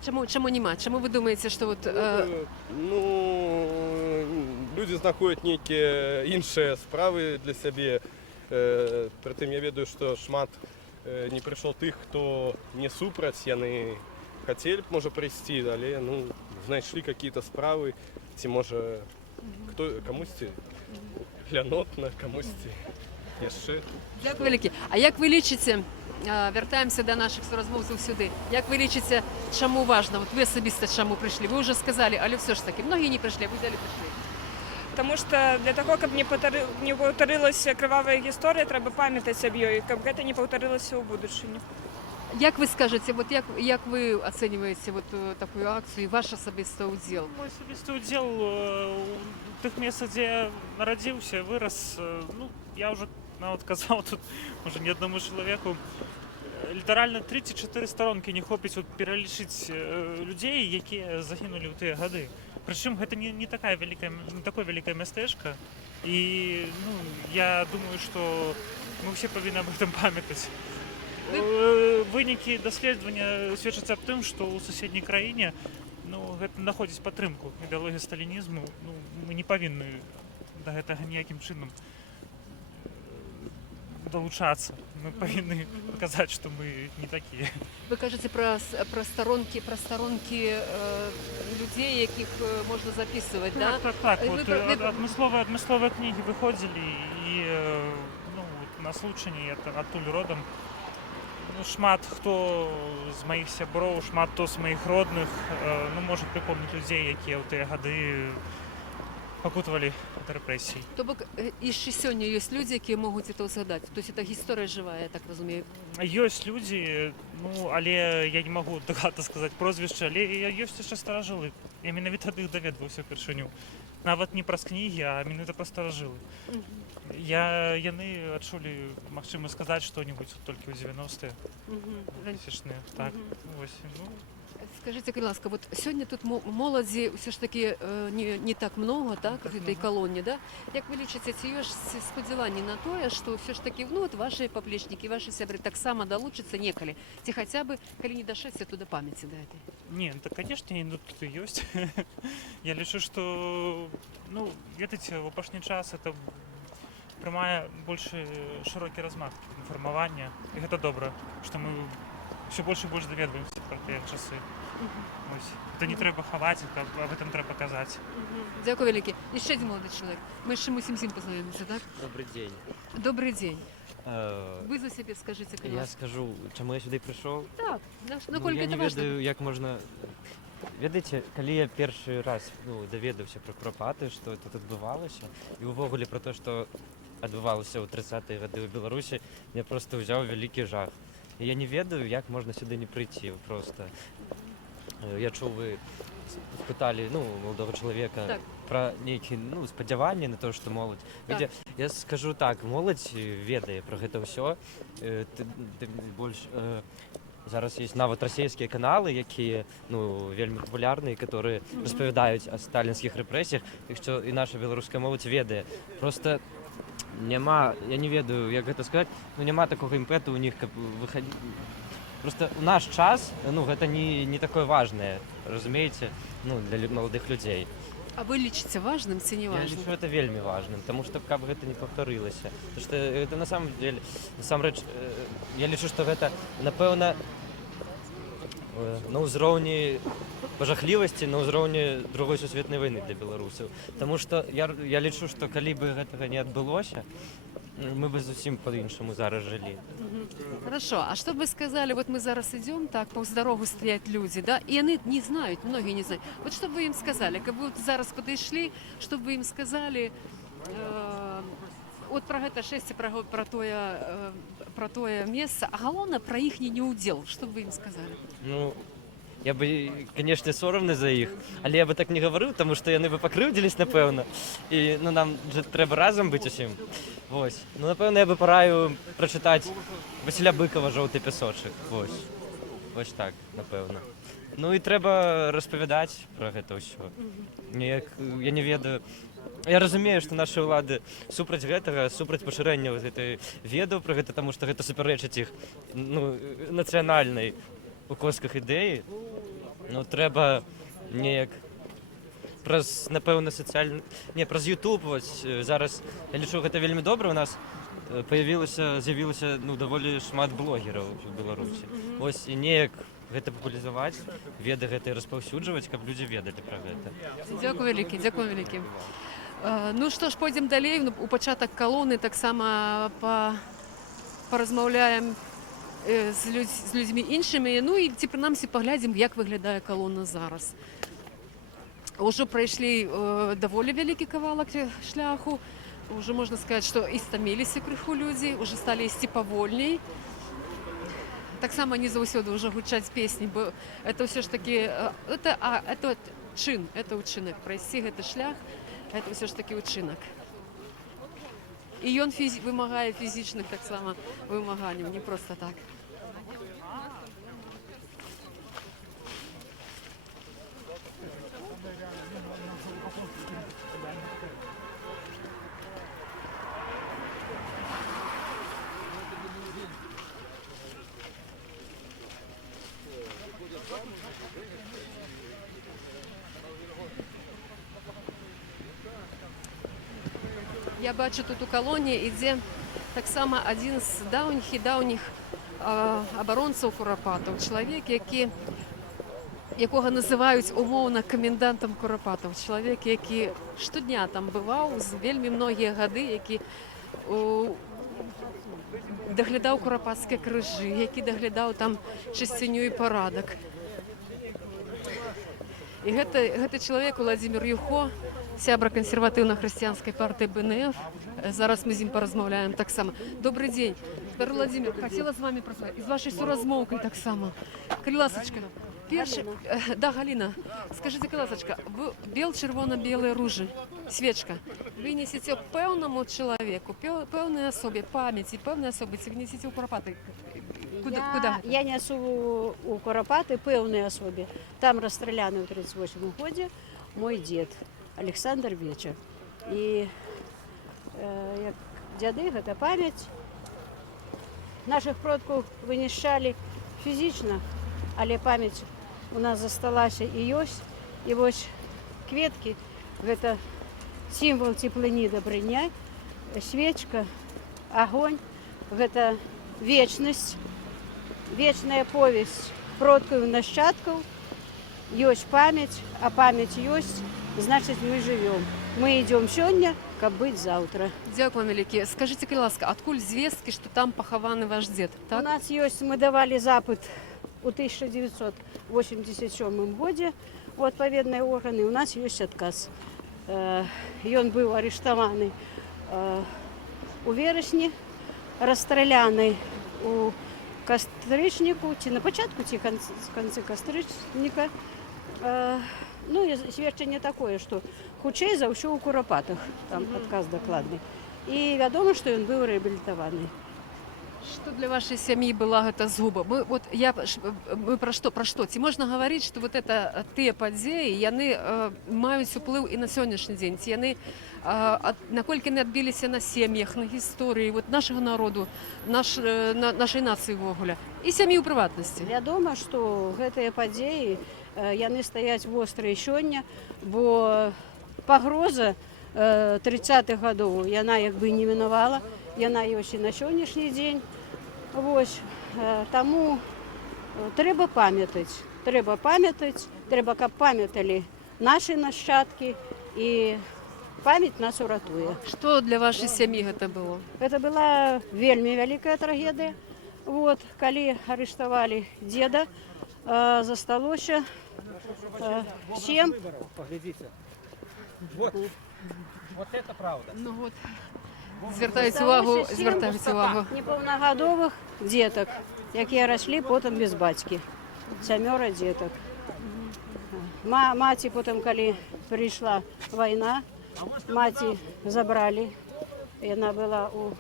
Чому нема? Чому ви думаєте, що от... Ну, люди знаходять некие іншыя справы для сябе. Притым я ведаю, што шмат не прыйшоў тых, хто не супраць, яны хацелі б, можа, прыйсці, але, ну, знайшлі какие-то справы, ці, можа, камусьці глянотна, камусьці яшчэ. Дякую вялікі. А як ви лічыце, вяртаемся до наших суразмоўцаў сюды, як вы лічыце, чаму важна, вот вы асабіста чаму прыйшлі? Вы уже сказали, але все ж таки, многие не прыйшлі, а вы взяли прыйшлі. Тому що для того, каб не повторилася кривава гісторія, треба пам'ятати аб ёй, каб гэта не повторилося у будучыні. Як ви скажете, от як ви оцінюєте таку акцію і ваш особистий уділ? Мой особистий уділ у тих місцях, де я народився, вирос, ну, я вже навіть казав тут уже не одному чоловіку, літерально 34 сторонки не хопить перелічити людей, які загинули в ті годи. Причому це не таке велике містечко, і ну, я думаю, що ми всі повинні об этом пам'ятати. Виніки дослідження свідчаться об тим, що у сусідній країні знаходять підтримку ідеології сталінізму. Ну, ми не повинні до цього ніяким чином долучатися. Ми повинні показати, що ми не такі. Ви кажете про сторонки людей, яких можна записувати, так? Да? Так. Адмысловые книги виходили, і ну, на случаї, оттуль родом. Ну, шмат хто з моїх сяброў, шмат хто з моїх родних, ну, може припомнити людей, які в ті годи покутували від репресій. То бок і ще сьогодні є люди, які можуть це згадати? Тобто це історія жива, я так розумію? Є люди, ну, але я не можу догадати сказати прозвище, але є ще старожили. Я менавіта ад іх даведваўся впершыню. Нават не праз кнігі, а менавіта праз старожили. Яны адчулі магчыма сказаць што-нибудь толькі ў 90-е, 2000-е. Так, ось, ну. Скажите, будь ласка, вот сегодня тут молоді все ж таки не так много, так, в этой колонне, да? Як ви лічите, ці є сподівання на те, що все ж таки, ну, от ваші поплечники, ваші сябри так само долучаться неколи, ці хоча б, коли не дошедся туди пам'яті до этой? Не, ну, так, конечно, ну, тут и есть. Я лічу, что, ну, видите, в опошний час это прямая больше широкий размах информования, и это добре, что мы все больше и больше доведываемся про те часы. Ось. Це не треба ховати, об этом треба казати. Дякую велике. І ще один молодий чоловік. Ми ще мусимо всім познайомитися, так? Добрий день. Добрий день. Ви за себе скажіть, будь ласка. Я скажу, чому я сюди прийшов? Так, наколькі я це не важливо. ведаю, як можна... Ведаеце, калі я першы раз даведаўся пра Куропаты, што тут адбывалася, і ўвогуле пра то, што адбывалася ў 30-е гады ў Беларусі, я проста ўзяў вялікі жах. І я не ведаю, як можна сюды не прыйти проста. Я чуў, вы спыталі, ну, молодого чалавека так. Пра нейкія, ну, спадзяванні на то, што моладзь. Так. Я скажу так, моладзь ведае пра гэта ўсё. Больш зараз ёсць нават расійскія каналы, якія, ну, вельмі папулярныя, которые распавядаюць о сталінскіх рэпрэсіях, так што і наша беларуская моладзь ведае. Просто няма, я не ведаю, як гэта сказаць, ну, няма такога імпэту у них, каб выхадзіць. Просто у наш час, ну, гэта не такое важное, разумееце, ну, для маладых людзей. А вы лічыце важным ці не важным? Я лічу это вельмі важным, потому что каб гэта не паўтарылася. Потому что это на самом деле, насамрэч, я лічу, што гэта, напэўна, на ўзроўні пажахлівасці, на ўзроўні другой сусветнай вайны для беларусаў. Потому что я лічу, што калі бы гэтага не адбылося, мы бы зусім по-іншаму зараз жылі. Хорошо, а что бы вы сказали, вот мы зараз идем, так, по дорогу стоят люди, да, и они не знают, многие не знают. Вот что бы вы им сказали, как бы вот зараз подошли, что бы вы им сказали, вот про это шэсце, про тое место, а главное про их неудел, что бы вы им сказали? Ну, я бы, конечно, соромны за іх, але я бы так не гаварыў, тому што яны бы пакрыўдзілись, напэўна. І, ну, нам же трэба разам быць усім. Вось. Ну, напэўна, я бы параю прачытаць Васіля Быкова «Жоўты пясочак». Вось. Вось так, напэўна. Ну і трэба распавядаць пра гэта ўсё. Я не ведаю. Я разумею, што нашы ўлады супраць гэтага, супраць пашырэння гэтай ведаў пра гэта, таму што гэта супярэчыць іх, ну, нацыянальнай у косках ідэі. Ну, трэба неяк праз, напэўна, сацыяльны... Не, праз YouTube, вось, зараз, я лічу, гэта вельмі добра, у нас з'явілася, ну, даволі шмат блогераў у Беларусі. Вось, і неяк гэта папулярызаваць, веды гэтыя распаўсюджваць, каб людзі ведалі пра гэта. Дзякую вялікі, дзякую вялікі. Ну што ж, пойдзем далей, у пачатак калоны таксама паразмаўляем з людзьмі іншымі, ну і ці прынамсі паглядзім, як выглядае калона зараз. Уже пройшли даволі вялікі кавалак шляху. Уже можна сказати, що і стаміліся крыху людзі, уже сталі ісці павольней. Таксама не заўсёды ўжо гучаць песні, бо это ўсё ж такі это чын, это ўчынак. Прайсці гэты шлях, это ўсё ж такі ўчынак. І ён вымагае фізічных таксама вымаганняў, не проста так. Я бачу, тут у калоні ідзе таксама адзін з даўніх абаронцаў курапатаў, чалавек, якога называюць умоўна камендантам курапатаў, чалавек, які штодня там бываў з вельмі многія гады, які даглядаў курапацкія крыжы, які даглядаў там чысціню і парадак. І гэты чалавек Владимир Юхо, сябра кансерватыўна-хрысціянскай партыі БНФ. Зараз мы з ім паразмаўляем таксама. Добрый день. Теперь, Владимир, хотела с вами поговорить. И с вашей суразмоўкай таксама. Калиласочка, да, Галина, скажите, Калиласочка, бел-чырвона-белые ружи, свечка, вы несете пэўнаму чалавеку, пэўнай асобе памяці, пэўнай асобе, ці вы несете ў Курапаты? Куда? Я несу у Курапаты пэўнай асобе. Там расстраляны ў 38 годзе мой дед Александр Вечер. І як дзяды, гэта памяць. Наших продкаў вынішчалі фізічна, але памяць у нас засталася і ёсць. І вось кветкі, гэта сімвал цеплыні дабрыня, свечка, агонь, гэта вечнасць, вечная повесць продкаў і нашчадкаў. Ёсць памяць, а памяць ёсць, значыць мы жывём. Мы ідём сёння, каб быць заўтра. Дзякуй вялікі. Скажите, каласка, адкуль звесткі, што там пахаваны ваш дзед? Так? У нас ёсць, мы давалі запыт у 1987 годзе у адпаведныя органы. У нас ёсць адказ. Ён быў арыштаваны у верасні, расстраляны у кастрычніку, ці на пачатку, ці канцы кастрычніка. Ну, і сведчанне такое, што хутчэй за ўсё ў Курапатах, там адказ дакладны. І вядома, што ён быў рэабілітаваны. Што для вашай сям'і была гэта згуба? Мы пра што? Ці можна гаварыць, што вот это тыя падзеі, яны маюць уплыў і на сённяшні дзень? Ці яны наколькі яны адбіліся на сем'ях, на гісторыі вот нашага народу, нашай нацыі ўвогуле і сям'і ў прыватнасці? Вядома, што гэтыя падзеі яны стаяць вострыя сёння, бо пагроза 30-х гадоў яна як бы не мінавала, яна ёсць і на сённяшні дзень. Вось, таму трэба памятаць, трэба, каб памяталі нашы нашчадкі, і памяць нас уратуе. Што для вашай сям'і гэта было? Гэта была вельмі вялікая трагедыя. Вот, калі арыштавалі деда, засталося 7. Поглядите. Вот это правда. Ну вот. Звяртаюць увагу. Непаўнагадовых дзетак, якія раслі потым без бацькі. 7 дзетак. Маці потым, калі прыйшла вайна, маці забралі. Яна была у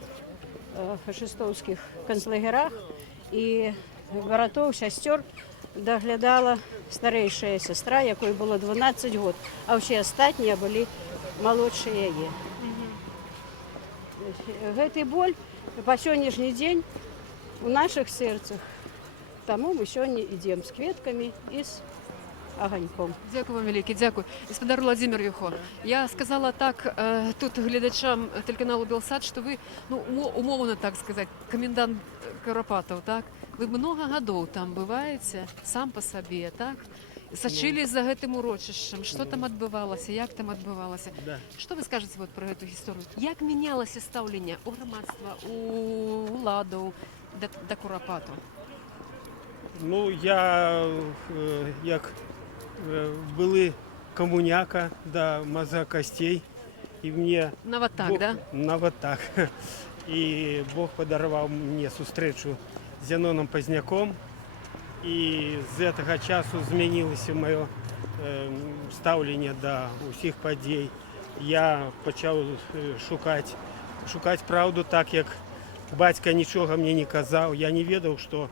фашыстоўскіх канцлагерах, і братоў, сясцёр даглядала старэйшая сястра, якой было 12 год, а ўсе астатнія былі малодшыя яе. Гэты боль па сённяшні дзень у нашых сэрцах. Таму мы сёння ідзем з кветкамі і з аганьком. Дзякуй вам вялікі, дзякуй. Гаспадар Владимир Юхо, я сказала так тут гледачам тэлеканалу Белсат, што вы, ну, умоўна так сказаць, комендант Курапатаў, так? Вы много гадоў там бываеце сам па сабе, так? Сачылі за гэтым урочышчам, што там адбывалася, як там адбывалася. Што вы скажаце вот пра гэту гісторыю? Як мянялася стаўленне у грамадства, у уладаў да Курапатаў? Ну, я як былы коммуняка до мозга костей. И мне На вот так, Бог, да? на вот так. И Бог подарував мне зустрічу з Яноном Позняком. І з цього часу змінилося моє ставлення до усіх подій. Я почав шукати правду, так як батько нічого мені не казав. Я не ведав, що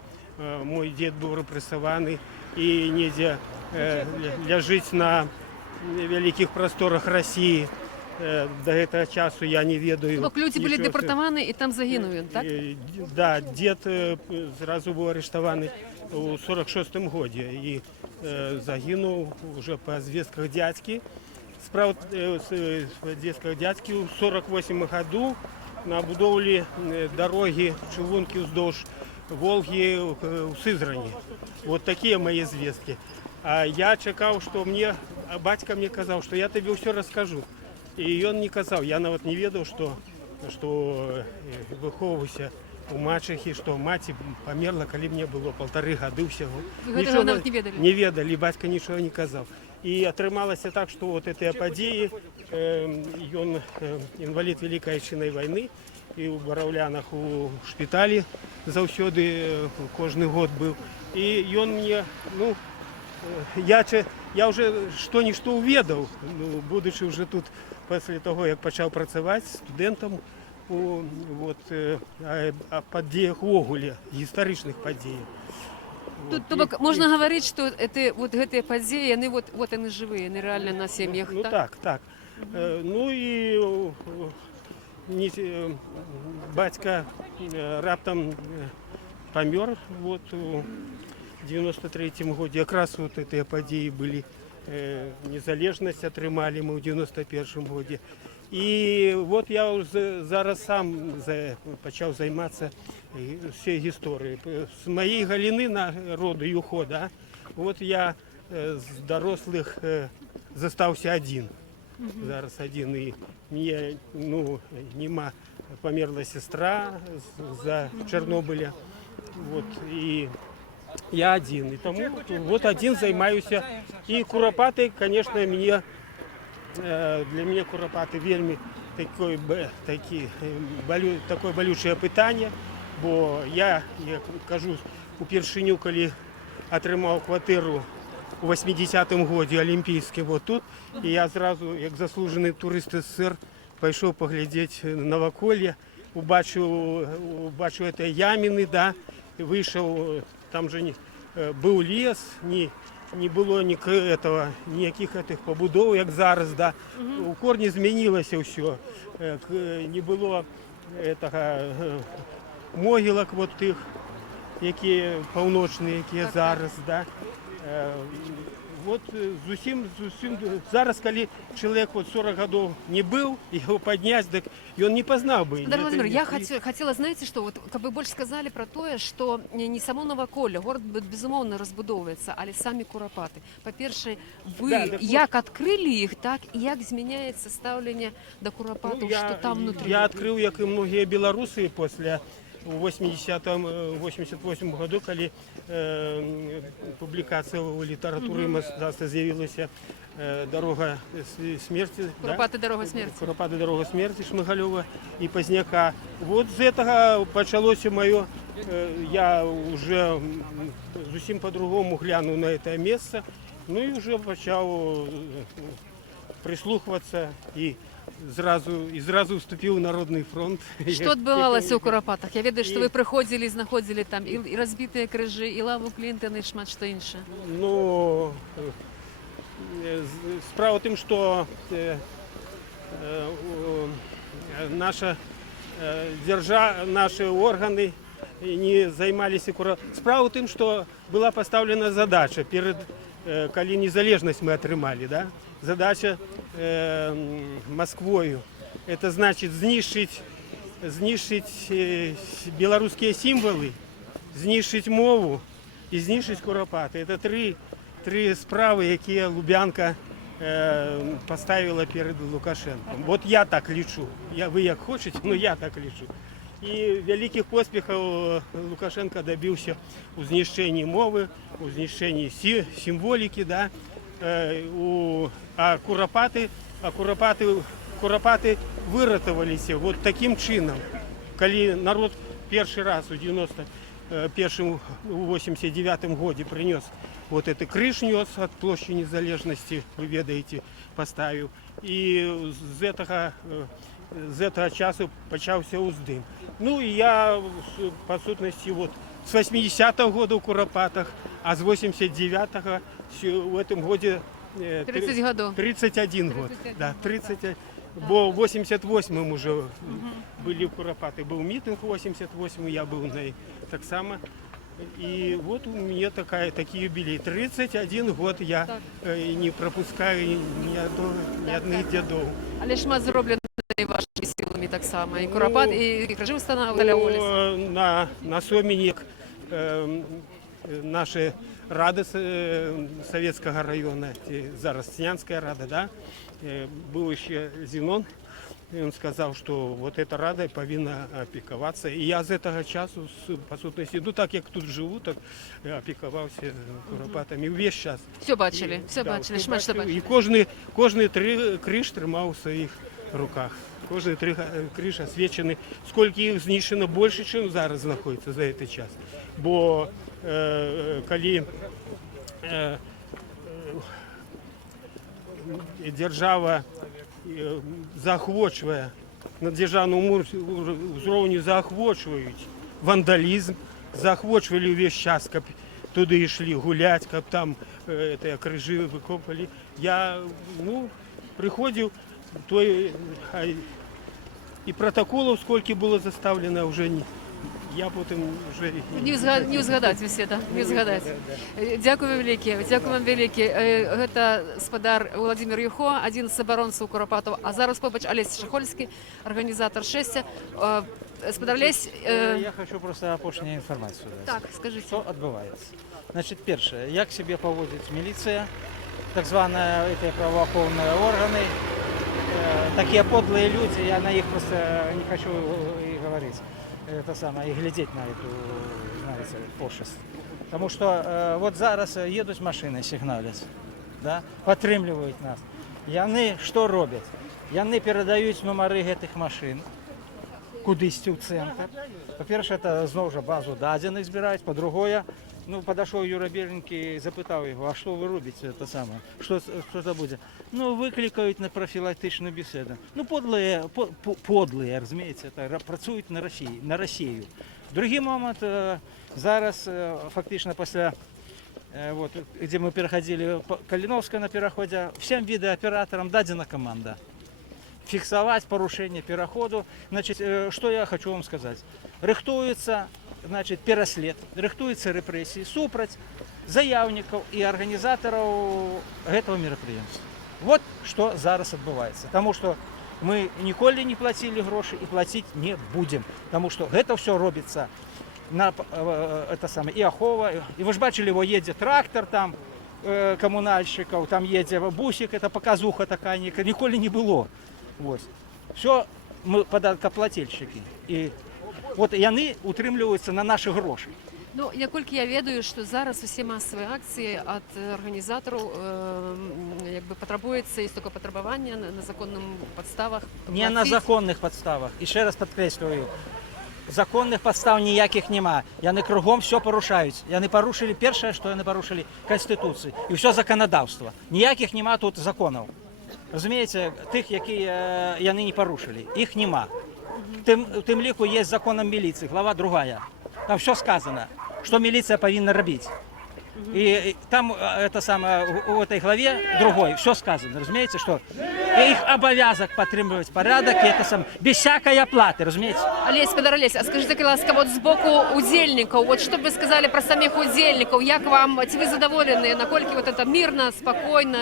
мой дід був репресований і ніде лежить на великих просторах Росії. До этого часу я не ведаю. Тобто люди були депортовані і там загинули, так? Да, дед сразу был арестован у 46-м году и загинул уже по звестках дядьки. Справа звестках дядьки у 48-м году на будовлі дороги чугунки вздовж Волги у Сызрани. Вот такие мои звестки. А я чекав, что мне, а батька мне казал, что я тебе все расскажу. И он не казав, я нават не ведал, что выховываюся у мачехи, что мать померла, коли мне было 1,5 года всего. Вы этого нават не ведали? Не ведали, батька ничего не казав. И атрымалася так, что вот эти подеи, он инвалид Великой Отечественной войны, и у Бараўлянах у шпиталі заўсёды кожны год был. И он мне, ну, я уже что-нибудь уведал, ну, будучи уже тут после того, як почав працювати студентом у подіях увогуле, історичних подіях. Тобто можна говорити, що ці події, вони вот вони живі, вони реально на сім'ях, ну, так? Так. Ну і батько раптом помер вот, у 93-му году. Якраз вот ці події були. Незалежність отримали ми у 91-му году. І от я зараз сам почав займатися всією історією. З моєї галини народу ЮХО, да, от я з дорослих залишився один. Зараз один. І мені, ну, нема, померла сестра за Чорнобиля. Вот, і я один. И тому вот один займаюся. И куропаты, конечно, для меня куропаты вельми такое болючее питання, бо я кажу, упершиню, коли отримав квартиру у 80-му году олімпійське вот тут, і я зразу, як заслужений турист СССР, пішов поглядіти новоколля, убачив це яміни, да, вийшов, там же був ліс, не було ніяких побудов, як зараз, да. У корні змінилося все, не було могилок вот тих, які півночні, які зараз, да. Вот зусім, зараз, коли чоловік 40 років не був, його підняти, так і він не познав би. Дар'я Владимировна, я хотела, знаете, что вот как бы больше сказали про то, что не само Новоколля, город безумовно розбудовується, але самі Куропати. По-перше, ви як відкрили їх, так і як зміняється ставлення до Куропатів, що там внутрі? Я відкрив, як і многі білоруси, після у 88 году, коли публікація у літературі мистецтва з'явилася «Дорога смерті». Куропати «Дорога смерті». «Куропати «Дорога смерті» Шмигалёва і Позняка. Вот з цього почалося моє, я вже зовсім по-другому глянув на це місце, ну і вже почав прислухуватися і зразу вступив у Народний фронт. Що відбувалося у Куропатах? Я ведаю, що ви приходили і знаходили там і розбиті крижі, і лаву Клінтона, і шмат що інше. Ну, справа в тим, що наші органи не займалися Куропатами. Справа в тим, що була поставлена задача, коли незалежність ми отримали, да? Задача Москвою. Это значит знищить белорусские символы, знищить мову и знищить Куропаты. Это три справи, які Лубянка поставила перед Лукашенком. Вот я так лічу. Ви як хочете, но я так лічу. І великих успіхів Лукашенко добився у знищенні мови, у знищенні символіки, да. а курапаты выратаваліся вот таким чынам. Калі народ першы раз у 89 годзе прынёс вот это крыж нёс от площади Незалежности, вы ведаете, поставил. И з этого часу пачаўся ўздым. Ну и я, по сутности, вот с 80-го года в Куропатах, а с 89-го в этом году 30 годов. 31 год. Да, 30. Бо в 88-м уже были в Куропаты. Был митинг в 88-м, я был на ней так само. И вот у меня такие юбилей. 31 год я не пропускаю ни одних дедов. Але шмат зроблено вашими силами так само. І Куропат, і крижи встановлювалися. На Сомінік наші ради Советского району, зараз Снянская рада, да? Был еще Зенон, и он сказал, что вот эта рада повинна опековаться. И я с этого часу, по сутности, ну так как тут живу, так опековался Куропатами весь час. Все бачили, все бачили, шмат що бачили. І кожний криш тримав у своїх руках. Кожний криш освічений. Скільки їх знищено більше, ніж зараз знаходиться за цей час. Бо коли держава заохочує, на державному уровні заохочують вандалізм, заохочували весь час, щоб туди йшли гуляти, щоб там крижі викопали. Я приходив, і протоколів скільки було заставлено, вже я потім вже... Не узгадати все, так, не згадати. Дякую вам велике. Гэта гаспадар Владимир Юхо, один з абаронцаў Куропатаў, а зараз побач Олесь Шахольскі, организатор шэсця. Гаспадар Олесь... Я хочу просто апошнюю информацию дать. Так, скажите. Что отбывается? Значит, первое, як себя поводит милиция, так званые эти правоохранные органы, такие подлые люди, я на них просто не хочу и говорить. Это самое, и глядеть на эту, знаете, пошесть. Потому что вот зараз едут машины, сигналят, да, підтримують нас. Яны что роблять? Яны передають номери этих машин кудись у центр. По-перше, это знову ж базу дадених збирають, по-друге, подошел Юра Беленький, запитав його, а що ви робите, це саме, що це буде? Викликають на профілактичну бесіду. Подлые, розумієте, працюють на Росію. Другий момент, зараз фактично після, де ми переходили по Калиновской на переходе, всем видеооператорам дадена команда фиксовать порушение переходу. Значит, что я хочу вам сказать. Рыхтуется, значит, переслед, рыхтуются репрессии супраць заявников и организаторов этого мероприятия. Вот что зараз отбывается. Потому что мы николи не платили гроши и платить не будем. Потому что это все робится на это самое, и Ахова. И вы же бачили, его едет трактор там, коммунальщиков, там едет бусик, это показуха такая, николи не было. Вот. Все мы податкоплательщики. І от яны утрымліваюцца на наши грошы. Наколькі я ведаю, што зараз усе масавыя акцыі ад арганізатараў патрабуецца есть только патрабаванне на законных падставах. Не на законных подставах. Еще раз подкреслюю. Законных подстав ніяких нема. Яны кругом все порушаюць. Яны порушили першае, што яны порушили Конституцию. И все законодавство. Ніяких нема тут законов. Разумеете, тых, якія яны не порушили. Их нема. Тым ліку есть законом милиции, глава другая. Там все сказано, что милиция повинна робить. И там это самое, в этой главе другой все сказано, разумеете, что их обовязок подтримывать порядок, и это самое, без всякой оплаты, разумеете. Олесь, а скажите, ласка, вот с боку удельников, вот что бы вы сказали про самих удельников, як вам, ці ви задоволены, накольки вот это мирно, спокойно?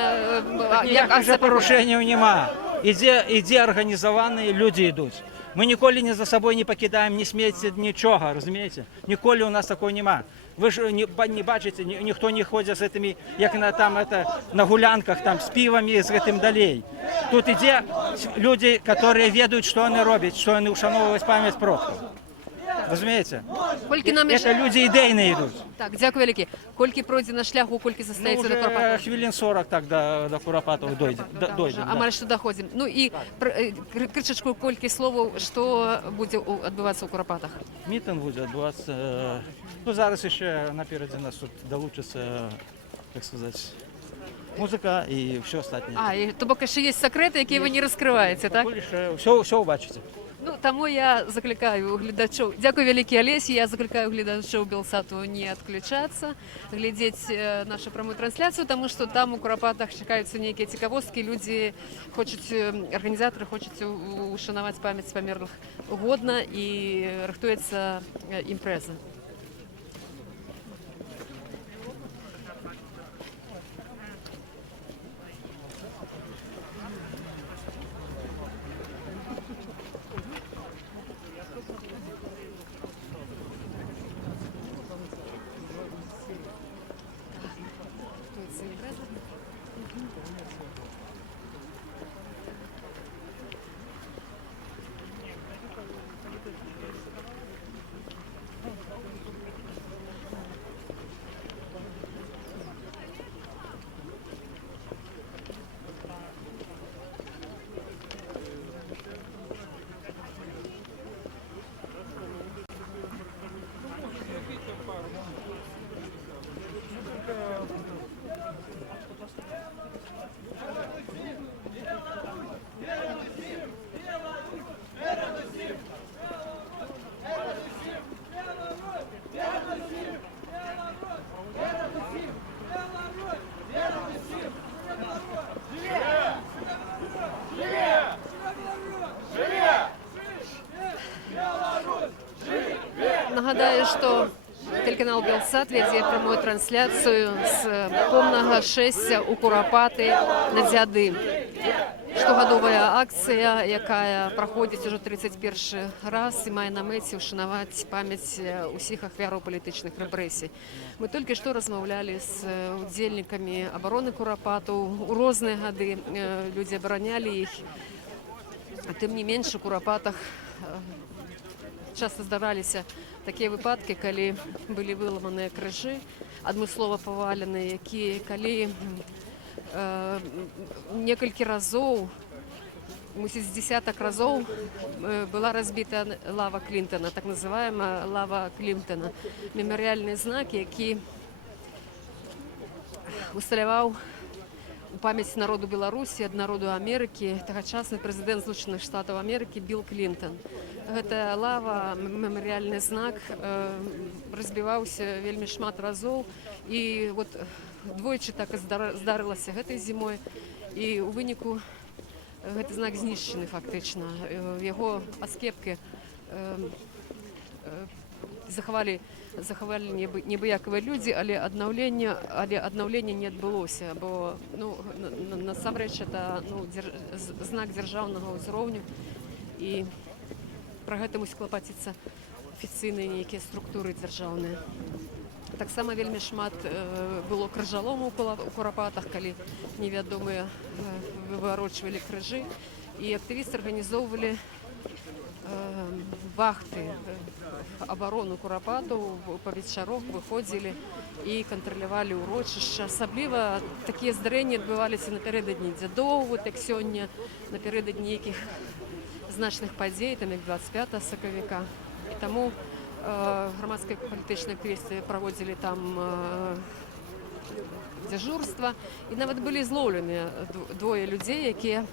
Ніяких же порушень нема. Іде організовані люди йдуть. Ми ніколи за собою не покидаємо, не сміється нічого, розумієте? Ніколи у нас такого нема. Ви ж не бачите, ніхто не ходить з цими, як на гулянках, там, з пивами, з цим далі. Тут іде люди, які ведають, що вони роблять, що вони ушановують пам'ять предків. Розумієте? Колькі нам Це люди ідейні йдуть. Так, дякую велике. Колькі пройдено шляху, колькі Ну, застається до вже Куропатов? хвилин 40 так до Куропатова дойде. А ми ще доходимо. Ну і кричечку колькі слово, що буде відбуватися у Куропатах? Мітинг буде відбуватися. Ну, зараз ще напереді нас тут долучиться, як сказати, музика і все остальне. А, і то поки ще є секрети, які ви не розкриваєте, так? Все побачите. Ну, тому я закликаю глядачів. Дякую велике, Олесі. Я закликаю глядачів Белсату не відключатися, глядеть нашу пряму трансляцію, тому що там у Куропатах чекаються некие цікавостки. Люди хочуть, організатори хочуть ушанувати пам'ять померлих годно і рихтується імпреза. Нагадаю, що телеканал Белсат веде прямую трансляцію з повного шестя у Куропати на Дзяди. Штогадовая акція, яка проходить уже 31 раз і має на меті вшанувати пам'ять усіх ахвярів політичних репресій. Ми тільки що розмовляли з удільниками оборони Куропату. У різні годи люди обороняли їх. Тим не менше, у Куропатах часто здаралися такі випадки, коли були виламані крижі, адмыслова повалені, які коли некалькі разоў, мусіць, з десятак разоў была разбіта лава Клінтона, так называемая лава Клінтона. Меморіальны знак, які усталяваў у памяць народу Беларусі, ад народу Амерыкі, тагачасны прэзідэнт Злучаных Штатаў Амерыкі Білл Клінтон. Гэта лава, меморіальны знак, разбіваўся вельмі шмат разоў, і вот двойчы так і здарылася гэтай зімой, і ў выніку гэты знак знішчаны фактычна. Яго аскепкі захавалі небыякавыя людзі, але аднаўлення не адбылося, бо насамрэч это знак дзяржаўнага ўзроўню, і пра гэта мусіць клапаціцца афіцыйныя нейкія структуры дзяржаўныя. Таксама вельмі шмат было крыжалому у Куропатах, калі невядомыя выварочвалі крыжы, і актывісты арганізоўвалі вахты, абарону Куропатаў, па вечарах выходзілі і кантралявалі ўрочышча. Асабліва такія здарэнні адбываліся напярэдадні дзядоў, вот як сёння, напярэдадні нейкіх значных падзей, там як 25 сакавіка. І таму грамадскія палітычныя актывісты праводзілі там дзяжурства, і нават былі злоўлены двое людзей, якія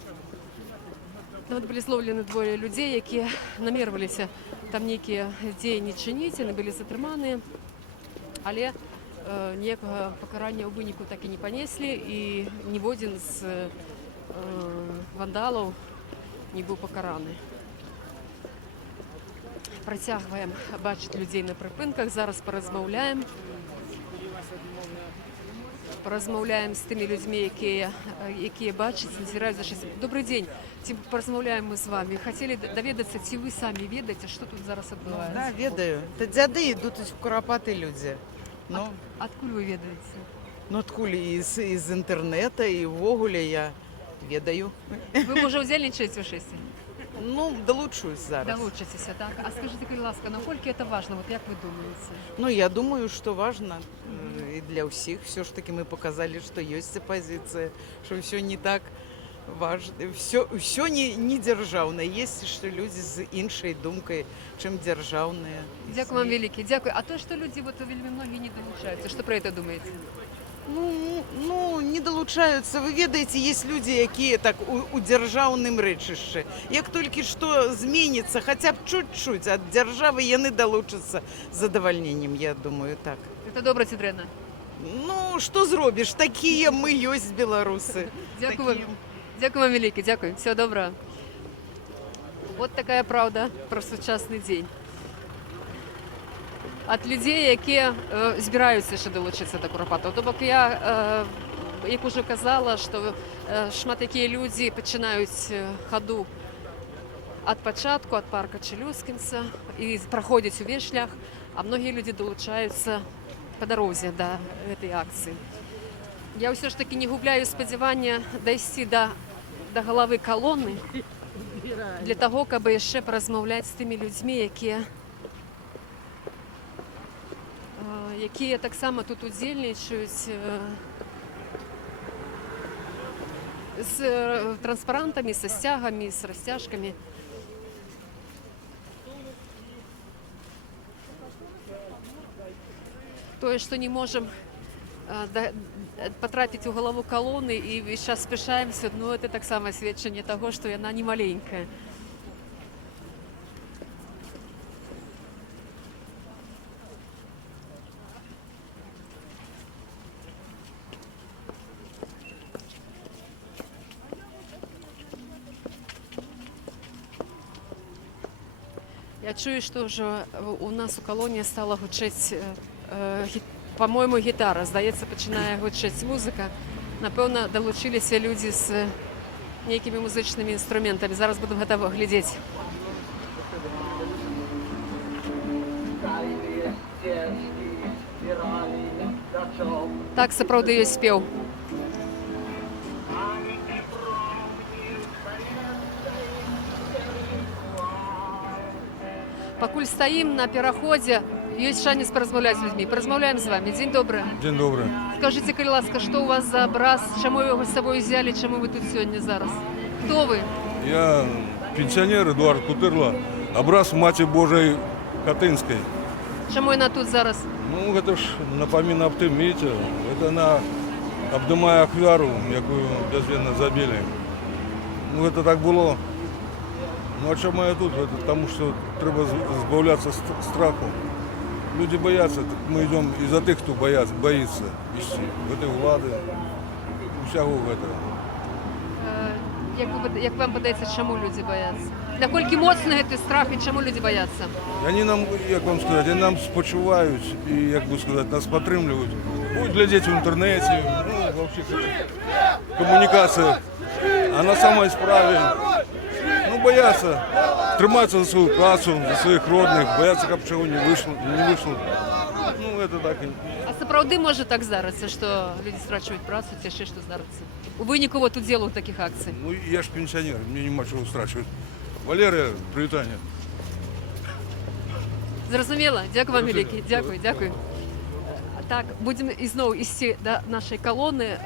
намерваліся там нейкія дзеянні чыніць, яны былі затрыманыя, але ніякага пакарання ў выніку так і не панеслі, і ніводзін з вандалаў не быў пакараны. Працягваем бачыць людзей на прыпынках, зараз паразмаўляем з тымі людзьмі, якія бачаць, назіраюць за шэсць. Добрый дзень, ці паразмаўляем мы з вами. Хацелі даведацца, ці вы самі ведаеце, што тут зараз адбываецца? Да, ведаю. Это дзяды идут в Куропаты люди. Адкуль вы ведаеце? Ну, адкуль из интернета, и ввогуле я ведаю. Вы, можа, удзельнічаеце ў шэсці? Ну, долучусь зараз. Долучитеся, так? А скажіть, будь ласка, наскільки це важливо? От як ви думаєте? Ну, я думаю, что важно и для всех. Все ж таки мы показали, что есть оппозиция, что все не так важно, все не державне. Есть что люди з іншою думкою, чим державне. Дякую вам велике, дякую. А то, що люди, от вельми многі не долучаються, що про це думаєте? Ну, не долучаються. Ви ведаєте, є люди, які так у державним речище. Як тільки що зміниться, хоча б чуть-чуть від держави, вони долучаться з задовольненням, я думаю, так. Це добре чи дренно? Ну, що зробиш? Такі ми є білоруси. Дякую вам. Дякую вам велике, дякую. Всього доброго. От така правда про сучасний день. От людей, які збираються ще долучитися до Куропатова. Тобто я, як уже казала, що шмат які люди починають ходу від початку, від парка Челюскінця і проходять увесь шлях, а многі люди долучаються по дорозі до цієї акції. Я все ж таки не губляю сподівання дійти до голови колони для того, щоб ще порозмовляти з тими людьми, які так само тут удзельничають з транспарантами, з стягами, з розтяжками. То, что не можем потрапить у голову колонны и сейчас спешаемся, но это так само свідчення того, что она не маленькая. Я чую, що вже у нас у колонії стала гучати, по-моєму, гітара. Здається, починає гучати музика. Напевно, долучилися люди з якими музичними інструментами. Зараз будемо готові глядіти. Так, сапраўды ёсць спеў. Пакуль стаім на пераходзе, ёсць шанец паразмаўляць з людзьмі. Паразмаўляем з вами. Дзень добры. Дзень добры. Скажыце, калі ласка, што ў вас за абраз, чаму вы яго з сабой узялі, чаму вы тут сёння зараз? Хто вы? Я пенсионер Эдуард Кутырла, образ Маці Божай Катынской. Чаму яна тут зараз? Ну, это ж напомін аб тым, видите, это она абдымае ахвяру, якую бязвінна забілі. Ну, это так было. Ну, а чому я тут? Это потому что треба збавляться страху. Люди боятся, мы идем из-за тех, кто боится идти в этой влады, усяго в это. Як вам падаецца, чаму людзі баяцца? Наколькі моцны гэты страх і чаму людзі баяцца? Они нам, як вам сказать, они нам спачуваюць і, як бы сказать, нас падтрымліваюць. Будуть глядзець в інтэрнэце, ну, ва ўсіх камунікацыях. А на самой справе, ну, боятся, трымаюцца за свою працу, за своих родных, боятся, каб чаго не вышло. Ну, это так. А сапраўды можа так здарыцца, што людзі страчваюць працу, ці яшчэ што здарыцца? У выніку вот удзелу ў такіх акцый. Ну, я ж пенсионер, мне нема чего страчваць. Валерия, привітання. Зразумела, дзякую вам вялікі, дзякую. Так, будзем ізноў ісці да нашай калоны.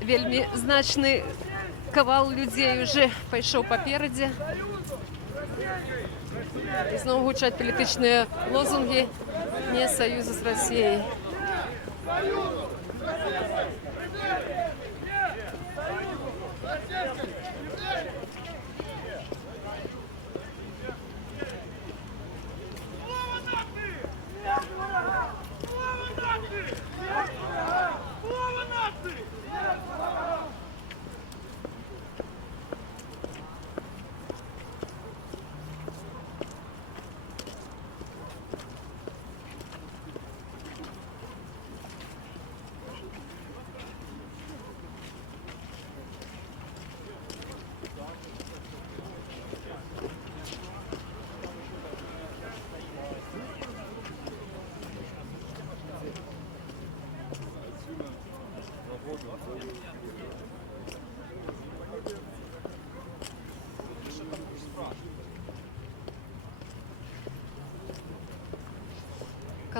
Вельмі значны кавал людзей уже пайшоў паперадзе. Ізноў гучаць палітычныя лозунгі «Не союзу з Россией».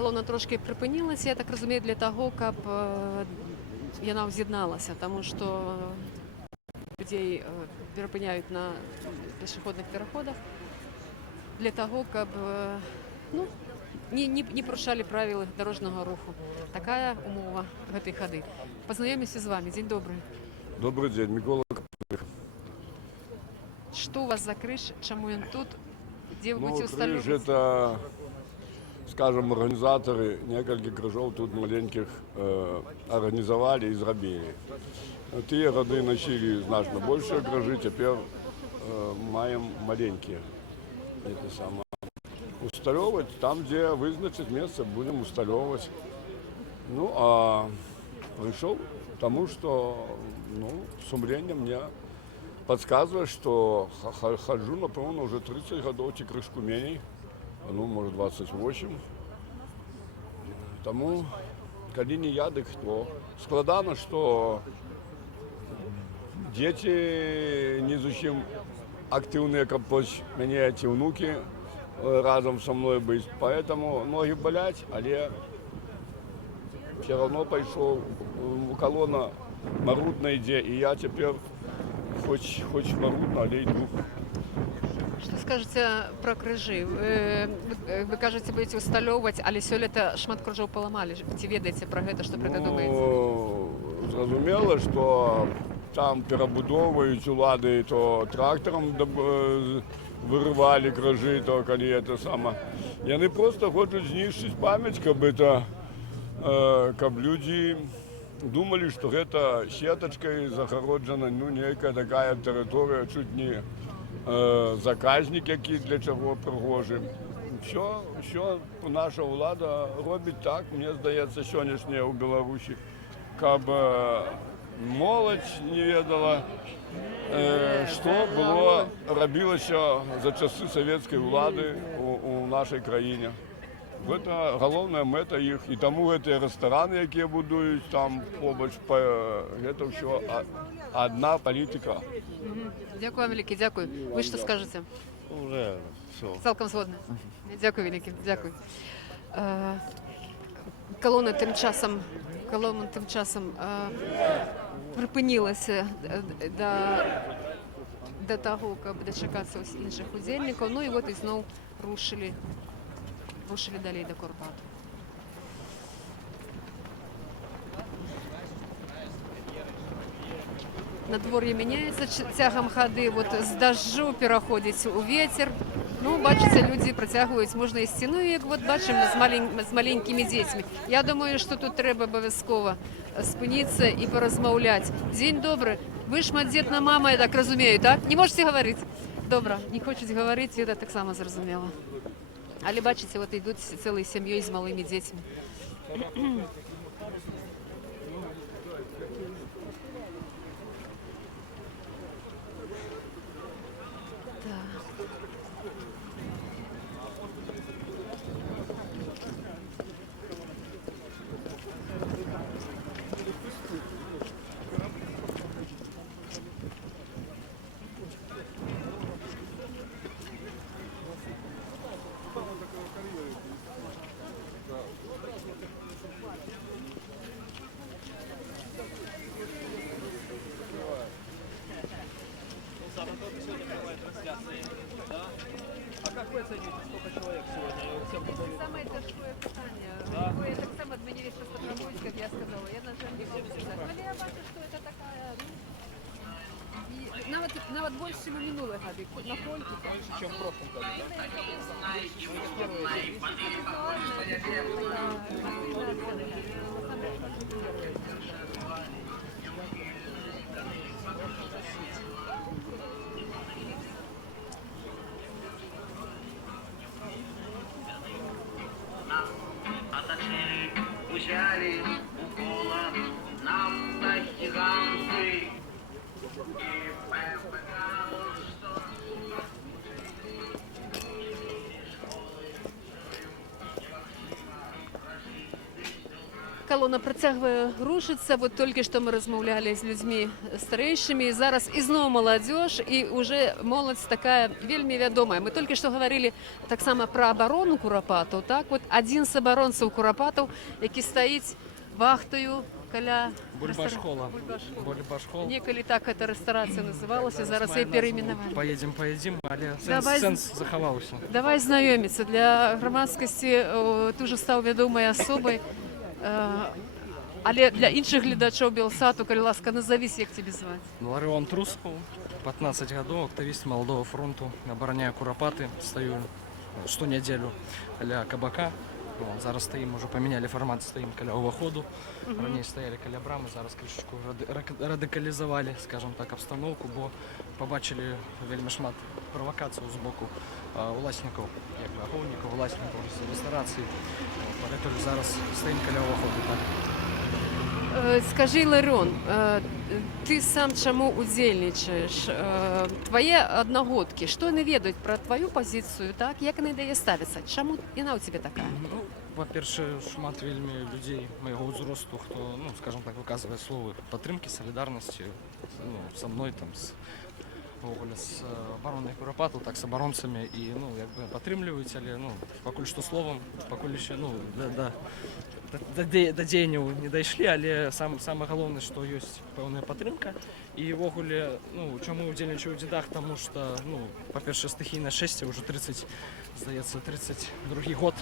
колона трошки припинилася, я так розумію, для того, каб яна з'єдналася, тому що людей перепиняють на пішохідних переходах для того, каб ну, не порушали правила дорожного руху. Такая умова гэтай хады. Познакомимся с вами. День добрый. Добрый день, Микола. Что у вас за крыш? Чему он тут? Где вы будете Крыш устраивать? это, скажем, организаторы нескольких крыжов тут маленьких организовали и зробили. Те годы начали значно больше крыжи, теперь маем маленькие. Это самое. Усталевывать там, где вызначить место, будем усталевывать. Ну, а пришел к тому, что сумление мне подсказывает, что хожу, напевно, уже 30 годов ці крышку меней, может 28. Тому, коли не я, дык хто. Складано, что дети не зовсім активные, как меня эти внуки разом со мной быть. Поэтому ноги болять, але все равно пошел. Колонна марудна йде, и я теперь хоть марудно, але йду. Что скажете про крыжи? Вы кажете, будете усталёўваць, але сёлета шмат крыжоў паламалі. Ці ведаеце про гэта, што пра гэта думаеце? Зразумела, што там перабудоўваюць улады, то трактарам вырывали крыжы, то калі это сама. Яны просто хочуць знішчыць памяць, каб людзі думали, что гэта сетачкой загароджана, нейкая такая тэрыторыя, чуть не заказнік, які для чаго прыгожы. Все наша ўлада робіць так, мне здаецца, сённяшняя ў Беларусі, каб моладзь не ведала, што было рабілася за часы савецкай улады у нашай краіне. Гэта галоўная мэта іх, і таму гэтыя рэстараны, якія будуюць там побач, гэта ўсё одна палітыка. Дякую, вялікі, дякую. Вы што скажаце? Уже все. Цалкам згодна. Дякую, вялікі, дякую. Колона тым часам припинилася до того, каб дачакацца іншых удзельнікаў. Ну і вот ізноў рушылі далей до Курпат. Надвор'е мяняецца цягам хады, вот з дажджу пераходзіць у ветер. Ну, бачыце, людзі працягваюць, можна ісці. Ну, як вот бачым, з маленькімі дзецьмі. Я думаю, што тут трэба абавязкова спыніцца і паразмаўляць. Дзень добры. Вы шматдзетная мама, я так разумею, так? Не можете гаварыць? Добра, не хочуць гаварыць, гэта таксама зразумела. Але бачыце, вот ідуць цэлай сям'ёй з малымі дзецьмі. Самое тяжкое питание. Вы так само отменили, что Ставропольск, как я сказала. Я на жаль не могу сказать. Але я бачу, что это такая... Нават больше, чем в минулые годы. На Польке. Больше, чем в прошлом году, Взяли укола нафтогиганты. колона працягвае рушыцца. Вот толькі што мы размаўлялі з людзьмі старэйшымі. Зараз ізноў маладзёж, і уже моладзь такая вельмі вядомая. Мы толькі што гаварылі таксама пра абарону курапатаў. Так, вот адзін з абаронцаў курапатаў, які стаіць вахтаю каля Бульбашхола. Бульбашхол. Некалі так эта рэстарацыя называлася, зараз яе перайменавалі. Поедем, але Давай сэнс захаваўся. Давай знаёміцца. Для грамадскасці ты уже стаў вядомай асобай. Але для іншых гледачоў Белсату, калі ласка, назавісь, як тебе зваць. Ларыон Трускаў, 15 гадоў, актывіст Маладога фронту, абараняю Курапаты, стаю штонядзелю каля кабака. Зараз стаім, уже памянялі фармат, стаім каля ўваходу. Раней стаялі каля брамы, зараз крышачку радыкалізавалі, скажем так, абстаноўку, бо пабачылі вельмі шмат правакацыяў з боку уласнікаў, як ахоўнікаў, уласнікаў рэстарацыі. Памятаю, зараз стаім каля ўваходу. Скажи, Ларыон, ты сам чаму удзельнічаеш? Твае аднагодкі, што яны ведаюць пра тваю пазіцыю, так? Як яны да яе ставяцца? Чаму яна ў цябе такая? Ну, па-першае, шмат вельмі людзей майго ўзросту, хто, ну, скажем так, выказвае словы падтрымкі, салідарнасці, ну, са мной, там, з абаронай Курапатаў, так, з абаронцамі, і, ну, як бы падтрымліваюць, але, ну, пакуль што словам, пакуль яшчэ, ну, да дзеянняў не дайшлі, але самае галоўнае, што ёсць пэўная падтрымка. І ўвогуле, ну, чаму удзельнічаю ў дзедах, таму што, ну, па-першае, стыхійнае шэсце ўжо 31 год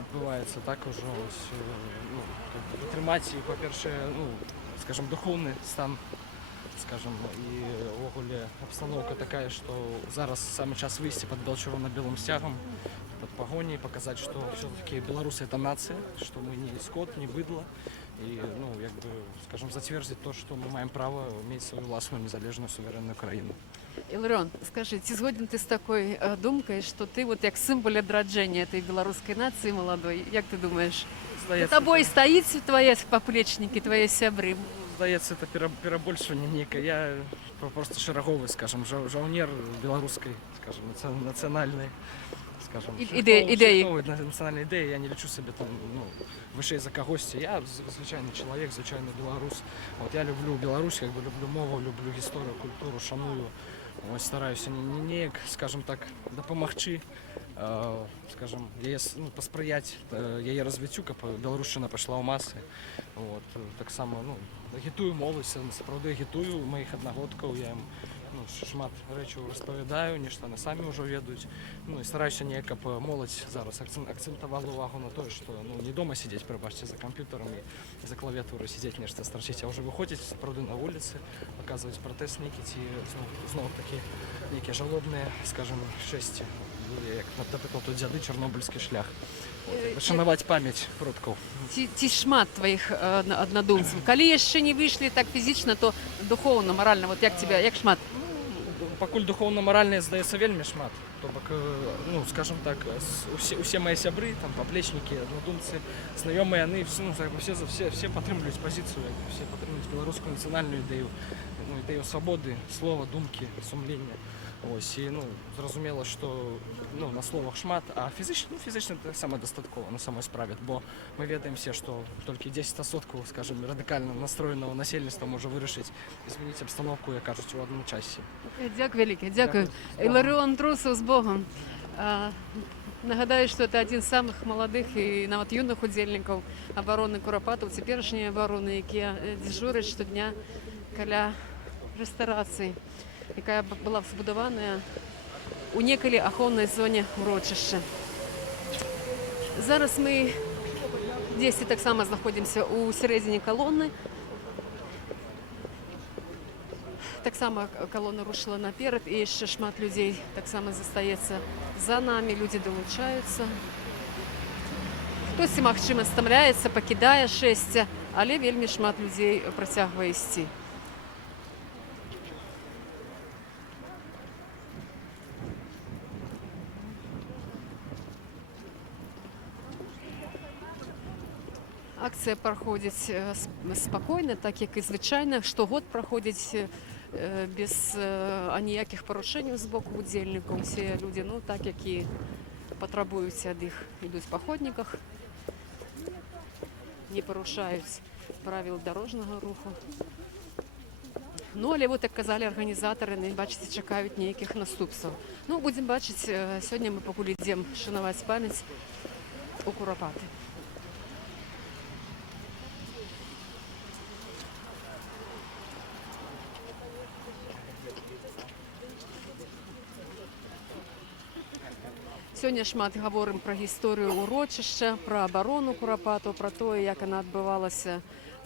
адбываецца, так, ужо, ну, падтрымаць, і, па-першае, ну, скажем, духоўны стан, скажем, і ўвогуле абстаноўка такая, што зараз самы час выйсці пад чырвона-белым сцягам, под погоней, показать, что все-таки белорусы это нация, что мы не скот, не быдло, и, ну, как бы, скажем, затвердить то, что мы маем право иметь свою властную незалежную суверенную краину. Іларыон, скажи, ці згоден ты з такой думкай, што ты вот як сімвол адраджэння этой беларускай нацыі маладой, як ты думаеш? За табой стаіць твае паплечнікі, твае сябры? Здаецца, это перабольшванне некае. Я просто шараговы, скажем, жаўнер беларускай, скажем, нацыянальнай, скажем, национальной идеи, я не лечу себе там, ну, выше за когось. Я звичайный человек, звичайный белорус. Вот я люблю Беларусь, как бы люблю мову, люблю историю, культуру, шаную. Вот, стараюсь не, скажем так, допомогчи, скажем, ну, посприяти її розвиттю, каб Білорусщина пішла в маси. Вот, так само, ну, агітую молодь, насправді агітую моїх одногодків, я їм, ну, шмат речаў распавядаю, нешта яны самі ўжо ведаюць. Ну, і стараюся неяк, каб моладзь зараз акцэнтавала увагу на тое, што, ну, не дома сидзець, прабачце, за камп'ютарам і за клавіатурай сидзець, нешта старчыць, а ўжо выходзіць, сапраўды, на вуліцы, паказваць пратэст нейкі, ці зноў такі нейкія жалобныя, скажем, шэсці, як, напрыклад, дзяды, чарнобыльскі шлях. Шанаваць памяць продкаў. Ці шмат тваіх аднадумцаў? Калі яшчэ не выйшлі так фізічна, то духоўна, маральна, вот як тебя, як шмат? Пакуль духоўна-маральна, здаецца, вельмі шмат. То бок, ну, скажем так, усе мои сябры, там, паплечнікі, аднадумцы, знаёмыя, яны, ну, все падтрымліваюць пазіцыю, все падтрымліваюць беларускую нацыянальную ідэю, ну, ідэю свабоды, слова, думкі, сумлення. Ось, і, ну, зразумела, што, ну, на словах шмат, а фізычна так само дастаткова на самой справе, бо мы ведаем все, што толькі 10%, скажем, радыкальна настроенага насельніцтва можа вырашыць змяніць абстаноўку, як кажуць, у адным часе. Дзякуй вялікі, дзякуй. Іларыон Трусаў з Богом. Нагадаю, што это адзін з самых маладых і нават юных удзельнікаў абароны Курапатаў, цяперашняй абароны, якія дзяжураць штодня каля рэстарацыі, якая была збудаваная у некалі ахоўнай зоне урочышча. Зараз мы дзесьці таксама знаходзімся ў сярэдзіне калоны. Таксама калона рушыла наперад, і яшчэ шмат людзей таксама застаецца за намі, людзі далучаюцца. Хтосьці, магчыма, стамляецца, пакідае шэсце, але вельмі шмат людзей працягвае ісці. Акцыя праходзіць спакойна, так як і звычайна, штогод праходзіць без аніякіх парушэнняў з боку удзельнікаў. Усе людзі, ну, так, які патрабуюць ад іх, ідуць па ходніках. не парушаюць правил дорожнага руху. Ну, але вот, як казалі арганізатары, бачыце, чакаюць нейкіх наступстваў. Ну, будзем бачыць, сёння мы пакуль ідзем шанаваць памяць у Курапаты. Сёння шмат гаворым пра гісторыю урочышча, пра абарону Курапатаў, пра тое, як яна адбывалася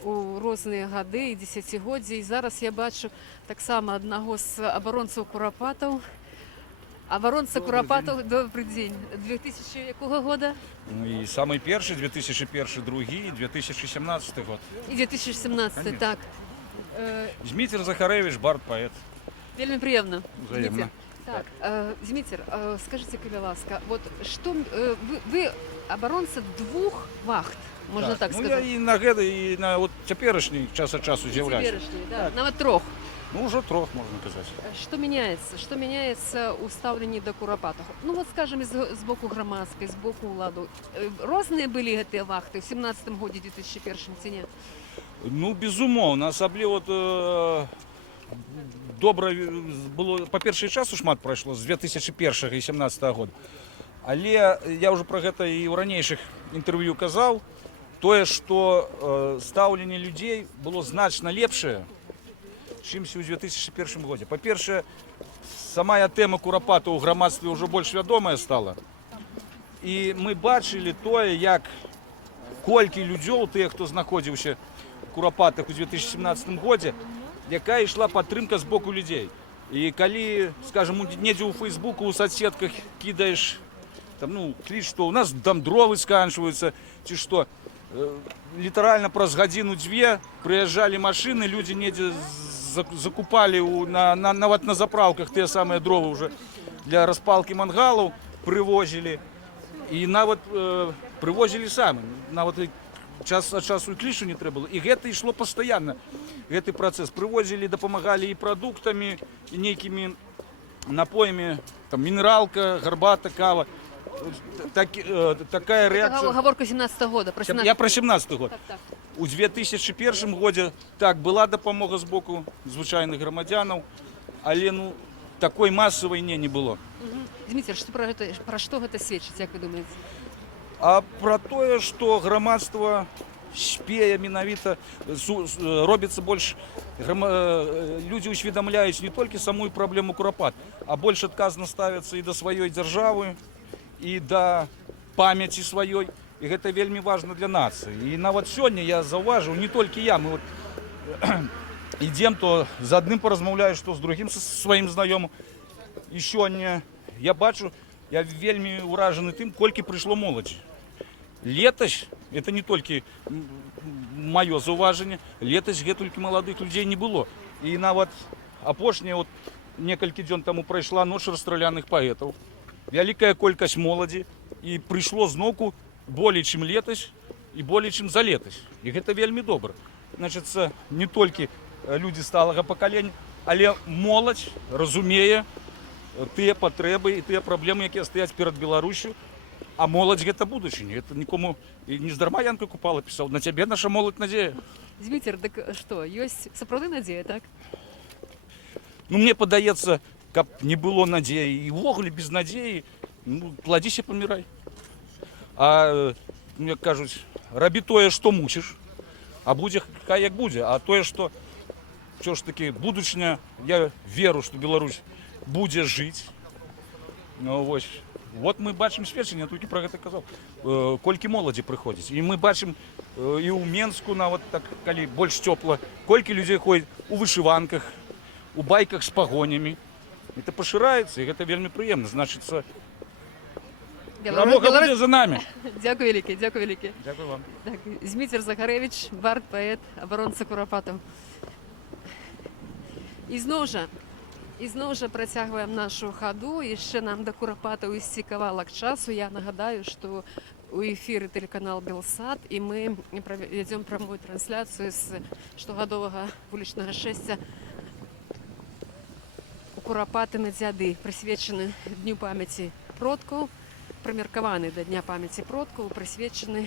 у розныя гады і дзесяцігоддзі. І зараз я бачу таксама аднаго з абаронцаў Курапатаў. Абаронца Курапатаў, добрый дзень. 2000 якога года? Ну і самый першы, 2001, другі, 2017 год. І 2017, так. Зміцер Захарэвіч, бард-паэт. Вельмі прыемна. Взаимно. Так, Зміцер, скажите, коли ласка, вот что вы оборонца двух вахт, можно так ну, сказать? Я і на гэта, і на вот цяперашні час ад часу з'яўляюся. Да, нават трох. Ну, уже трох, можно сказать. Что меняется? Что меняется у стаўленні да Курапатаў? Ну, вот, скажем, з боку грамадскай, з боку ўладаў. Розныя былі гэтыя вахты ў 17-м годзе, 2001-м ці не? Ну, безумоўна, асабліва добра было, па першы час шмат прайшло з 2001 і 17 года. Але я ўжо пра гэта і ў ранейшых інтэрв'ю казаў, тое, што стаўленне людзей было значна лепшае, чымся ў 2001 годзе. Па-першае, самая тэма Курапатаў у грамадстве ўжо больш вядомая стала. І мы бачылі тое, як колькі людзей, тыя, хто знаходзіўся у Курапатах у 2017 годзе, якая ішла падтрымка з боку людзей. І калі, скажем, недзе ў Фейсбуку, у соцсетках кідаеш, там, ну, кліч, што у нас там дровы сканчваюцца, ці што, літаральна праз гадзіну-дзве прыязджалі машыны, людзі недзе закупалі нават на заправках тыя самыя дровы ўжо для распалкі мангалаў, прывозілі, і нават прывозілі самі, нават час ад часу і клішу не трэба было. І гэта ішло пастаянна. Гэты працэс прывозілі, дапамагалі і прадуктамі, і нейкімі напоямі, там мінералка, гарбата, кава. Такая рэакцыя. Гаворка 17-го года. Я пра 17-й год. У 2001 годзе так была дапамога з боку звычайных грамадзянаў, але ну такой масавай не было. Зміцер, пра што гэта сведчыць, як вы думаеце? А пра тое, што грамадства спее менавіта, робіцца больш, людзі усведамляюць не толькі самую праблему Курапат, а больш адказна ставяцца і да сваёй дзяржавы, і да памяці сваёй, і гэта вельмі важна для нацыі. І нават сёння я заўважыў, не толькі я, мы вот ідзем, то з адным паразмаўляю, што з другім сваім знаёмым. І сёння я бачу, я вельмі ўражаны тым, колькі прыйшло моладзі. Летась, это не толькі маё заўважанне, летась гэтулькі маладых людзей не было. І нават апошняя, вот, некалькі дзён таму прайшла ноч расстраляных паэтаў. Вялікая колькасць моладзі, і прыйшло зноўку болей, чым летась, і болей, чым за летась. І гэта вельмі добра. Значыцца, не толькі людзі сталага пакалення, але моладзь разумее тыя патрэбы і тыя праблемы, якія стаяць перад Беларусю. А моладзь гэта будучыня. Это нікому не здарма Янка Купала пісаў. На цябе наша моладзь надзея. Зміцер, дык што, ёсць сапраўды надзея, так? Ну, мне падаецца, каб не было надзеі, і ўвогуле без надзеі, ну, кладзіся, памірай. А, як кажуць, рабі тое, што мусіш, а будзе хай як будзе. А тое, што ўсё ж такі будучыня, я веру, што Беларусь будзе жыць. Ну, вось. Вот мы бачым сведчанне, я толькі пра гэта казаў, колькі моладзі прыходзіць. І мы бачым і ў Менску, нават так, калі больш цёпла, колькі людзей ходзіць у вышыванках, у байках з пагонямі. Это пашыраецца, і гэта вельмі прыемна. Значыцца, перамога будзе за намі. Дзякуй вялікі, дзякуй вялікі. Дзякуй вам. Так, Зміцер Захарэвіч, бард-паэт, абаронца Курапатаў. І зноў жа працягваем нашу хаду. Яшчэ нам да Курапатаў ісці кавалак часу. Я нагадаю, што у эфіры тэлеканал Белсат, і мы вядзём прамую трансляцыю з штогадовага вулічнага шэсця у Курапаты на дзяды, прысвечаны Дню памяці продкаў, прымеркаваны да Дня памяці продкаў, прысвечаны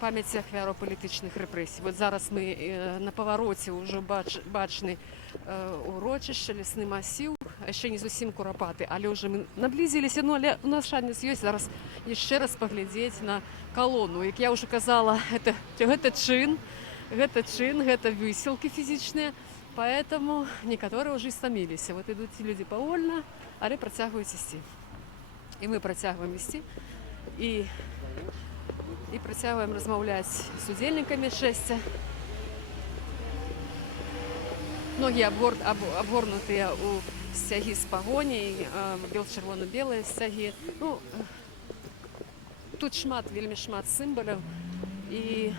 пам'яті ахвяраў палітичних репресій. От зараз ми на повороті вже бачны урочище, лісний масів, а ще не зовсім Куропати, але вже ми наблизилися, ну, але у нас шанс є зараз ще раз поглядіти на колону. Як я вже казала, гэта чин, гэта высілкі фізичныя, поэтому некоторые уже стомились. Вот идут люди повольно, але працягваюць ісці. І ми працягваем ісці. І працягваем размаўляць з удзельнікамі шэсця. Многі абгорнутыя ў сцягі з пагоняй, бел-чырвона-белыя сцягі. Ну, тут вельмі шмат сімваляў, і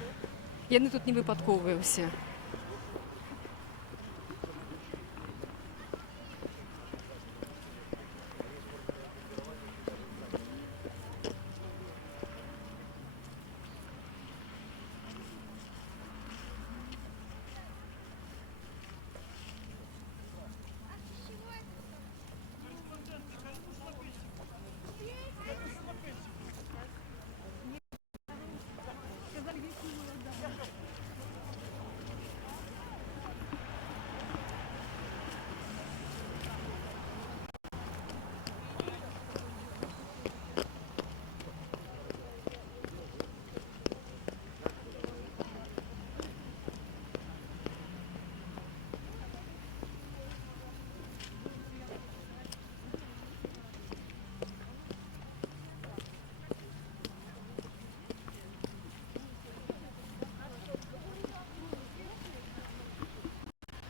яны тут не выпадковыя ўсе.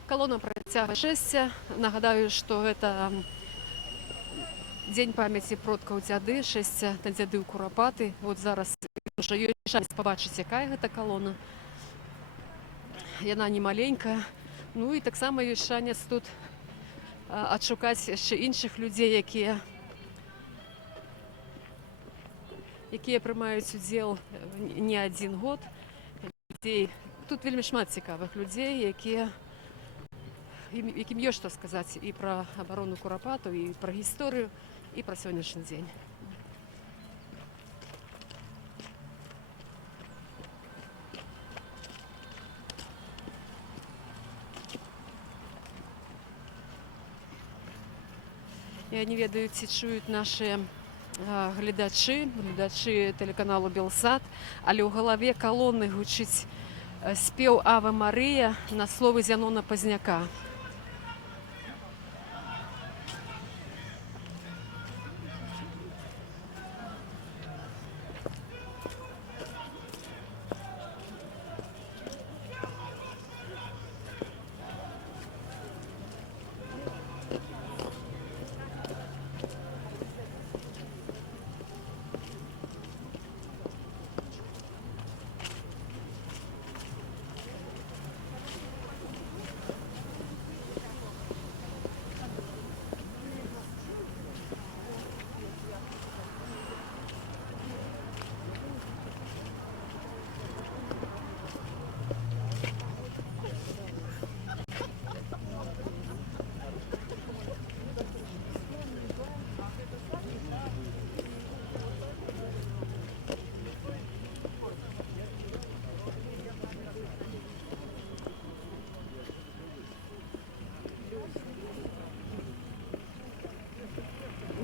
Колона працягвае шэсця. Нагадаю, што гэта дзень памяці продкаў дзяды, шэсця на дзяды ў Курапаты. Вот зараз ўжо ёсць шанс пабачыць, якая гэта колона. Яна не маленькая. Ну і таксама ёсць шанец тут адшукаць яшчэ іншых людзей, якія прымаюць удзел не адзін год. Тут вельмі шмат цікавых людзей, якім ёсць што сказаць і пра абарону Курапатаў, і пра гісторыю, і пра сённяшні дзень. Я не ведаю, ці чують наші глядачі телеканалу Белсат, але ў галаве колоны гучыць спеў «Аве Марія» на словы Зянона Пазняка.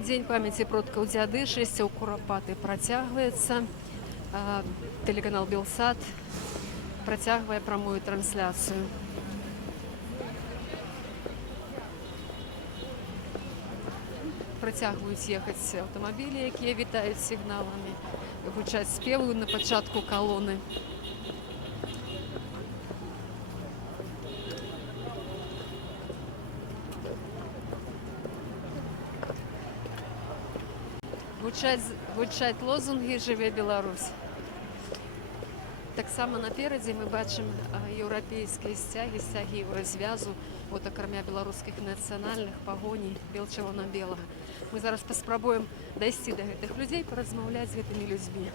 Дзень памяці продкаў дзяды, шэсця ў Курапаты працягваецца. Телеканал Белсат працягвае прамую трансляцыю. Працягваюць ехаць аўтамабілі, якія вітаюць сігналамі, гучаць спевы на пачатку колоны. Гучаць лозунги «Жыве Беларусь». Таксама наперадзе мы бачым еўрапейскія сцягі развязу, от акрамя беларускіх нацыянальных пагоней бел-чырвона-белага. Мы зараз паспрабуем дайсці да гэтых людзей, паразмаўляць з гэтымі людзьмі.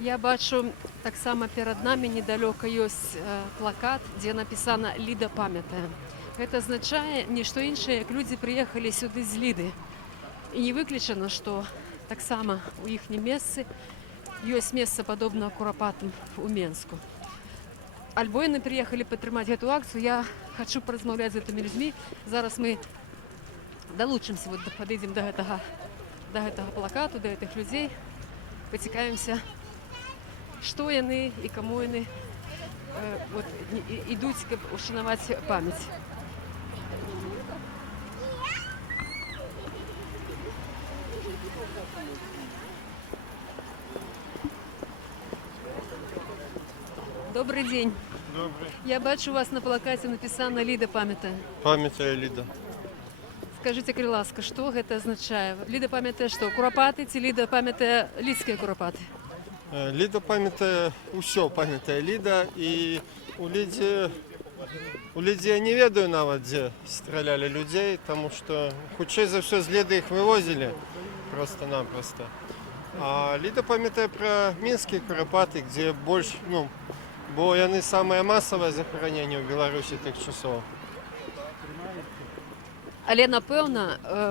Я бачу, так само перед нами недалеко есть плакат, где написано «Ліда пам'ятає». Это означает не что іншее, як люди приехали сюда из Лиды. И не выключено, что так само у их месцы есть место подобное Куропатам у Менску. Альбо яны приехали підтримати эту акцию, я хочу поразмовлять з этими людьми. Зараз мы долучимся, вот подойдем до этого плакату, до этих людей, поцікавимся, что яны и кому яны вот, идут, каб ушанаваць память. Добрый день. Добрый. Я бачу, у вас на плакате написано «Ліда пам'ятає». Пам'ятає Ліда. Скажите, Криласка, что это означает? Лида памятає что? Куропаты, ці Лида памятає лідські куропаты? Ліда пам'ятає усё, пам'ятає Ліда. І у Ліді я не ведаю нават, дзе страляли людей, тому що хутчэй за все з Ліди їх вивозили просто-напросто. А Ліда пам'ятає про мінські куропаты, где больше, бо яны самое масовое захоронение в Беларусі тих часов. Але, напевно,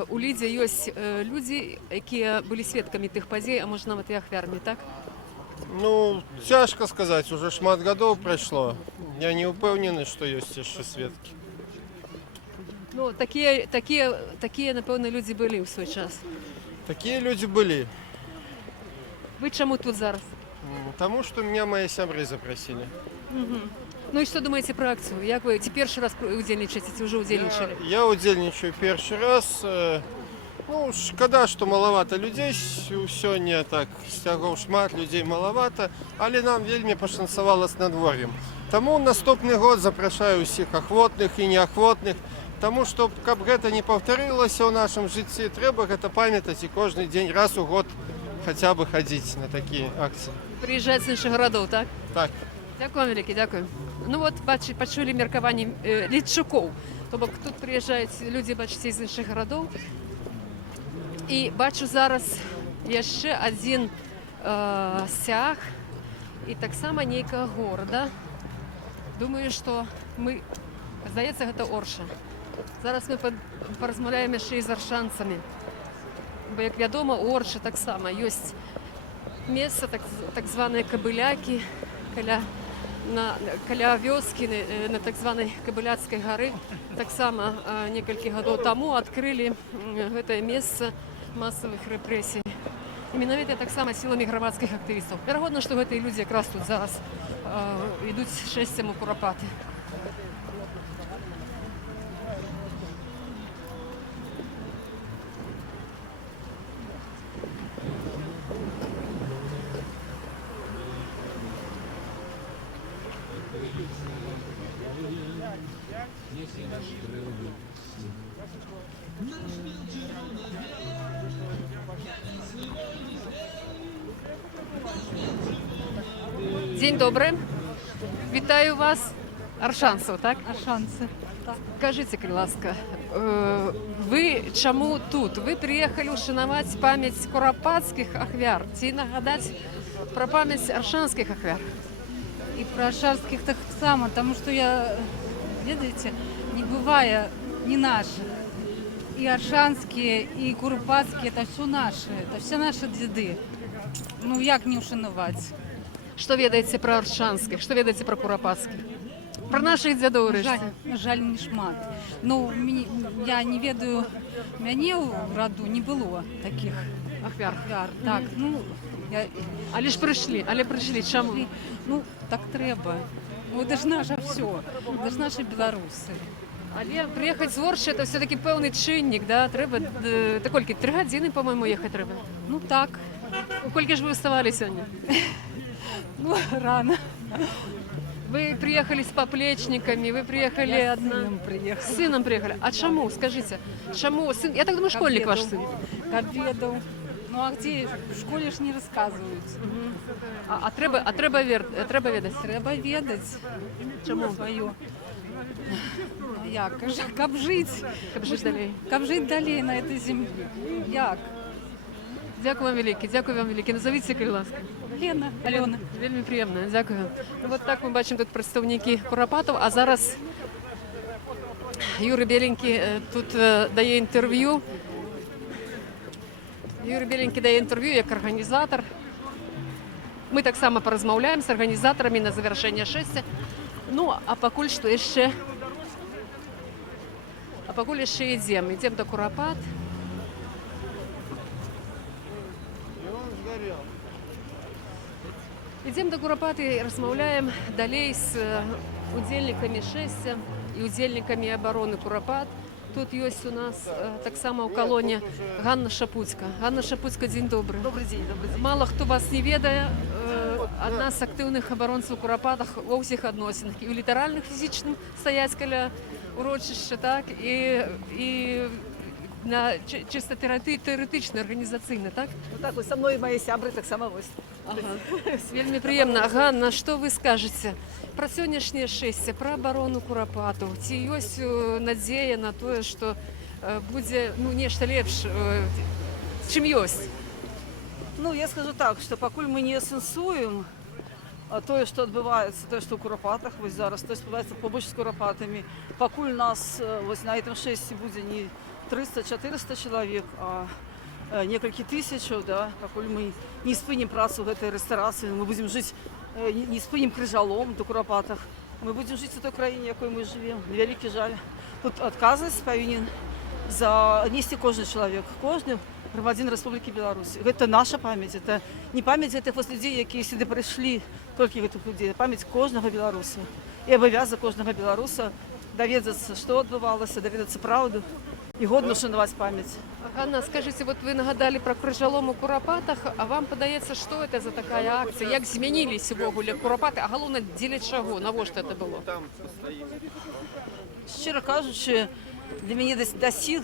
у Ліді ёсць людзі, якія былі сведкамі тых падзей, а можа нават і ахвярамі, так? Цяжка сказаць, уже шмат гадоў прайшло. Я не ўпэўнены, што ёсць яшчэ сведкі. Такія, напэўна, людзі былі ў свой час. Такія людзі былі. Вы чаму тут зараз? Таму што меня мои сябры запросили. Ну и что думаете про акцию? Як вы першы раз удзельнічаеце, ці ўжо удзельнічалі? Я удзельнічаю першы раз. Шкада, што малавата людзей сёння, так, сцягоў шмат, людзей малавата, але нам вельмі пашанцавала з надвор'ем. Таму наступны год запрашаю ўсіх ахвотных і неахвотных, таму што, каб гэта не паўтарылася ў нашым жыцці, трэба гэта памятаць і кожны дзень раз у год хаця бы хадзіць на такія акцыі. Прыязджаць з іншых гарадоў, так? Так. Дякую вялікі, дякую. Ну вот, пачулі меркаванне лідчукоў. То бок тут прыязджаюць людзі, бачыце, з іншых гарадоў. І бачу зараз яшчэ адзін сцяг і таксама нейкага горада. Думаю, што мы, здаецца, гэта Орша. Зараз мы паразмаўляем яшчэ і з аршанцамі. Бо, як вядома, у Оршы таксама ёсць месца, так званыя кабылякі, каля вёскі на так званай Кабыляцкай гары. Таксама некалькі гадоў таму адкрылі гэтае месца масавых рэпрэсій. І менавіта таксама сіламі грамадскіх актывістаў. Верагодна, што гэтыя людзі якраз тут зараз ідуць шэсцем у Куропаты. Дзень добры. Вітаю вас, аршанцаў, так? Аршанцы. Так. Скажите, ласка, вы чаму тут? Вы приехали ушанаваць памяць куропатскіх ахвяр, ці нагадаць пра памяць аршанскіх ахвяр? И про аршанских так само, потому что я, ведаете, не бывая не наших. И аршанские, и куропатские, это все наши, это все наши деды. Ну, як не ушанаваць? Што ведаеце пра аршанскіх, што ведаеце пра куропатскіх? Пра нашых дзядоў рэшце. Жаль, не шмат. Ну, я не ведаю, мяне ў раду не было таких ахвяр. Так, ну, але ж прыйшлі, чаму? Ну, так трэба. Ну, это ж наше все, это ж наши беларусы. Але приїхати з Орші – це все-таки певний чинник, да? Треба, та кольки, 3 години, по-моєму, їхати треба. Ну так, Кольки ж ви вставали сьогодні? ну рано. Вы приехали с поплечниками, вы приехали Я одна. с сыном приехала. С сыном приехали. А чему, скажите? Чему сын? Я так думаю, школьник ваш сын. К обеду. Ну а где? В школе ж не рассказывают. А треба ведать. Треба ведать. Чому? Свое. Як? Каб жить. Каб жить далее на этой земле. Як? Дякую вам велике. Назовіть себе, будь ласка. Лена, Альона. Вельми приємно, дякую. От так ми бачимо тут представники Куропатов, а зараз Юрій Біленький тут дає інтерв'ю. Юрій Біленький дає інтерв'ю як організатор. Ми так само порозмовляємо з організаторами на завершення шестя. Ну, а покуль що ще... йдемо. Йдемо до Куропат. Ідемо до Куропати і розмовляємо далі з удільниками шестя і удільниками оборони Куропат. Тут є у нас так само в колоні Ганна Шапуцька. Ганна Шапуцька, день добрий. Добрый день, добрый день. Мало хто вас не ведає, одна з активних оборонців у Куропатах у всіх відносинах. І у літеральних фізичних стоять біля урочища, так, і на чисто теоретично, організаційно, так? Ну так, ось со мною мої сябри, так само ось. Ага. Вельми приємно. Ганна, що ви скажете про сьогоднішнє шестя, про оборону Куропату? Ці є надія на те, що буде нечто лепше, чим є? Ну, я скажу так, що покуль ми не сенсуємо то, що відбувається, то, що у Куропатах ось зараз, то, що відбувається побач з Куропатами, покуль нас ось на цьому шесті буде не 300-400 чоловік, а некалькі тысячаў, да, пакуль мы не спынім працу гэтай рэстарацыі, мы будзем жыць, не спынім крыжалом до Куропатах, мы будзем жыць у той краіне, якой мы жывем. Вялікі жаль. Тут адказнасць павінен занесці кожны чалавек, кожны грамадзін Рэспублікі Беларусь. Гэта наша памяць, это не памяць гэтых людзей, якія сюды прыйшлі, толькі гэтых людзей, памяць кожнага беларуса. І абавязак кожнага беларуса даведацца, што адбывалася, даведацца праўду і годна шанаваць памяць. Ганна, скажите, вот вы нагадали про крыжалом у Куропатах, а вам подается, что это за такая акция? Як змянились увогуле Куропаты, а галоўна дзеля чаго? Навошта это было? Шчыра кажучы, для мяне дасіг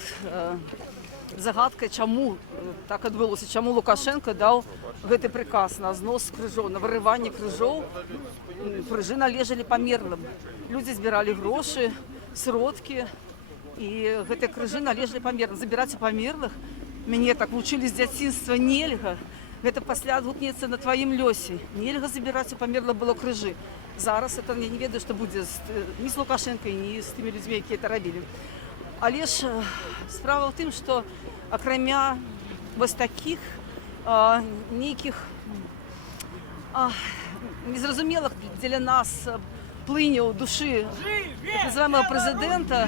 загадка, чаму так адбылося, чаму Лукашенко даў гэты прыказ на знос крыжоў, на вырыванне крыжоў. Крыжы належалі памерлым. Людзі збіралі грошы, сродкі, і гэтыя крыжы належалі памерлым. Забіраць у памерлых, мяне так вучылі з дзяцінства, нельга. Гэта пасля адгукнецца на тваім лёсе. Нельга забіраць у памерлых было крыжы. Зараз это я не ведаю, што будзе ні з Лукашенкай, ні з тымі людзьмі, якія это рабілі. Але ж справа ў тым, што акрамя вось такіх нейкіх незразумелых дзеля нас плыняў душы так называемого прэзідэнта,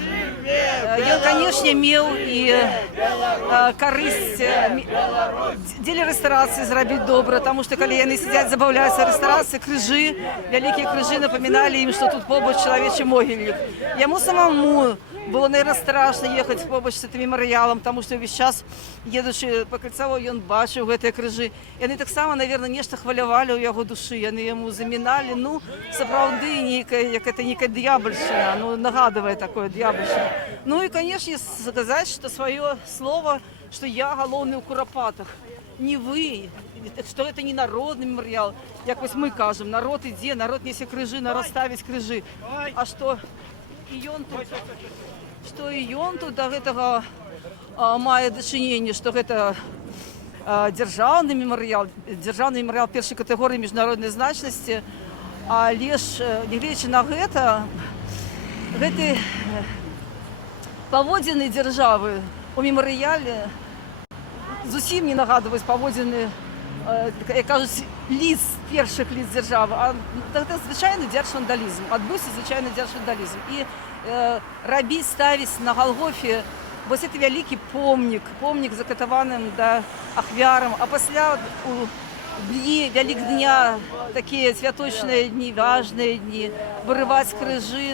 ён, канешне, меў і карысць дзеля рэстарацыі зрабіць добра, таму што калі яны сядзяць, забаўляюцца рэстарацыі, крыжы, вялікія крыжы напаміналі ім, што тут побач чалавечы могільнік. Яму самому было, наверное, страшно ехаць побач з гэтым мемарыялам, таму што ўвесь час, едучы па Кальцавой, ён бачыў гэтыя крыжы. Яны таксама, наверное, нешта хвалявалі ў яго душы, яны яму заміналі, ну, сапраўды, некая д'ябальшчына, ну, нагадывае такое д'ябальшчына. Ну і, канешне, сказаць, што сваё слово, што я галоўны ў Куропатах, не вы, што гэта не народны мемарыял, як вось мы кажам, народ ідзе, народ несе крыжы, народ ставіць крыжы, а што і ён тут да гэтага мае дачыненне, што гэта дзяржаўны мемарыял першай катэгорыі міжнароднай значнасці, але ж, нягледзячы на гэта, гэты паводзіны дзяржавы у мемарыяле зусім не нагадваюць паводзіны, як кажуць, першых лиц дзяржавы, а гэта звычайны дзяржвандалізм, адбыўся звычайны дзяржвандалізм. І рабіць, ставіць на Галгофе вось это вялікі помнік закатаваным да ахвярам, а пасля у дні Вялікдня, такія святочныя дні, важныя дні, вырываць крыжы.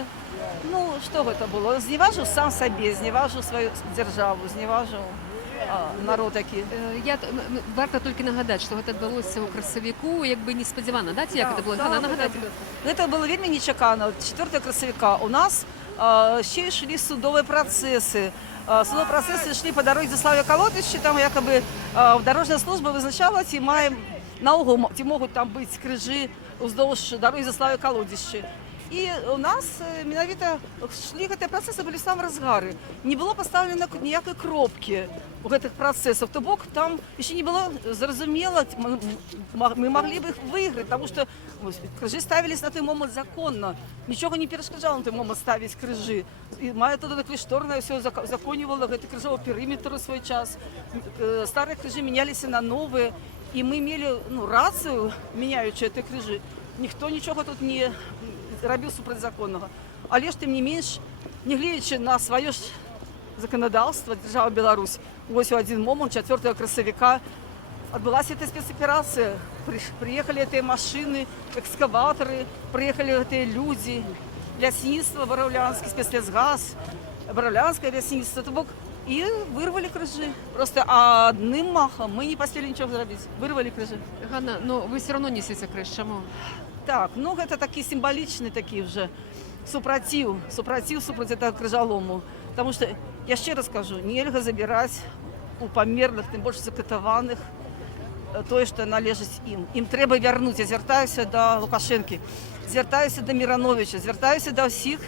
Ну, что это было? Зневажил сам себе, зневажил свою державу, зневажил народ такі. Варто тільки нагадати, що це відбулося у красовіку, якби несподівано, да, як це було? Ганна, нагадайте. Це було вельми нечекано. 4 красовика у нас ще йшли судові процеси. Судові процеси йшли по дорозі до Слав'я-Колодища, там якби дорожня служба визначала, ці наогул можуть там бути крижі уздовж дороги до Слав'я-Колодища. І у нас менавіта шли ці процеси, були в самому розгарі. Не було поставлено ніякої кропки у гэтых працэсах. То бок там ще не было зразумела, мы могли бы их выиграть, потому что крыжи ставились на той момент законно. Ничего не перешкоджало на той момент ставить крыжи. И мая тогда такое шторное все законивало, гэты крыжовый периметр в свой час. Старые крыжи менялись на новые. И мы имели рацию, меняючи эти крыжи. Ніхто нічого тут не робив супрацьзаконного. Але ж тим не менш, не глядячи на своє ж законодавство, держава Беларусь, ось у один момент, 4 красовика, отбылась эта спецоперация. Приехали эти машины, экскаваторы, приехали эти люди, лясництво Боровлянский, спецлесгаз, Боровлянское лясництво. И вырвали крыжи. Просто одним махом мы не поспели ничего сделать. Вырвали крыжи. Ганна, но вы все равно несете крыш. Чему? Так, это такие символичные такие уже супротив супротив этого крыжалому. Потому что, я ще раз скажу, нельзя забирать у померлих, тим більше закатованих, то, що належить їм. Їм треба вернути. Я звертаюся до Лукашенки, звертаюся до Мироновича, звертаюся до всіх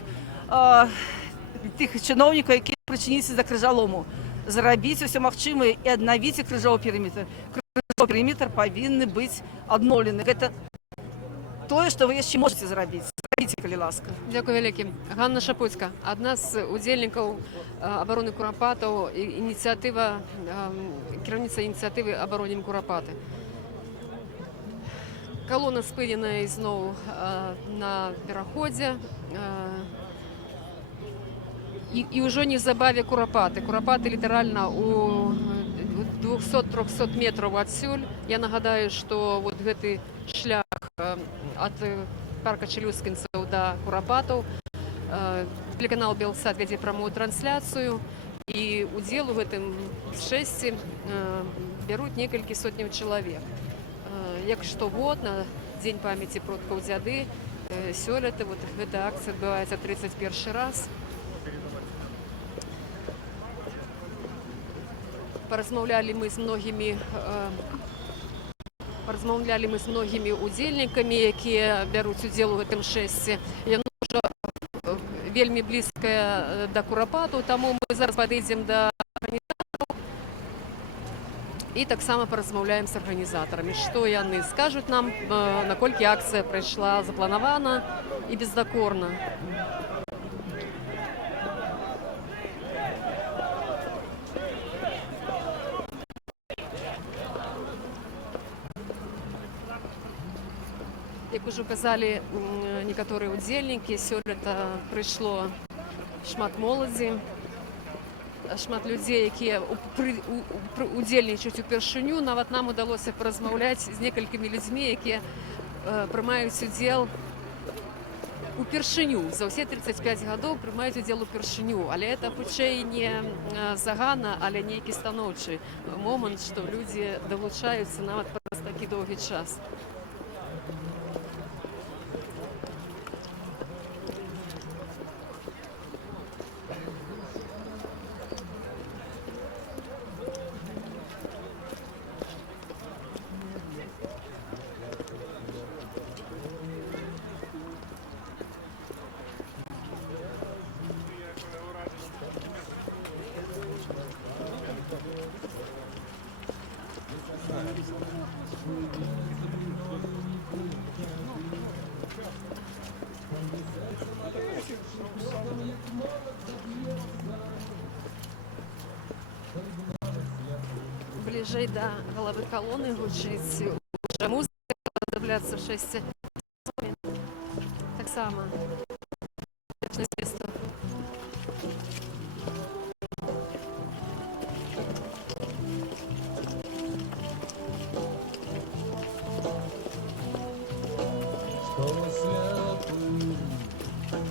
тих чиновників, які причинилися до крыжалому. Зробіть все можливе і відновіть крыжовий периметр. Крыжовий периметр повинен бути відновлений. Це те, що ви ще можете зробити. Зробіть, коли ласка. Дякую велике. Ганна Шапуцька, одна з удзельніків оборони Куропатаў, керівниця ініціативи «Оборонім Куропаты». Колона спынена знову на пераходзе. І ўжо незабаве Куропаты. Куропаты літаральна у 200-300 метраў адсюль. Я нагадаю, што вот гэты шлях ад парка Челюскінцаў да Куропатаў. Телеканал Белсат вядзе прамую трансляцыю, і удзел у гэтым шэсці бяруць некалькі сотняў чалавек. Як штогод на Дзень памяці продкаў дзяды сёлета вот гэта акцыя адбываецца 31 раз. Паразмаўлялі мы з многімі удзельнікамі, якія бяруць удзел у гэтым шэсці. Яно ўжо вельмі блізкае да Куропатаў, таму мы зараз падыдзем да арганізатараў і таксама паразмаўляем з арганізатарамі, што яны скажуць нам, наколькі акцыя прайшла запланавана і бездакорна. Як ужо казалі некаторыя удзельнікі, сёлета прыйшло шмат моладзі, шмат людзей, якія удзельнічаюць упершыню. Нават нам удалося паразмаўляць з некалькімі людзьмі, якія прымаюць удзел упершыню. За ўсе 35 гадоў прымаюць удзел упершыню. Але это хутчэй не загана, але нейкі станоўчы момант, што людзі далучаюцца нават праз такі доўгі час. Бліжэй да галавы калоны гучыць уже музыка, падабляцца шэсці. Таксама место.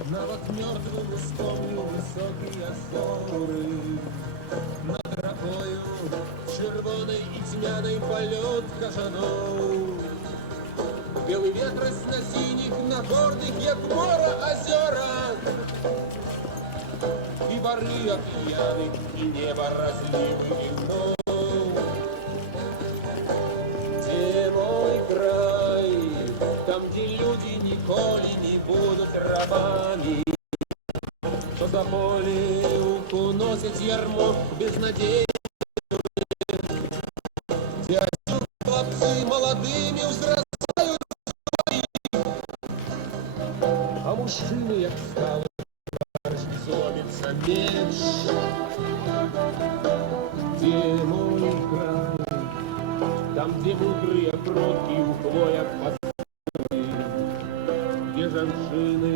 Нават мёртвы не вспомню високі озори. Над ракою червоний і тьмяний польот кажанов. Белый ветрость на синих, на гордых, як море, озерах. И бары океаны, и небо разливы винов. Где мой край, там, где люди николи не будут рабами. Что за поле уносит ярмо безнадежды. Где хлопцы молодыми взрастают свои, а мужчины, як скалы, злобится меньше. Где мой край, там, где мудрые кротки у хвоя посты, где женщины,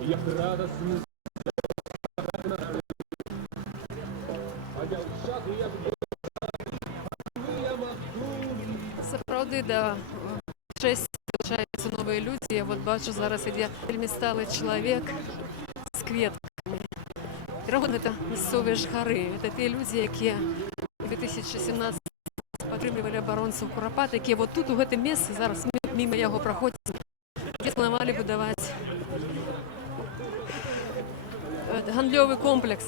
як радостны, а дівчата, як Сапраўды, да, честь залишаються нові люди. Я от бачу, зараз іде вельми сталий чоловік з квітками. Драгон – це місцеві жхари. Це ті люди, які у 2017 підтримували оборонців Куропат, які от тут, у цьому місці, зараз мимо його проходять, де планували будувати гандльовий комплекс.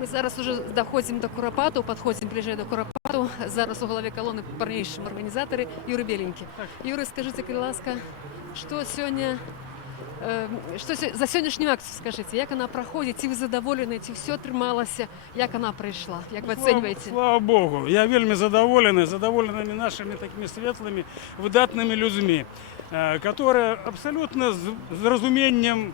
Ми зараз уже доходимо до Куропату, підходимо ближче до Куропату. Зараз у голові колони парніші організатори Юрій Беленький. Юрій, скажіть, будь ласка, що сьогодні за сьогоднішню акцію, скажіть, як вона проходить, чи ви задоволені, чи все трималося, як вона прийшла, як ви оцінюєте? Слава Богу, я вельми задоволений нашими такими світлими, видатними людьми, які абсолютно з розумінням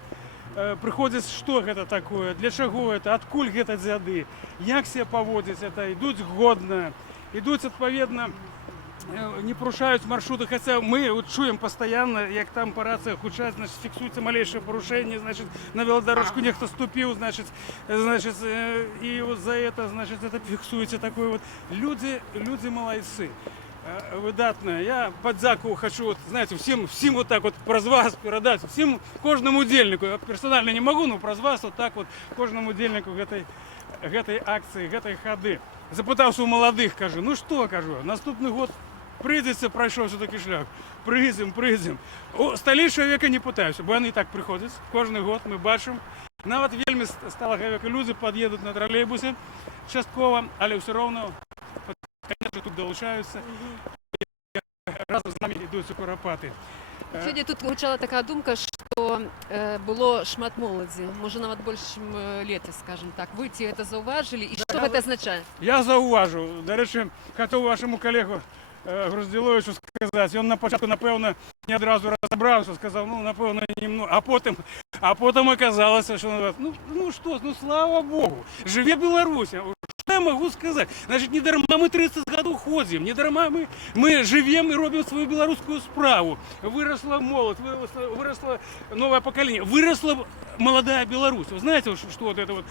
приходять, що це таке, для чого це, откуда це взяти, як себе поводять, йдуть годно, йдуть відповідно, не порушають маршрути, хоча ми от чуємо постійно, як там по раціях учать, значить, фіксується малейше порушення, значить, на велодорожку ніхто ступив, значить, і от за це, значить, це фіксується таке от. Люди молодці. Видатно. Я подяку хочу, вот, знаете, всем вот так вот про вас передать, всем, кожному удельнику, я персонально не могу, но про вас вот так вот, кожному удельнику этой акции, этой ходы. Запитався у молодих, кажу, ну що, кажу, наступний год прийдеться, пройшов все-таки шлях, прийдемо. У століття віка не питаюся, бо вони і так приходять, кожен год ми бачимо. Навіть вельми сталого віка люди під'їдуть на тролейбусі частково, але все одно конечно, тут долучаються, разом з нами йдуть у Куропати. Сьогодні тут звучала така думка, що було шмат молоді, може навіть більше, ніж літо, скажімо так. Ви це зауважили, і що це означає? Я зауважу. До речі, хотів вашому колегу Грузділовичу сказати, він на початку, напевно, не одразу розібрався, сказав, ну, напевно, а потім оказалося, що, ну що, ну, слава Богу, живе Білорусь. Что я могу сказать? Значит, не дарма мы 30 годов ходим, не дарма мы живем и робим свою белорусскую справу. Выросла молодь, выросло новое поколение, выросла молодая Беларусь. Вы знаете, что вот это вот,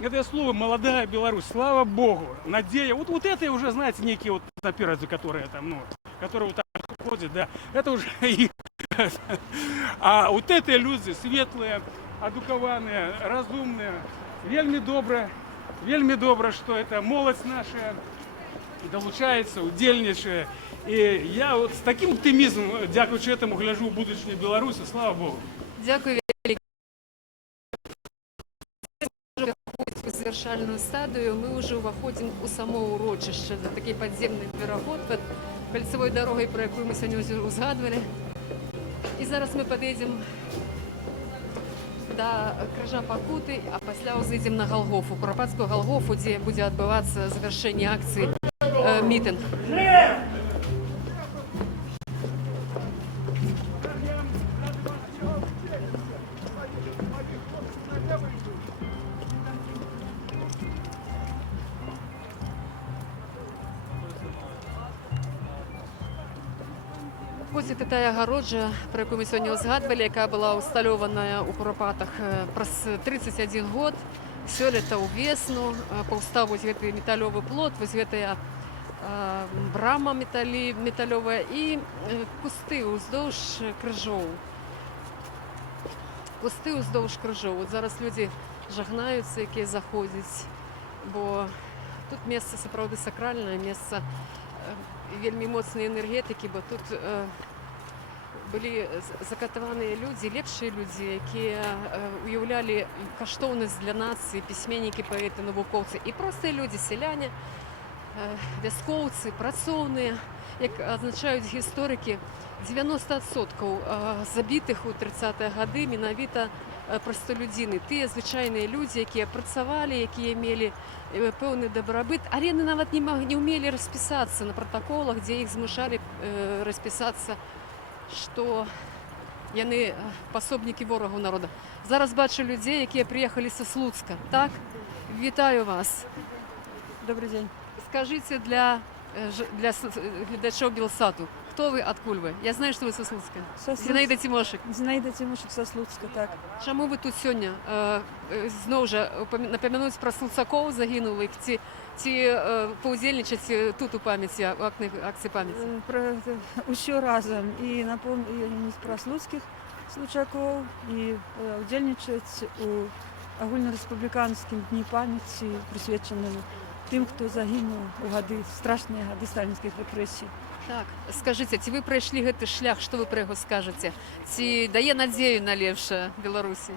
это слово «молодая Беларусь», слава Богу, надея, вот это уже, знаете, некие вот наперцы, которые там, ну, которые вот так ходят, да, это уже их. А вот это люди светлые, адукованные, разумные, вельми добре, що це молодь наша долучається, удільничає. І я от з таким оптимізмом, дякуючи цьому, гляжу в будущее Білорусі, слава Богу. Дякую, велике. В завершальную стадию мы уже уходим у самого урочища. Это такий подземный переход под кольцевой дорогой, про яку ми сьогодні узгадували. І зараз ми підійдемо до крыжа Пакуты, а пасля зайдем на Голгофу, Куропатскую Голгофу, где будет отбываться завершение акции митинг. Ось це та агароджа, про яку ми сьогодні згадували, яка була устальована у Куропатах праз 31 год. Сёлета ў весну паўстаў вось гэты металёвы плот, вось гэтая брама металёвая і кусты ўздоўж крыжоў. Кусты ўздоўж крыжоў. Вот зараз людзі жагнаюцца, якія заходзяць, бо тут месца сапраўды сакральнае, месца вельмі моцнай энергетыкі, бо тут былі закатаваныя людзі, лепшыя людзі, якія уяўлялі каштоўнасць для нацыі, пісьменнікі, паэты, навукоўцы і простыя людзі, сяляне, вяскоўцы, працоўныя. Як адзначаюць гісторыкі, 90% забітых у 30-е гады менавіта прасталюдзіны. Тыя звычайныя людзі, якія працавалі, якія мелі пэўны дабрабыт, але яны нават не ўмелі распісацца на пратаколах, дзе іх змушалі распісацца, што яны пасобнікі ворагу народа. Зараз бачу людзей, якія прыехалі са Слуцка. Так? Вітаю вас. Добрый день. Скажыце для глядачоў Белсату, хто вы, адкуль вы? Я знаю, што вы са Слуцка. Зінаіда Цімошык. Зінаіда Цімошык са Слуцка, так. Чаму вы тут сёння? Зноў жа напамянуць пра слуцакоў загінулых, ці паўдзельнічаць тут у памяці, акцыі памяці? Усё разам. І напомніць пра слуцкіх случакоў, і удзельнічаць у агульнарэспубліканскім дні памяці, прысвечаным тым, хто загінуў у гады, страшныя гады сталінскіх рэпрэсій. Так, скажыце, ці вы прайшлі гэты шлях, што вы пра яго скажаце? Ці дае надзею на лепшае Беларусі?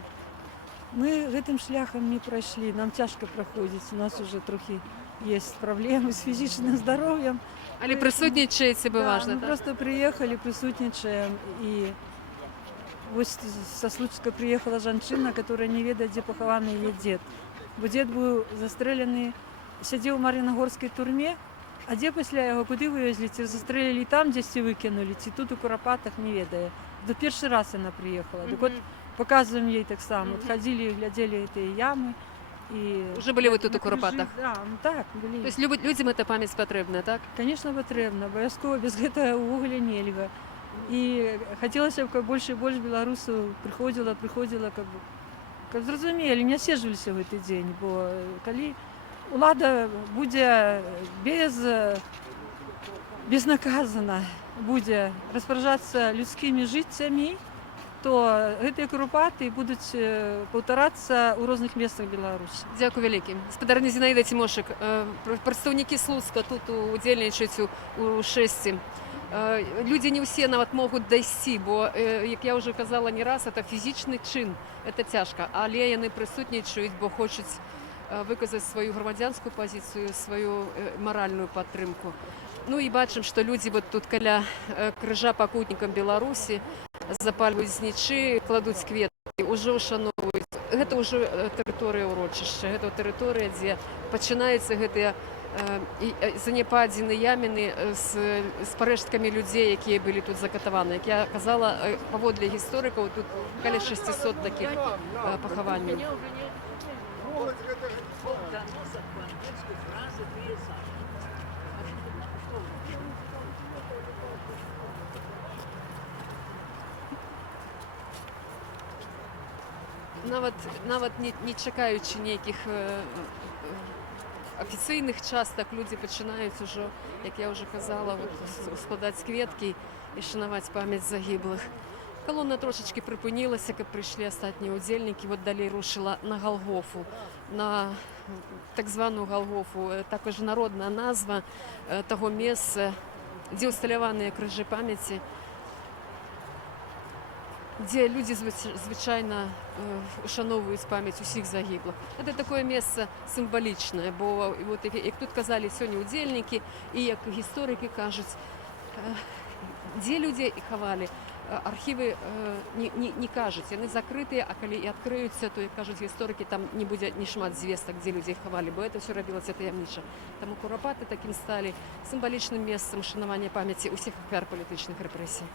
Мы гэтым шляхам не прайшлі, нам цяжка праходзіць, у нас уже трохі есть праблемы з фізічным здароўем. Але прысутнічаеце, бы важна, так? Мы просто прыехалі, прысутнічаем, і вось са Слуцка прыехала жанчына, которая не ведае, дзе пахаваны яе дзед. Бо дзед быў застрэляны, сядзеў у Мар'інагорскай турме, а дзе пасля яго куды вывезлі, ці застрэлілі там, дзесьці выкінулі, ці тут у Курапатах, не ведае. Да першы раз яна прыехала. Так вот, показываем ей таксама. Вот хадзілі, глядзелі гэтыя ямы. Уже былі вы тут у Курапатах? Да, ну так, былі. То есть людзям эта памяць патрэбна, так? Конечно, патрэбна. Абавязкова без гэтага ўвогуле нельга. І хацелася б, каб больш і больш беларусаў прыходзіла, каб зразумелі, не сежваліся ў гэты дзень, бо калі улада будзе безнаказана, будзе распараджацца людскімі жыццямі, то гэтыя Курапаты будуць паўтарацца ў розных месцах Беларусі. Дзякуй вялікі. Спадарня Зінаіда Цімошык, прадстаўнікі Слуцка тут удзельнічаюць у шэсці. Людзі не ўсе нават могуць дайсці, бо, як я ўжо казала не раз, это фізічны чын, это цяжка, але яны прысутнічаюць, бо хочуць выказаць сваю грамадзянскую пазіцыю, сваю маральную падтрымку. Ну і бачым, што людзі вот тут каля крыжа пакутнікам Беларусі запальваюць знічы, кладуць кветкі, ужо ушановваюць. Гэта ўжо тэрыторыя ўрочышча, гэта тэрыторыя, дзе пачынаюцца гэтыя заняпадзены яміны з парэшткамі людзей, якія былі тут закатаваны. Як я казала, паводле гісторыкаў, тут каля 600 такіх пахаванняў. Нават не чакаючы нейкіх афіцыйных частак, людзі пачынаюць ужо, як я ўжо казала, складаць кветкі і шанаваць памяць загіблых. Калона трошачкі прыпынілася, каб прыйшлі астатнія ўдзельнікі, вот далей рушыла на Галгофу, на так званую Галгофу, також народная назва таго месца, дзе ўсталяваныя крыжы памяці, дзе людзі звычайна ушановваюць памяць усіх загіблых. Это такое месца сімвалічнае, бо вот, як тут казалі сёння ўдзельнікі і як гісторыкі кажуць, дзе людзей хавалі, архівы не кажуць, яны закрытыя, а калі і адкрыюцца, то, як кажуць гісторыкі, там не будзе ні шмат звестак, дзе людзей хавалі, бо это ўсё рабілася таямніча. Таму Курапаты такім сталі сімвалічным месцам ушанавання памяці ўсіх ахвяр палітычных рэпрэсій.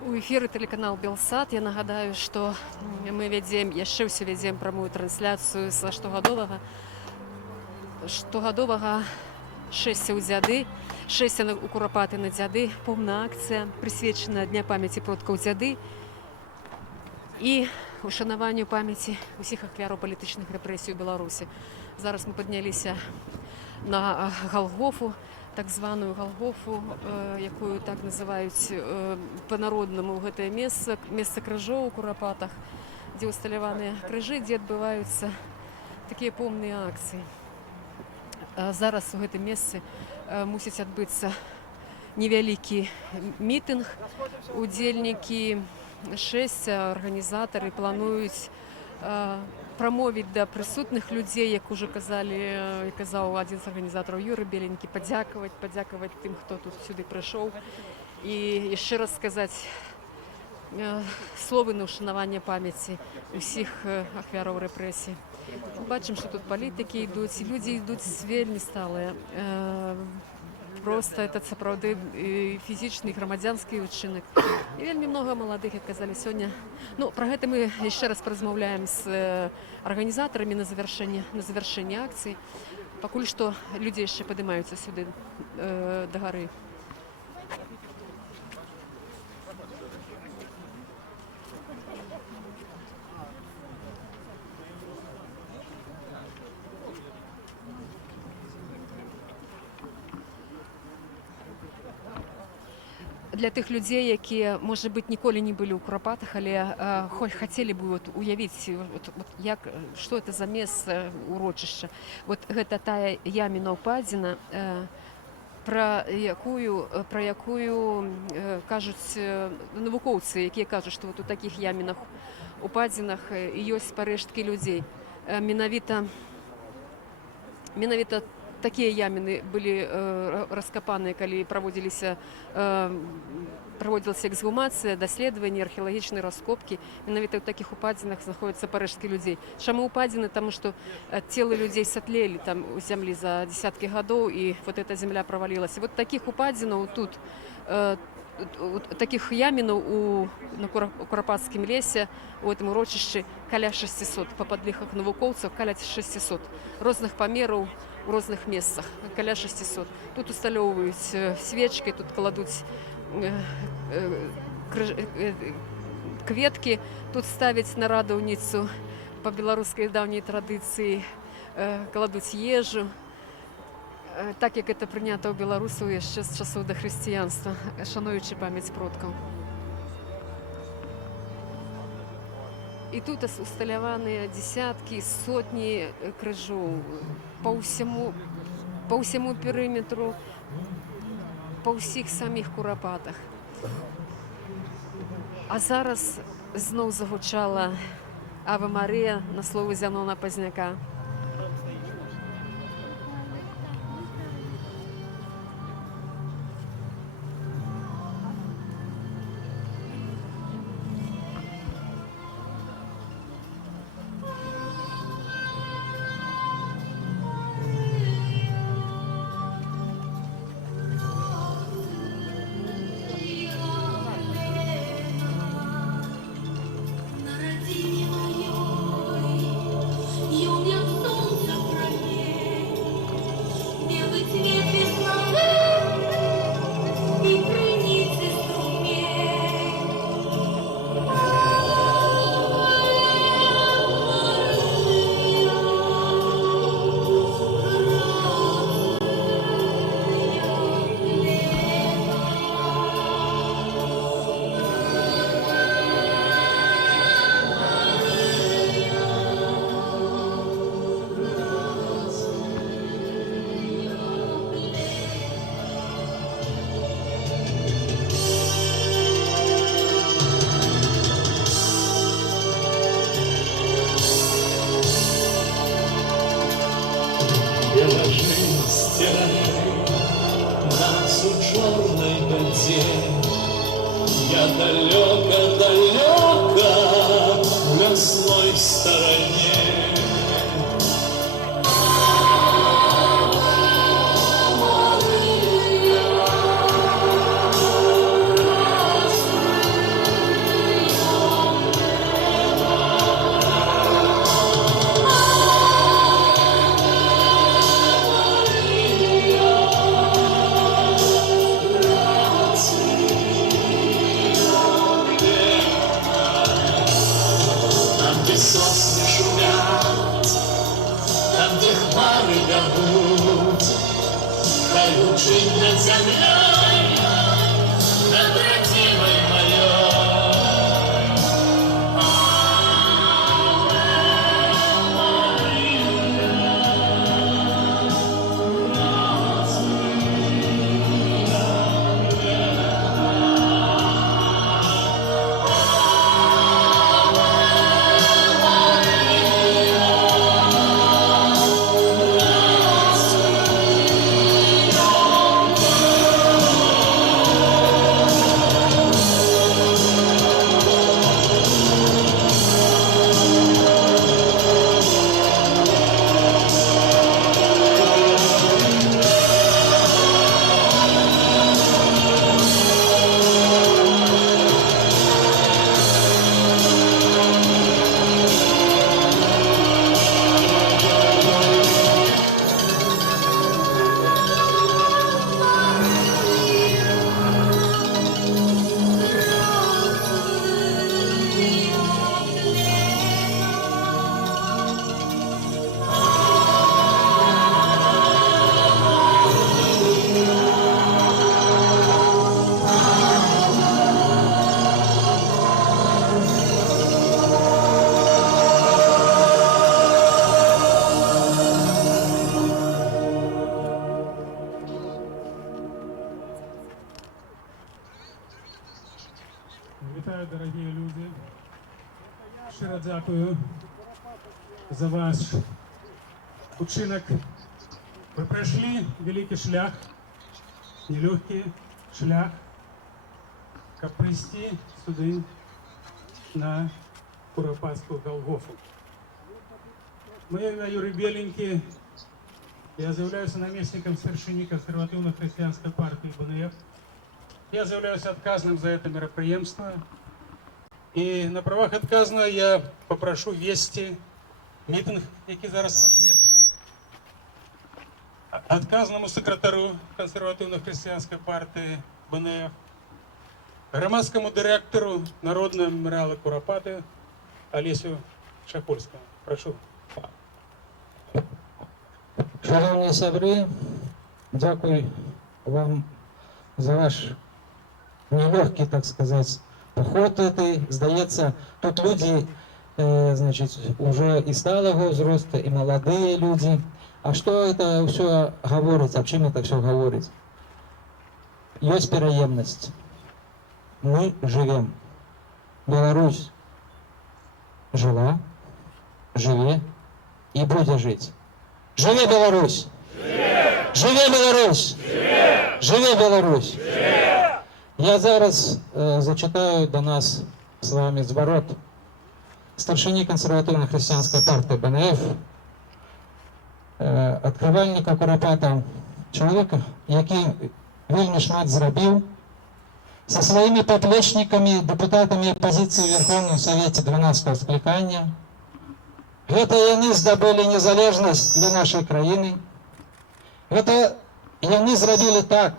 У эфіры тэлеканал Белсат. Я нагадаю, што мы яшчэ ўсё вядзем прамую трансляцыю са штогадовага шэсця ў дзяды, шэсця у Курапаты на дзяды, поўная акцыя, прысвечана Дня памяці продкаў дзяды і ушанаванню памяці усіх ахвяраў палітычных рэпрэсій у Беларусі. Зараз мы падняліся на Галгофу, так званую Галгофу, якую так называюць па-народнаму гэтае месца крыжоў у Курапатах, дзе ўсталяваныя крыжы, дзе адбываюцца такія помныя акцыі. Зараз у гэтым месцы мусіць адбыцца невялікі мітынг. Удзельнікі шэсця, арганізатары плануюць прамовіць да прысутных людзей, як ужо казаў адзін з арганізатараў Юрый Беленькі, падзякаваць тым, хто тут сюды прыйшоў, і яшчэ раз сказаць словы на ушанаванне памяці усіх ахвяраў рэпрэсій. Бачым, што тут палітыкі ідуць, і людзі ідуць вельмі сталыя. Просто это сапраўды фізічны і грамадзянскі ўчынак. І вельмі многа маладых, як казалі сёння. Ну, пра гэта мы яшчэ раз паразмаўляем з арганізатарамі на завяршэнні акцыі. Пакуль што людзі яшчэ падымаюцца сюды да гары. Для тых людзей, якія, можа быць, ніколі не былі ў Курапатах, але хацелі бы уявіць, што это за месца урочышча. Гэта тая яміна ўпадзіна, пра якую кажуць навукоўцы, якія кажуць, што у такіх ямінах упадзінах ёсць парэшткі людзей. Менавіта такія яміны былі раскапаныя, калі праводзілася эксгумацыя, даследаванні, археалагічныя раскопкі. Менавіта ў такіх упадзінах знаходзяцца парэшткі людзей. Чаму упадзіны? Таму што целы людзей сатлелі там у зямлі за дзесяткі гадоў, і эта зямля правалілася. Такіх упадзінаў тут, такіх ямінаў на Курапатскім лесе, у гэтым урочышчы каля 600, па падліках навукоўцаў каля 600 розных памераў, у розных месцах, каля 600. Тут усталёўваюць свечкі, тут кладуць кветкі. Тут ставять на радовніцу по білоруській давній традиції, кладуть їжу, так як це прийнято у Білорусі ще з часів дохристиянства, шануючи пам'ять продків. І тут усталяваны десятки, сотні крыжоў по ўсяму перыметру, па ўсіх саміх курапатах. А зараз зноў загучала Ава Марія на словы Зянона Пазняка. Нас у чорній воді, я далеко-далеко в лесной стороне. Сосны шумят, там, где хмары гаут, хай лучит над землей, над родимой моей. Вітаю, дорогі люди. Щиро дякую за ваш учинок. Ви пройшли великий шлях, нелегкий шлях, щоб прийти сюди на Куропатську Голгофу. Моє ім'я Юрій Беленький. Я являюсь наместником старшини консервативно-християнской партии БНФ. Я заявляюсь отказным за это мероприятие. И на правах отказного я попрошу вести митинг, який зараз почнеться. Отказному секретарю консервативно-християнської партії БНФ громадському директору Народного меморіалу Куропати Олесю Шапольському. Прошу. Шановні сябри, дякую вам за ваш нелегкий, так сказати, поход. Здається, тут люди, значить, уже і сталого возрасту, і молоді люди. А що це все говорить? А чим це все говорить? Є переємність. Ми живемо. Білорусь жила, живе і буде жити. Живе Білорусь! Живе Білорусь! Живе Білорусь! Я зараз зачитаю до нас з вами зворот старшини консервативно-християнської партії БНФ, відкривальника Куропата, чоловіка, який вельми шмат зробив, со своими поплечниками, депутатами опозиції в Верховному Совєті 12-го скликання. Гэта яны здабылі незалежнасць для нашай краіны. Гэта яны зрабілі так,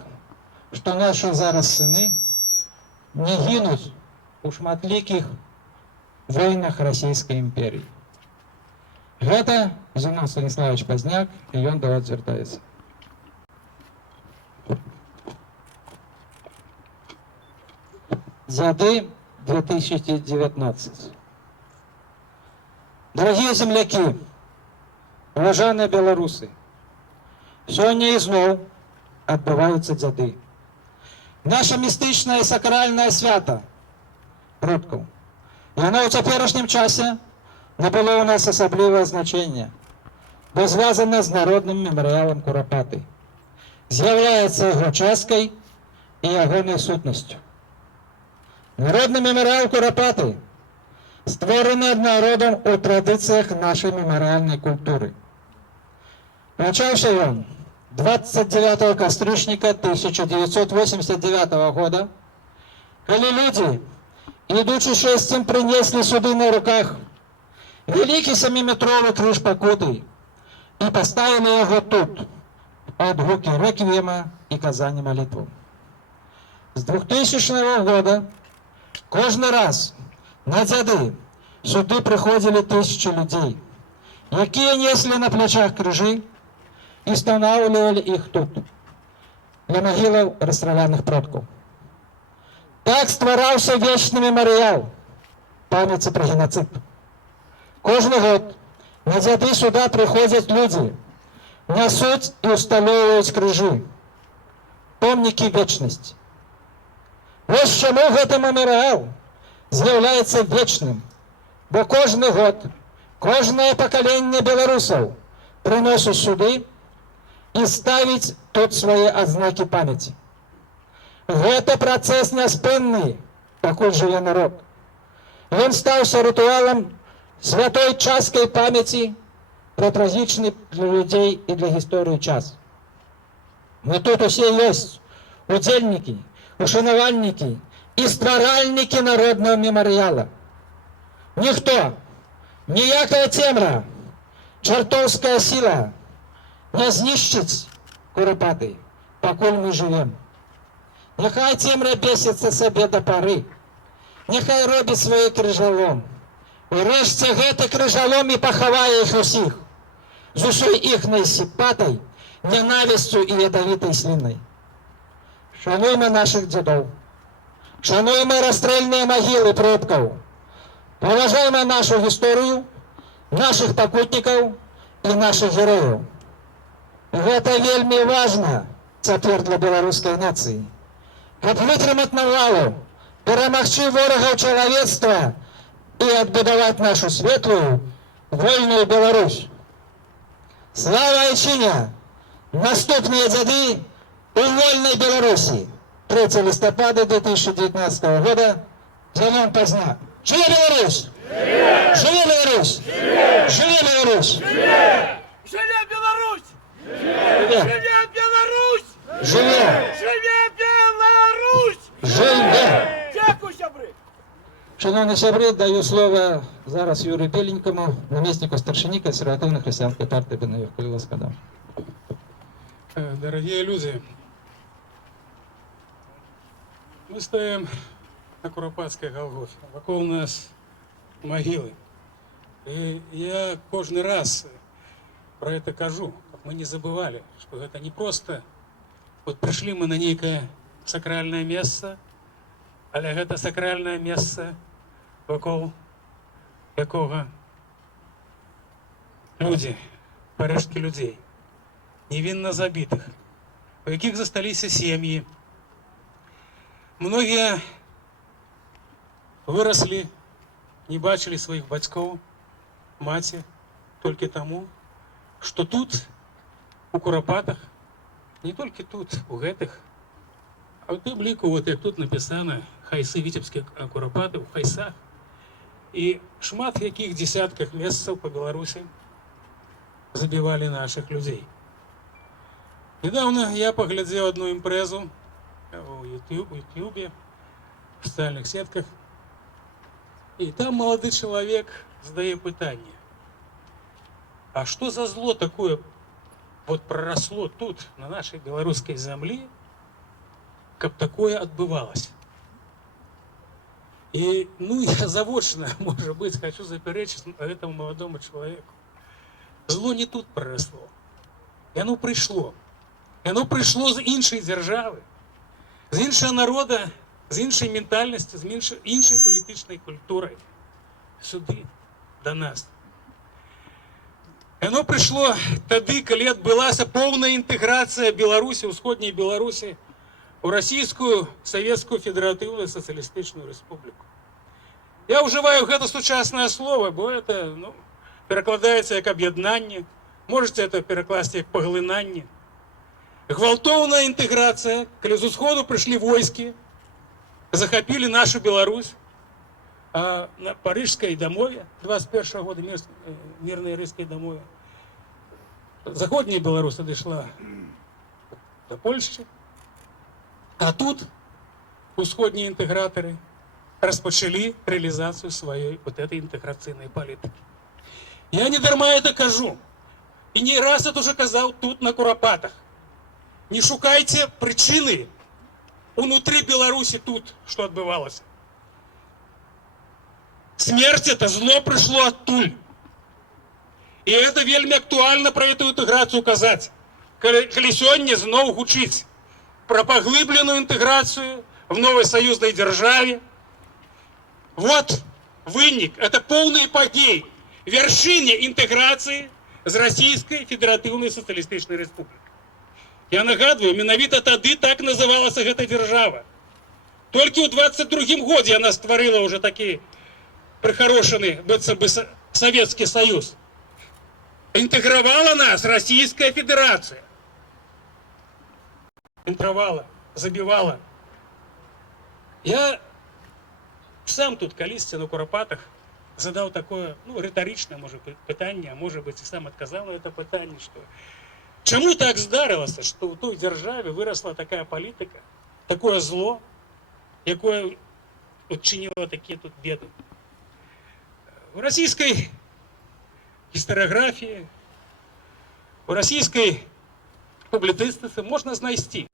што нашы зараз сыны не гінуць у шматлікіх войнах расійскай імперіі. Гэта Зенон Станіславович Пазняк, і ён да вас звяртаецца. Дзяды 2019. Дорогие земляки, уважаемые белорусы, сегодня изноў адбываюцца дзяды. Наша містычнае і сакральнае свята продкаў. Яно ў цяперашнім часе набыло у нас асаблівае значэнне, бо звязана з народным мемарыялам Куропаты. З'яўляецца яго часткай і ягонай сутнасцю. Народны мемарыял Куропаты створаны народом у традыцыях нашай мемарыяльнай культуры. Пачаўся ён 29 кастрычніка 1989 года, калі людзі, ідучы шэсцем, прынеслі сюды на руках вялікі 7-метровы крыж пакуты і паставілі яго тут, ад гукі рэквіема і казані малітву. З 2000 года кожны раз на дзяды сюды прыходзілі тысячы людзей, якія неслі на плячах крыжы і станаўлівалі іх тут, для магілаў расстраляных продкаў. Так ствараўся вечны мемарыял памяці пра геноцид. Кожны год на дзяды сюда прыходзяць людзі, нясуць і ўсталёўваюць крыжы, помнікі вечнасці. Вось чаму гэты мемарыял з'яўляецца вечным, бо кожны год, кожнае пакаленне беларусаў прыносіць сюды і ставіць тут свае адзнакі памяці. Гэта працэс няспынны, пакуль жыве народ. Ён стаўся рытуалам святой часткай памяці пра трагічны для людзей і для гісторыі час. Мы тут усе ёсць удзельнікі, ушанавальнікі і стваральнікі народнага мемарыяла. Ніхто, ніякая цемра, чартоўская сіла не знішчыць Куропаты, пакуль мы жывем. Няхай цемра бесіцца сабе да пары, няхай робіць свой крыжалом. Урэшце гэты крыжалом і пахавае іх усіх, з усёй іхнай сіпатай, ненавісцю і ядавітай слінай. Шануйме наших дзядоў, шануйме расстрэльныя магілы продкаў, паважайме нашу гісторыю, наших пакутнікаў і наших герояў. Гэта вельмі важна цяпер для беларускай нацыі. Каб вытрымаць навалу, перамагчы ворагаў чалавецтва і адбудаваць нашу светлую, вольную Беларусь. Слава Айчине! Наступныя дзяды у вольной Беларуси. 3 листопада 2019 года. Зенон Пазняк. Живе Беларусь! Живе Беларусь! Живе Беларусь! Живе Беларусь! Живе! Живе Беларусь! Живе! Живе Беларусь! Живе! Дякую, сябри! Шановні сябри, даю слово зараз Юрію Беленькому, наместнику старшини консервативно-християнской партии БНФ. Коли ласка, да. Дорогие люди, мы стоим на Куропатской Голгофе. Вокруг нас могилы. И я кожный раз про это кажу, чтобы мы не забывали, что это не просто вот пришли мы на некое сакральное место, але это сакральное место, вокруг якого люди, парэшткі людей, невинно забитых, у якіх засталіся сем'і. Многие выросли, не бачили своих бацькоў, маці, только тому, что тут, у Куропатах, не только тут, у гэтых, а в тым ліку, вот як тут написано, хайсы віцебскіх Куропатаў, в хайсах, и шмат якіх десятках месяцев по Беларуси забивали наших людей. Недавно я поглядел одну импрезу в Ютубе, в социальных сетках, и там молодой человек задает питание: а что за зло такое вот проросло тут, на нашей белорусской земле, как такое отбывалось? И, ну, я заочно, может быть, хочу заперечить этому молодому человеку. Зло не тут проросло. І оно прийшло. І оно прийшло з іншої держави, з іншого народу, з іншої ментальності, з іншої політичної культури. Сюди, до нас. І оно прийшло тоді, коли відбулася повна інтеграція Білорусі, Усходньої Білорусі, у Російську Совєтську Федеративну Соціалістичну Республіку. Я вживаю гэта сучасне слово, бо це, ну, перекладається як об'єднання, можете це перекласти як поглинання. Гвалтовна інтеграція, коли з Усходу прийшли військи, захопили нашу Білорусь, а на Парижской домове 21 года, мирной русской домове, Заходняя Беларусь дошла до Польши, а тут усходні інтегратори розпочали реалізацію своєї вот этой інтеграційної політики. Я не дарма это кажу, и не раз это уже казал тут на Куропатах. Не шукайте причины внутри Беларуси тут, что отбывалось. Смерть это зло пришло оттуль. И это вельми актуально про эту интеграцию казать. Коли сёння зноў гучыць про поглыбленную интеграцию в новой союзной державе. Вот вынік, это полный эпогей вершине интеграции с Российской Федеративной Социалистичной Республикой. Я нагадываю, менавіта тады так называлася эта держава. Только ў 22-м годзе она створила уже такі прихорошены быццам бы Советский Союз. Интегровала нас Российская Федерация. Интегровала, забивала. Я сам тут калісьці на Куропатах задал такое, ну, риторичное, может быть, питание, а может быть, и сам отказал на это питание, что чему так здарилося, что в той державе выросла такая политика, такое зло, якое учинило такие тут беды. В российской историографии, в российской публицистике можно знайти.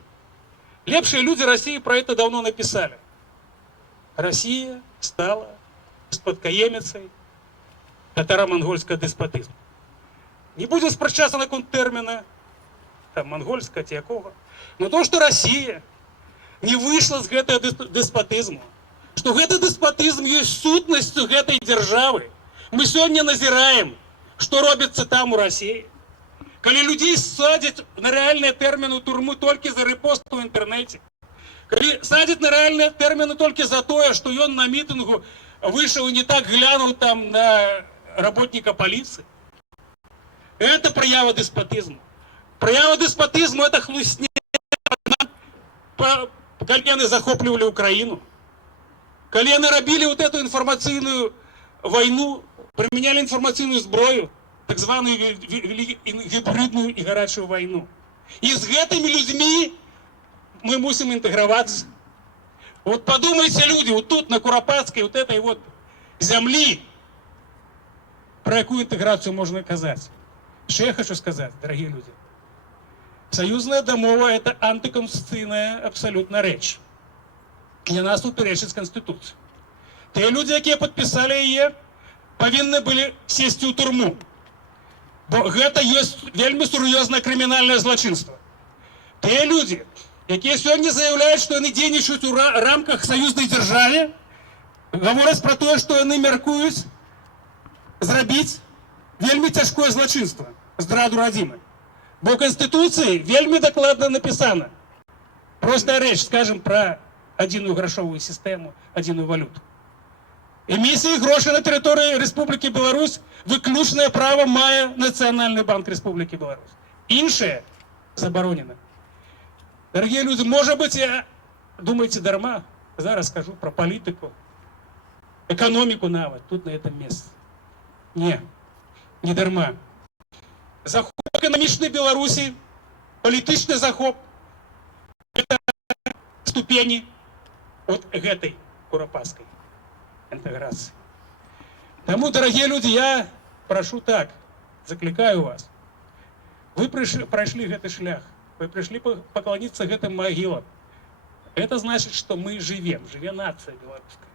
Лепшие люди России про это давно написали. Россия стала спадкоємицей татаро-монгольського деспотизму. Не будем спрашиваться на конт термина, там, монгольского, якого. Но то, что Россия не вышла с этого деспотизму, что этот деспотизм есть сутностью этой державы, мы сегодня назираем, что робится там у России. Когда людей садят на реальные термины турму только за репост в интернете, когда садят на реальные термины только за то, что он на митингу вышел и не так глянул там на работника полиции. Это проява деспотизма. Проява деспотизма — это хлустня. Колены захопливали Украину. Колены робили вот эту информационную войну, применяли информационную зброю, так званую гибридную и горячую войну. И с этими людьми мы мусим интегроваться. Вот подумайте, люди, вот тут на Куропатской вот этой вот земли, про какую интеграцию можно казать. Что я хочу сказать, дорогие люди? Союзная домова — это антиконституційна абсолютно речь. яна супярэчыць Канстытуцыі. Тыя людзі, якія падпісалі яе, павінны былі сесці ў турму. Бо гэта ёсць вельмі сур'ёзнае крымінальнае злачынства. Тыя людзі, якія сёння заяўляюць, што яны дзейнічаюць у рамках саюзнай дзяржаве, гавораць пра тое, што яны мяркуюць зрабіць вельмі цяжкое злачынства, здраду радзімы. Бо ў Канстытуцыі вельмі дакладна напісана. Простая рэч, скажем, пра адзіную грашовую сістэму, адзіную валюту. Эмісіі грошай на тэрыторыі Рэспублікі Беларусь выключнае права мае Нацыянальны банк Рэспублікі Беларусь. Іншае забаронена. Дарагія людзі, можа быць, я, думаеце, дарма, зараз скажу пра палітыку, эканоміку нават, тут на этом месцы. Не, не дарма. Захоп эканамічнай Беларусі, палітычны захоп, это ступені от гэтай курапаскай інтэграцыі. Таму, дарагія людзі, я прашу так, заклікаю вас. Вы прайшлі гэты шлях, вы прыйшлі пакланіцца гэтым магілам. Это значыць, што мы жывем, жыве нацыя беларуская.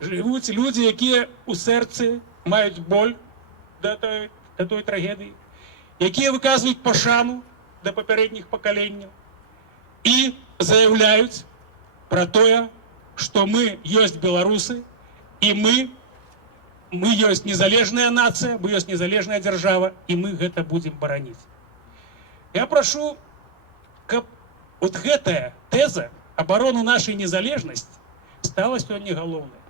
Жывуць людзі, якія ў сэрцы маюць боль да той трагедыі, якія выказваюць пашану да папярэдніх пакаленняў і заяўляюць пра тое, што мы ёсць беларусы, і мы ёсць незалежная нацыя, мы ёсць незалежная дзяржава, і мы гэта будзем бараніць. Я прашу, каб вот гэтая тэза абарону нашай незалежнасці стала сёння галоўнай.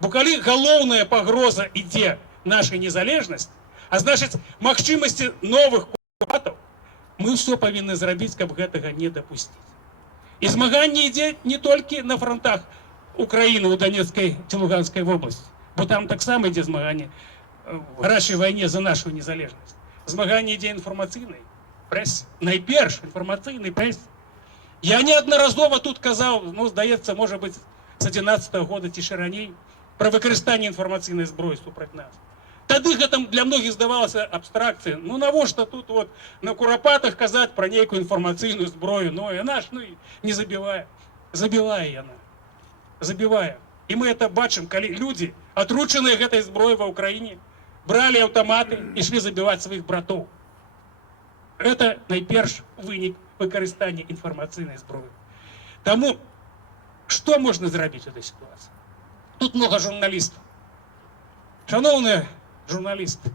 Бо калі галоўная пагроза ідзе нашай незалежнасці, а значыць, магчымасці новых курапатаў, мы ўсё павінны зрабіць, каб гэтага не дапусціць. І змаганне ідзе не толькі на фронтах Украіны ў Донецкай ці Луганскай вобласці, бо там таксама ідзе змаганне в гарачай вайне за нашу незалежнасць. Змаганне ідзе інфармацыйнай прэсе, найперш інфармацыйнай прэсе. Я неаднаразова тут казаў, ну, здаецца, можа быць, з 11-го года ці ще раней, пра выкарыстанне інфармацыйнай зброі супраць нас. Тады гэта для многіх здавалася абстракцыя. Ну навошта тут вот на курапатах казаць пра нейкую інфармацыйную зброю? Ну яна ж не забівае. Забівае яна. Забівае. І мы это бачым, калі людзі, атручаныя гэтай зброі ва ўкраіне, бралі аўтаматы і ішлі забіваць сваіх братоў. Это найперш вынік выкарыстання інфармацыйнай зброі. Таму, што можна зрабіць у этой сітуацыі? Тут много журналістаў. Шановныя журналісты,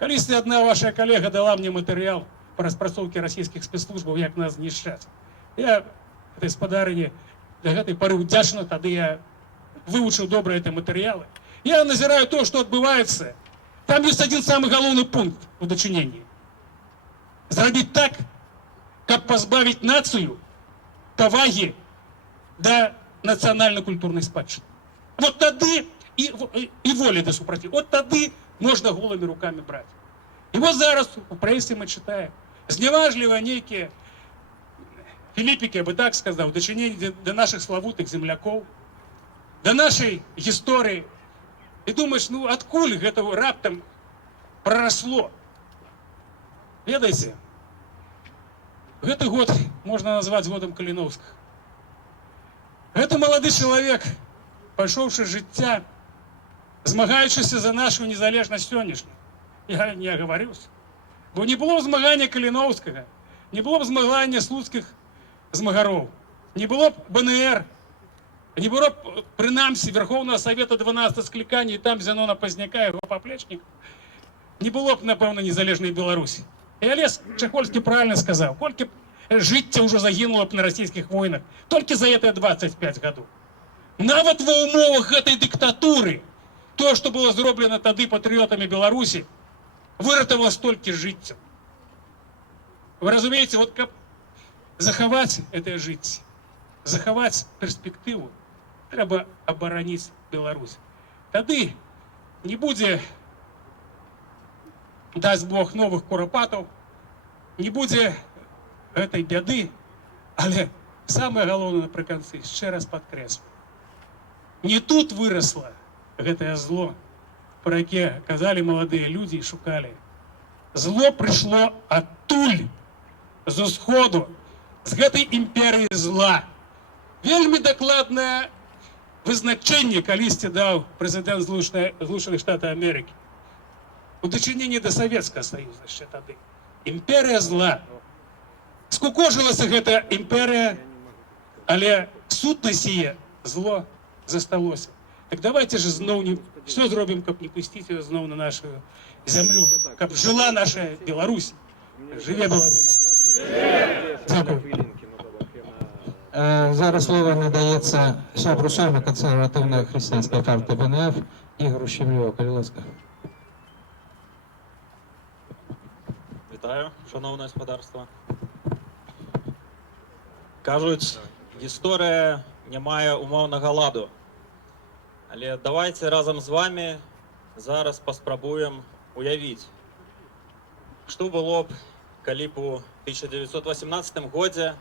калісьці адна ваша калега дала мне матэрыял па распрацоўкі расійскіх спецслужбаў, як нас знішчаць. Я этой спадарыні для гэтай пары ўдзячна, тады я вывучыў добра эти матэрыялы. Я назіраю то, што адбываецца. Там ёсць адзін самы галоўны пункт у дачыненні. Зрабіць так, каб пазбавіць нацыю павагі да нацыянальна-культурнай спадчыны. Вот тады і волі да супраціў. Вот тады можна голымі рукамі браць. І вот зараз у прэсе мы чытаем зняважліва нейкія філіпікі, я бы так сказаў, дачыненні да нашых славутых землякоў, да нашай гісторыі. І думаеш, ну адкуль гэта раптам прарасло? Ведаеце, гэты год можна назваць годам Каліноўскага. Гэта малады чалавек, пайшоўшы жыцця, змагаючыся за нашу незалежнасць сённяшнюю. Я не аговарыўся. Бо не было б змагання Каліноўскага, не было б змагання слуцкіх змагароў, не было б БНР, не было б, прынамсі, Верховного Совета 12 склікання, і там Зенона Пазняка, яго паплечнікаў, не было б, напэўна, незалежнай Беларусі. І Алесь Чахольскі правильно сказаў, колькі жыцця ўжо загінула б на расійскіх войнах толькі за гэтыя 25 гадоў. Нават ва ўмовах гэтай дыктатуры тое, што было зроблена тады патрыётамі Беларусі, выратавала столькі жыццяў. Вы разумееце, вот каб захаваць гэтае жыцце, захаваць перспектыву, трэба абараніць Беларусь. Тады не будзе, дасть Бог, новых курапатаў, не будзе гэтай бяды, але самае галоўнае напрыканцы, яшчэ раз падкрэслю, не тут вырасла гэтае зло, пра якое казалі маладыя людзі і шукалі. Зло прыйшло адтуль, з усходу, з гэтай імперыі зла, Вельмі дакладнае вызначэнне калісьці даў прэзідэнт Злучаных Штатаў Амерыкі у дачыненні да Савецкага Саюза яшчэ тады. Імперія зла. Скукожылася гэта імперія, але сутнасць яе зло засталося. Так давайте же зноў все зробім, каб не пусціць яе зноў на нашу зямлю, каб жила наша Беларусь. Жыве Беларусь. Дякую. Зараз слово надається сябру члена консервативної християнської партії БНФ Ігору Щемлєву. Будь ласка. Вітаю, шановне господарство. Кажуть, гісторія не має умовного ладу. Але давайте разом з вами зараз паспрабуем уявіць, што было б, калі б у 1918 годзе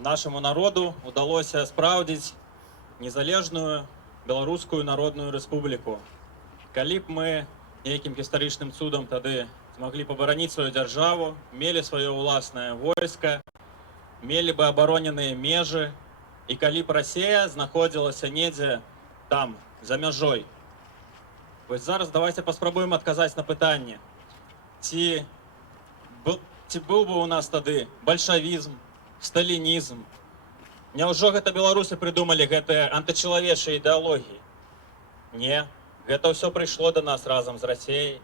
нашему народу удалося спраўдзіць незалежную Беларускую Народную Рэспубліку. Калі б мы нейкім гістарычным цудам тады змаглі пабараніць сваю дзяржаву, мелі сваё ўласнае войска, мелі бы абароненыя межы, і калі б Расія знаходзілася недзе там, за мяжой. Вось зараз давайте паспрабуем адказаць на пытанне, ці быў бы у нас тады бальшавізм, сталінізм. Няўжо гэта беларусы прыдумалі гэтыя антычалавечыя ідэалогіі? Не, гэта ўсё прыйшло да нас разам з Расіяй.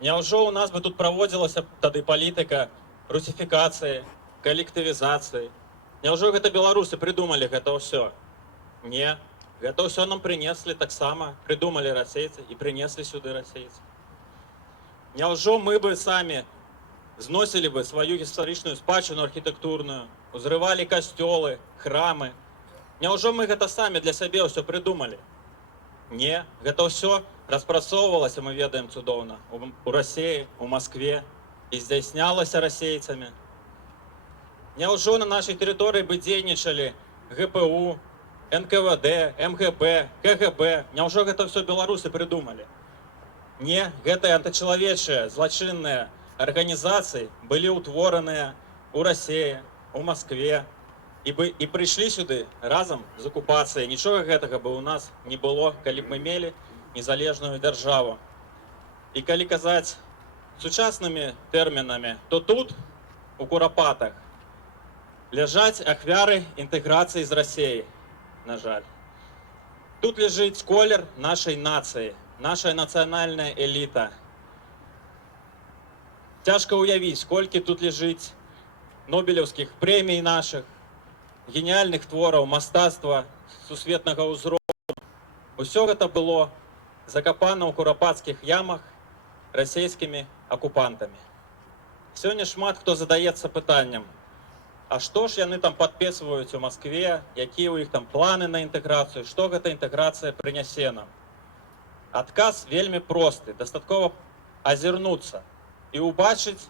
Няўжо у нас бы тут праводзілася тады палітыка русіфікацыі, калектывізацыі? Няўжо гэта беларусы прыдумалі гэта ўсё? Не, гэта ўсё нам прынеслі таксама, прыдумалі расейцы і прынеслі сюды расейцы. Няўжо мы бы самі зносілі бы сваю гістарычную спадчыну архітэктурную, узрывалі касцёлы, храмы? Няўжо мы гэта самі для сябе ўсё прыдумалі? Не, гэта ўсё распрацоўвалася, мы ведаем цудоўна, у Расіі, у Маскве, і здзяйснялася расейцамі. Няўжо на нашай тэрыторыі бы дзейнічалі ГПУ, НКВД, МГБ, КГБ? Няўжо гэта ўсё беларусы прыдумалі? Не, гэтыя антычалавечыя, злачынныя арганізацыі былі ўтвораныя у Расіі, у Маскве, і прыйшлі сюды разам з акупацыяй. Нічога гэтага бы у нас не было, калі б мы мелі незалежную дзяржаву. І калі казаць сучаснымі тэрмінамі, то тут, у Курапатах, ляжаць ахвяры інтэграцыі з Расіяй, на жаль. Тут ляжыць колер нашай нацыі, наша нацыянальная эліта. Цяжка ўявіць, колькі тут ляжыць нобелеўскіх прэмій нашых, геніяльных твораў, мастацтва сусветнага ўзроўню. Усё гэта было закапана ў курапацкіх ямах расійскімі акупантамі. Сёння шмат хто задаецца пытанням, а што ж яны там падпісваюць у Маскве, якія ў іх там планы на інтэграцыю, што гэта інтэграцыя прынясе нам? Адказ вельмі просты, дастаткова азірнуцца і ўбачыць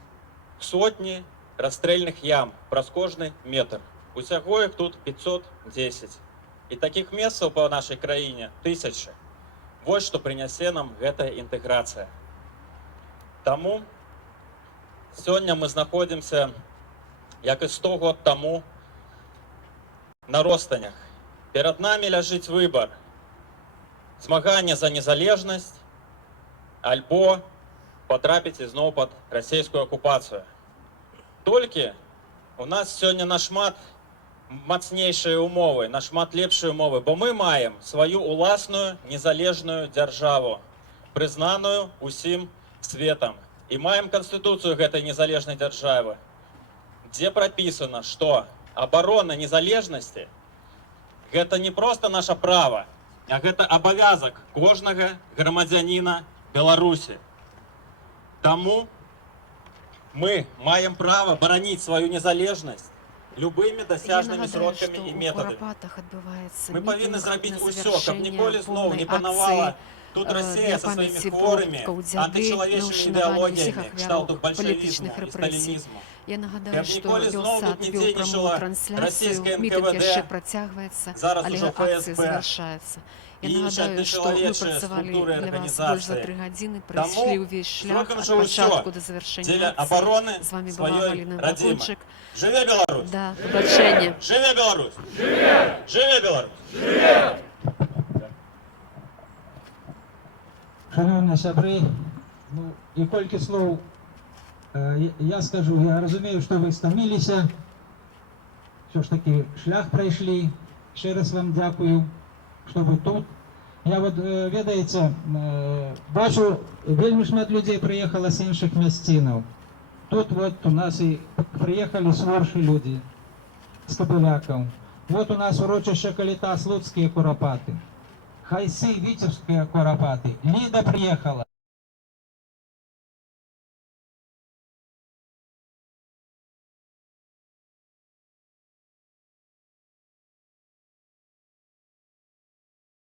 сотні расстрэльных ям праз кожны метр. Усяго іх тут 510. І такіх месцаў па нашай краіне тысячы. Вось што прынясе нам гэтая інтэграцыя. Таму сёння мы знаходзімся, як і 100 год таму, на ростанях. Перад намі ляжыць выбар: змаганне за незалежнасць альбо патрапіць ізноў пад расійскую акупацыю. Толькі у нас сёння нашмат мацнейшыя умовы, нашмат лепшыя умовы, бо мы маем сваю уласную незалежную дзяржаву, прызнаную усім светам. І маем канстытуцыю гэтай незалежнай дзяржавы, дзе прапісана, што абарона незалежнасці – гэта не проста наша права, а гэта абавязак кожнага грамадзяніна Беларусі. Таму мы маем права бараніць сваю незалежнасць любымі дасяжнымі сродкамі і метадамі. Мы павінны зрабіць усё, каб ніколі зноў не панавала тут Расія са сваімі хворымі антычалавечымі ідэалогіямі кшталту бальшавізму і сталінізму. Я нагадаю, Каб що ніколи знову Білсад тут не вел прямую дзейнічала трансляцію, російське мітинг НКВД, ще протягується, зараз але уже акція ФСБ, завершається. Я і інші нагадаю, що ми античеловічі працювали структури і для вас організації. більш за 3 години, пройшли увесь шлях зробимо від вже початку усьо до завершення для акції. оборони З вами була своєї Галина родини. Бакунчик. Живе Білорусь! Да, побачення. Живе Білорусь! Живе Білорусь! Шановні сябри, ну і кілька слов я скажу. Я розумію, що ви стомилися, все ж таки шлях пройшли. Ще раз вам дякую, що ви тут. Я от, ведаєте, бачу, вельми шмат людей приїхало з інших місцинів. Тут вот у нас і приїхали з Ворши люди, з Кобиляком. Вот у нас урочище Каліта, Слуцькі Куропати. Хайси, Витебские Куропаты. Лида приехала.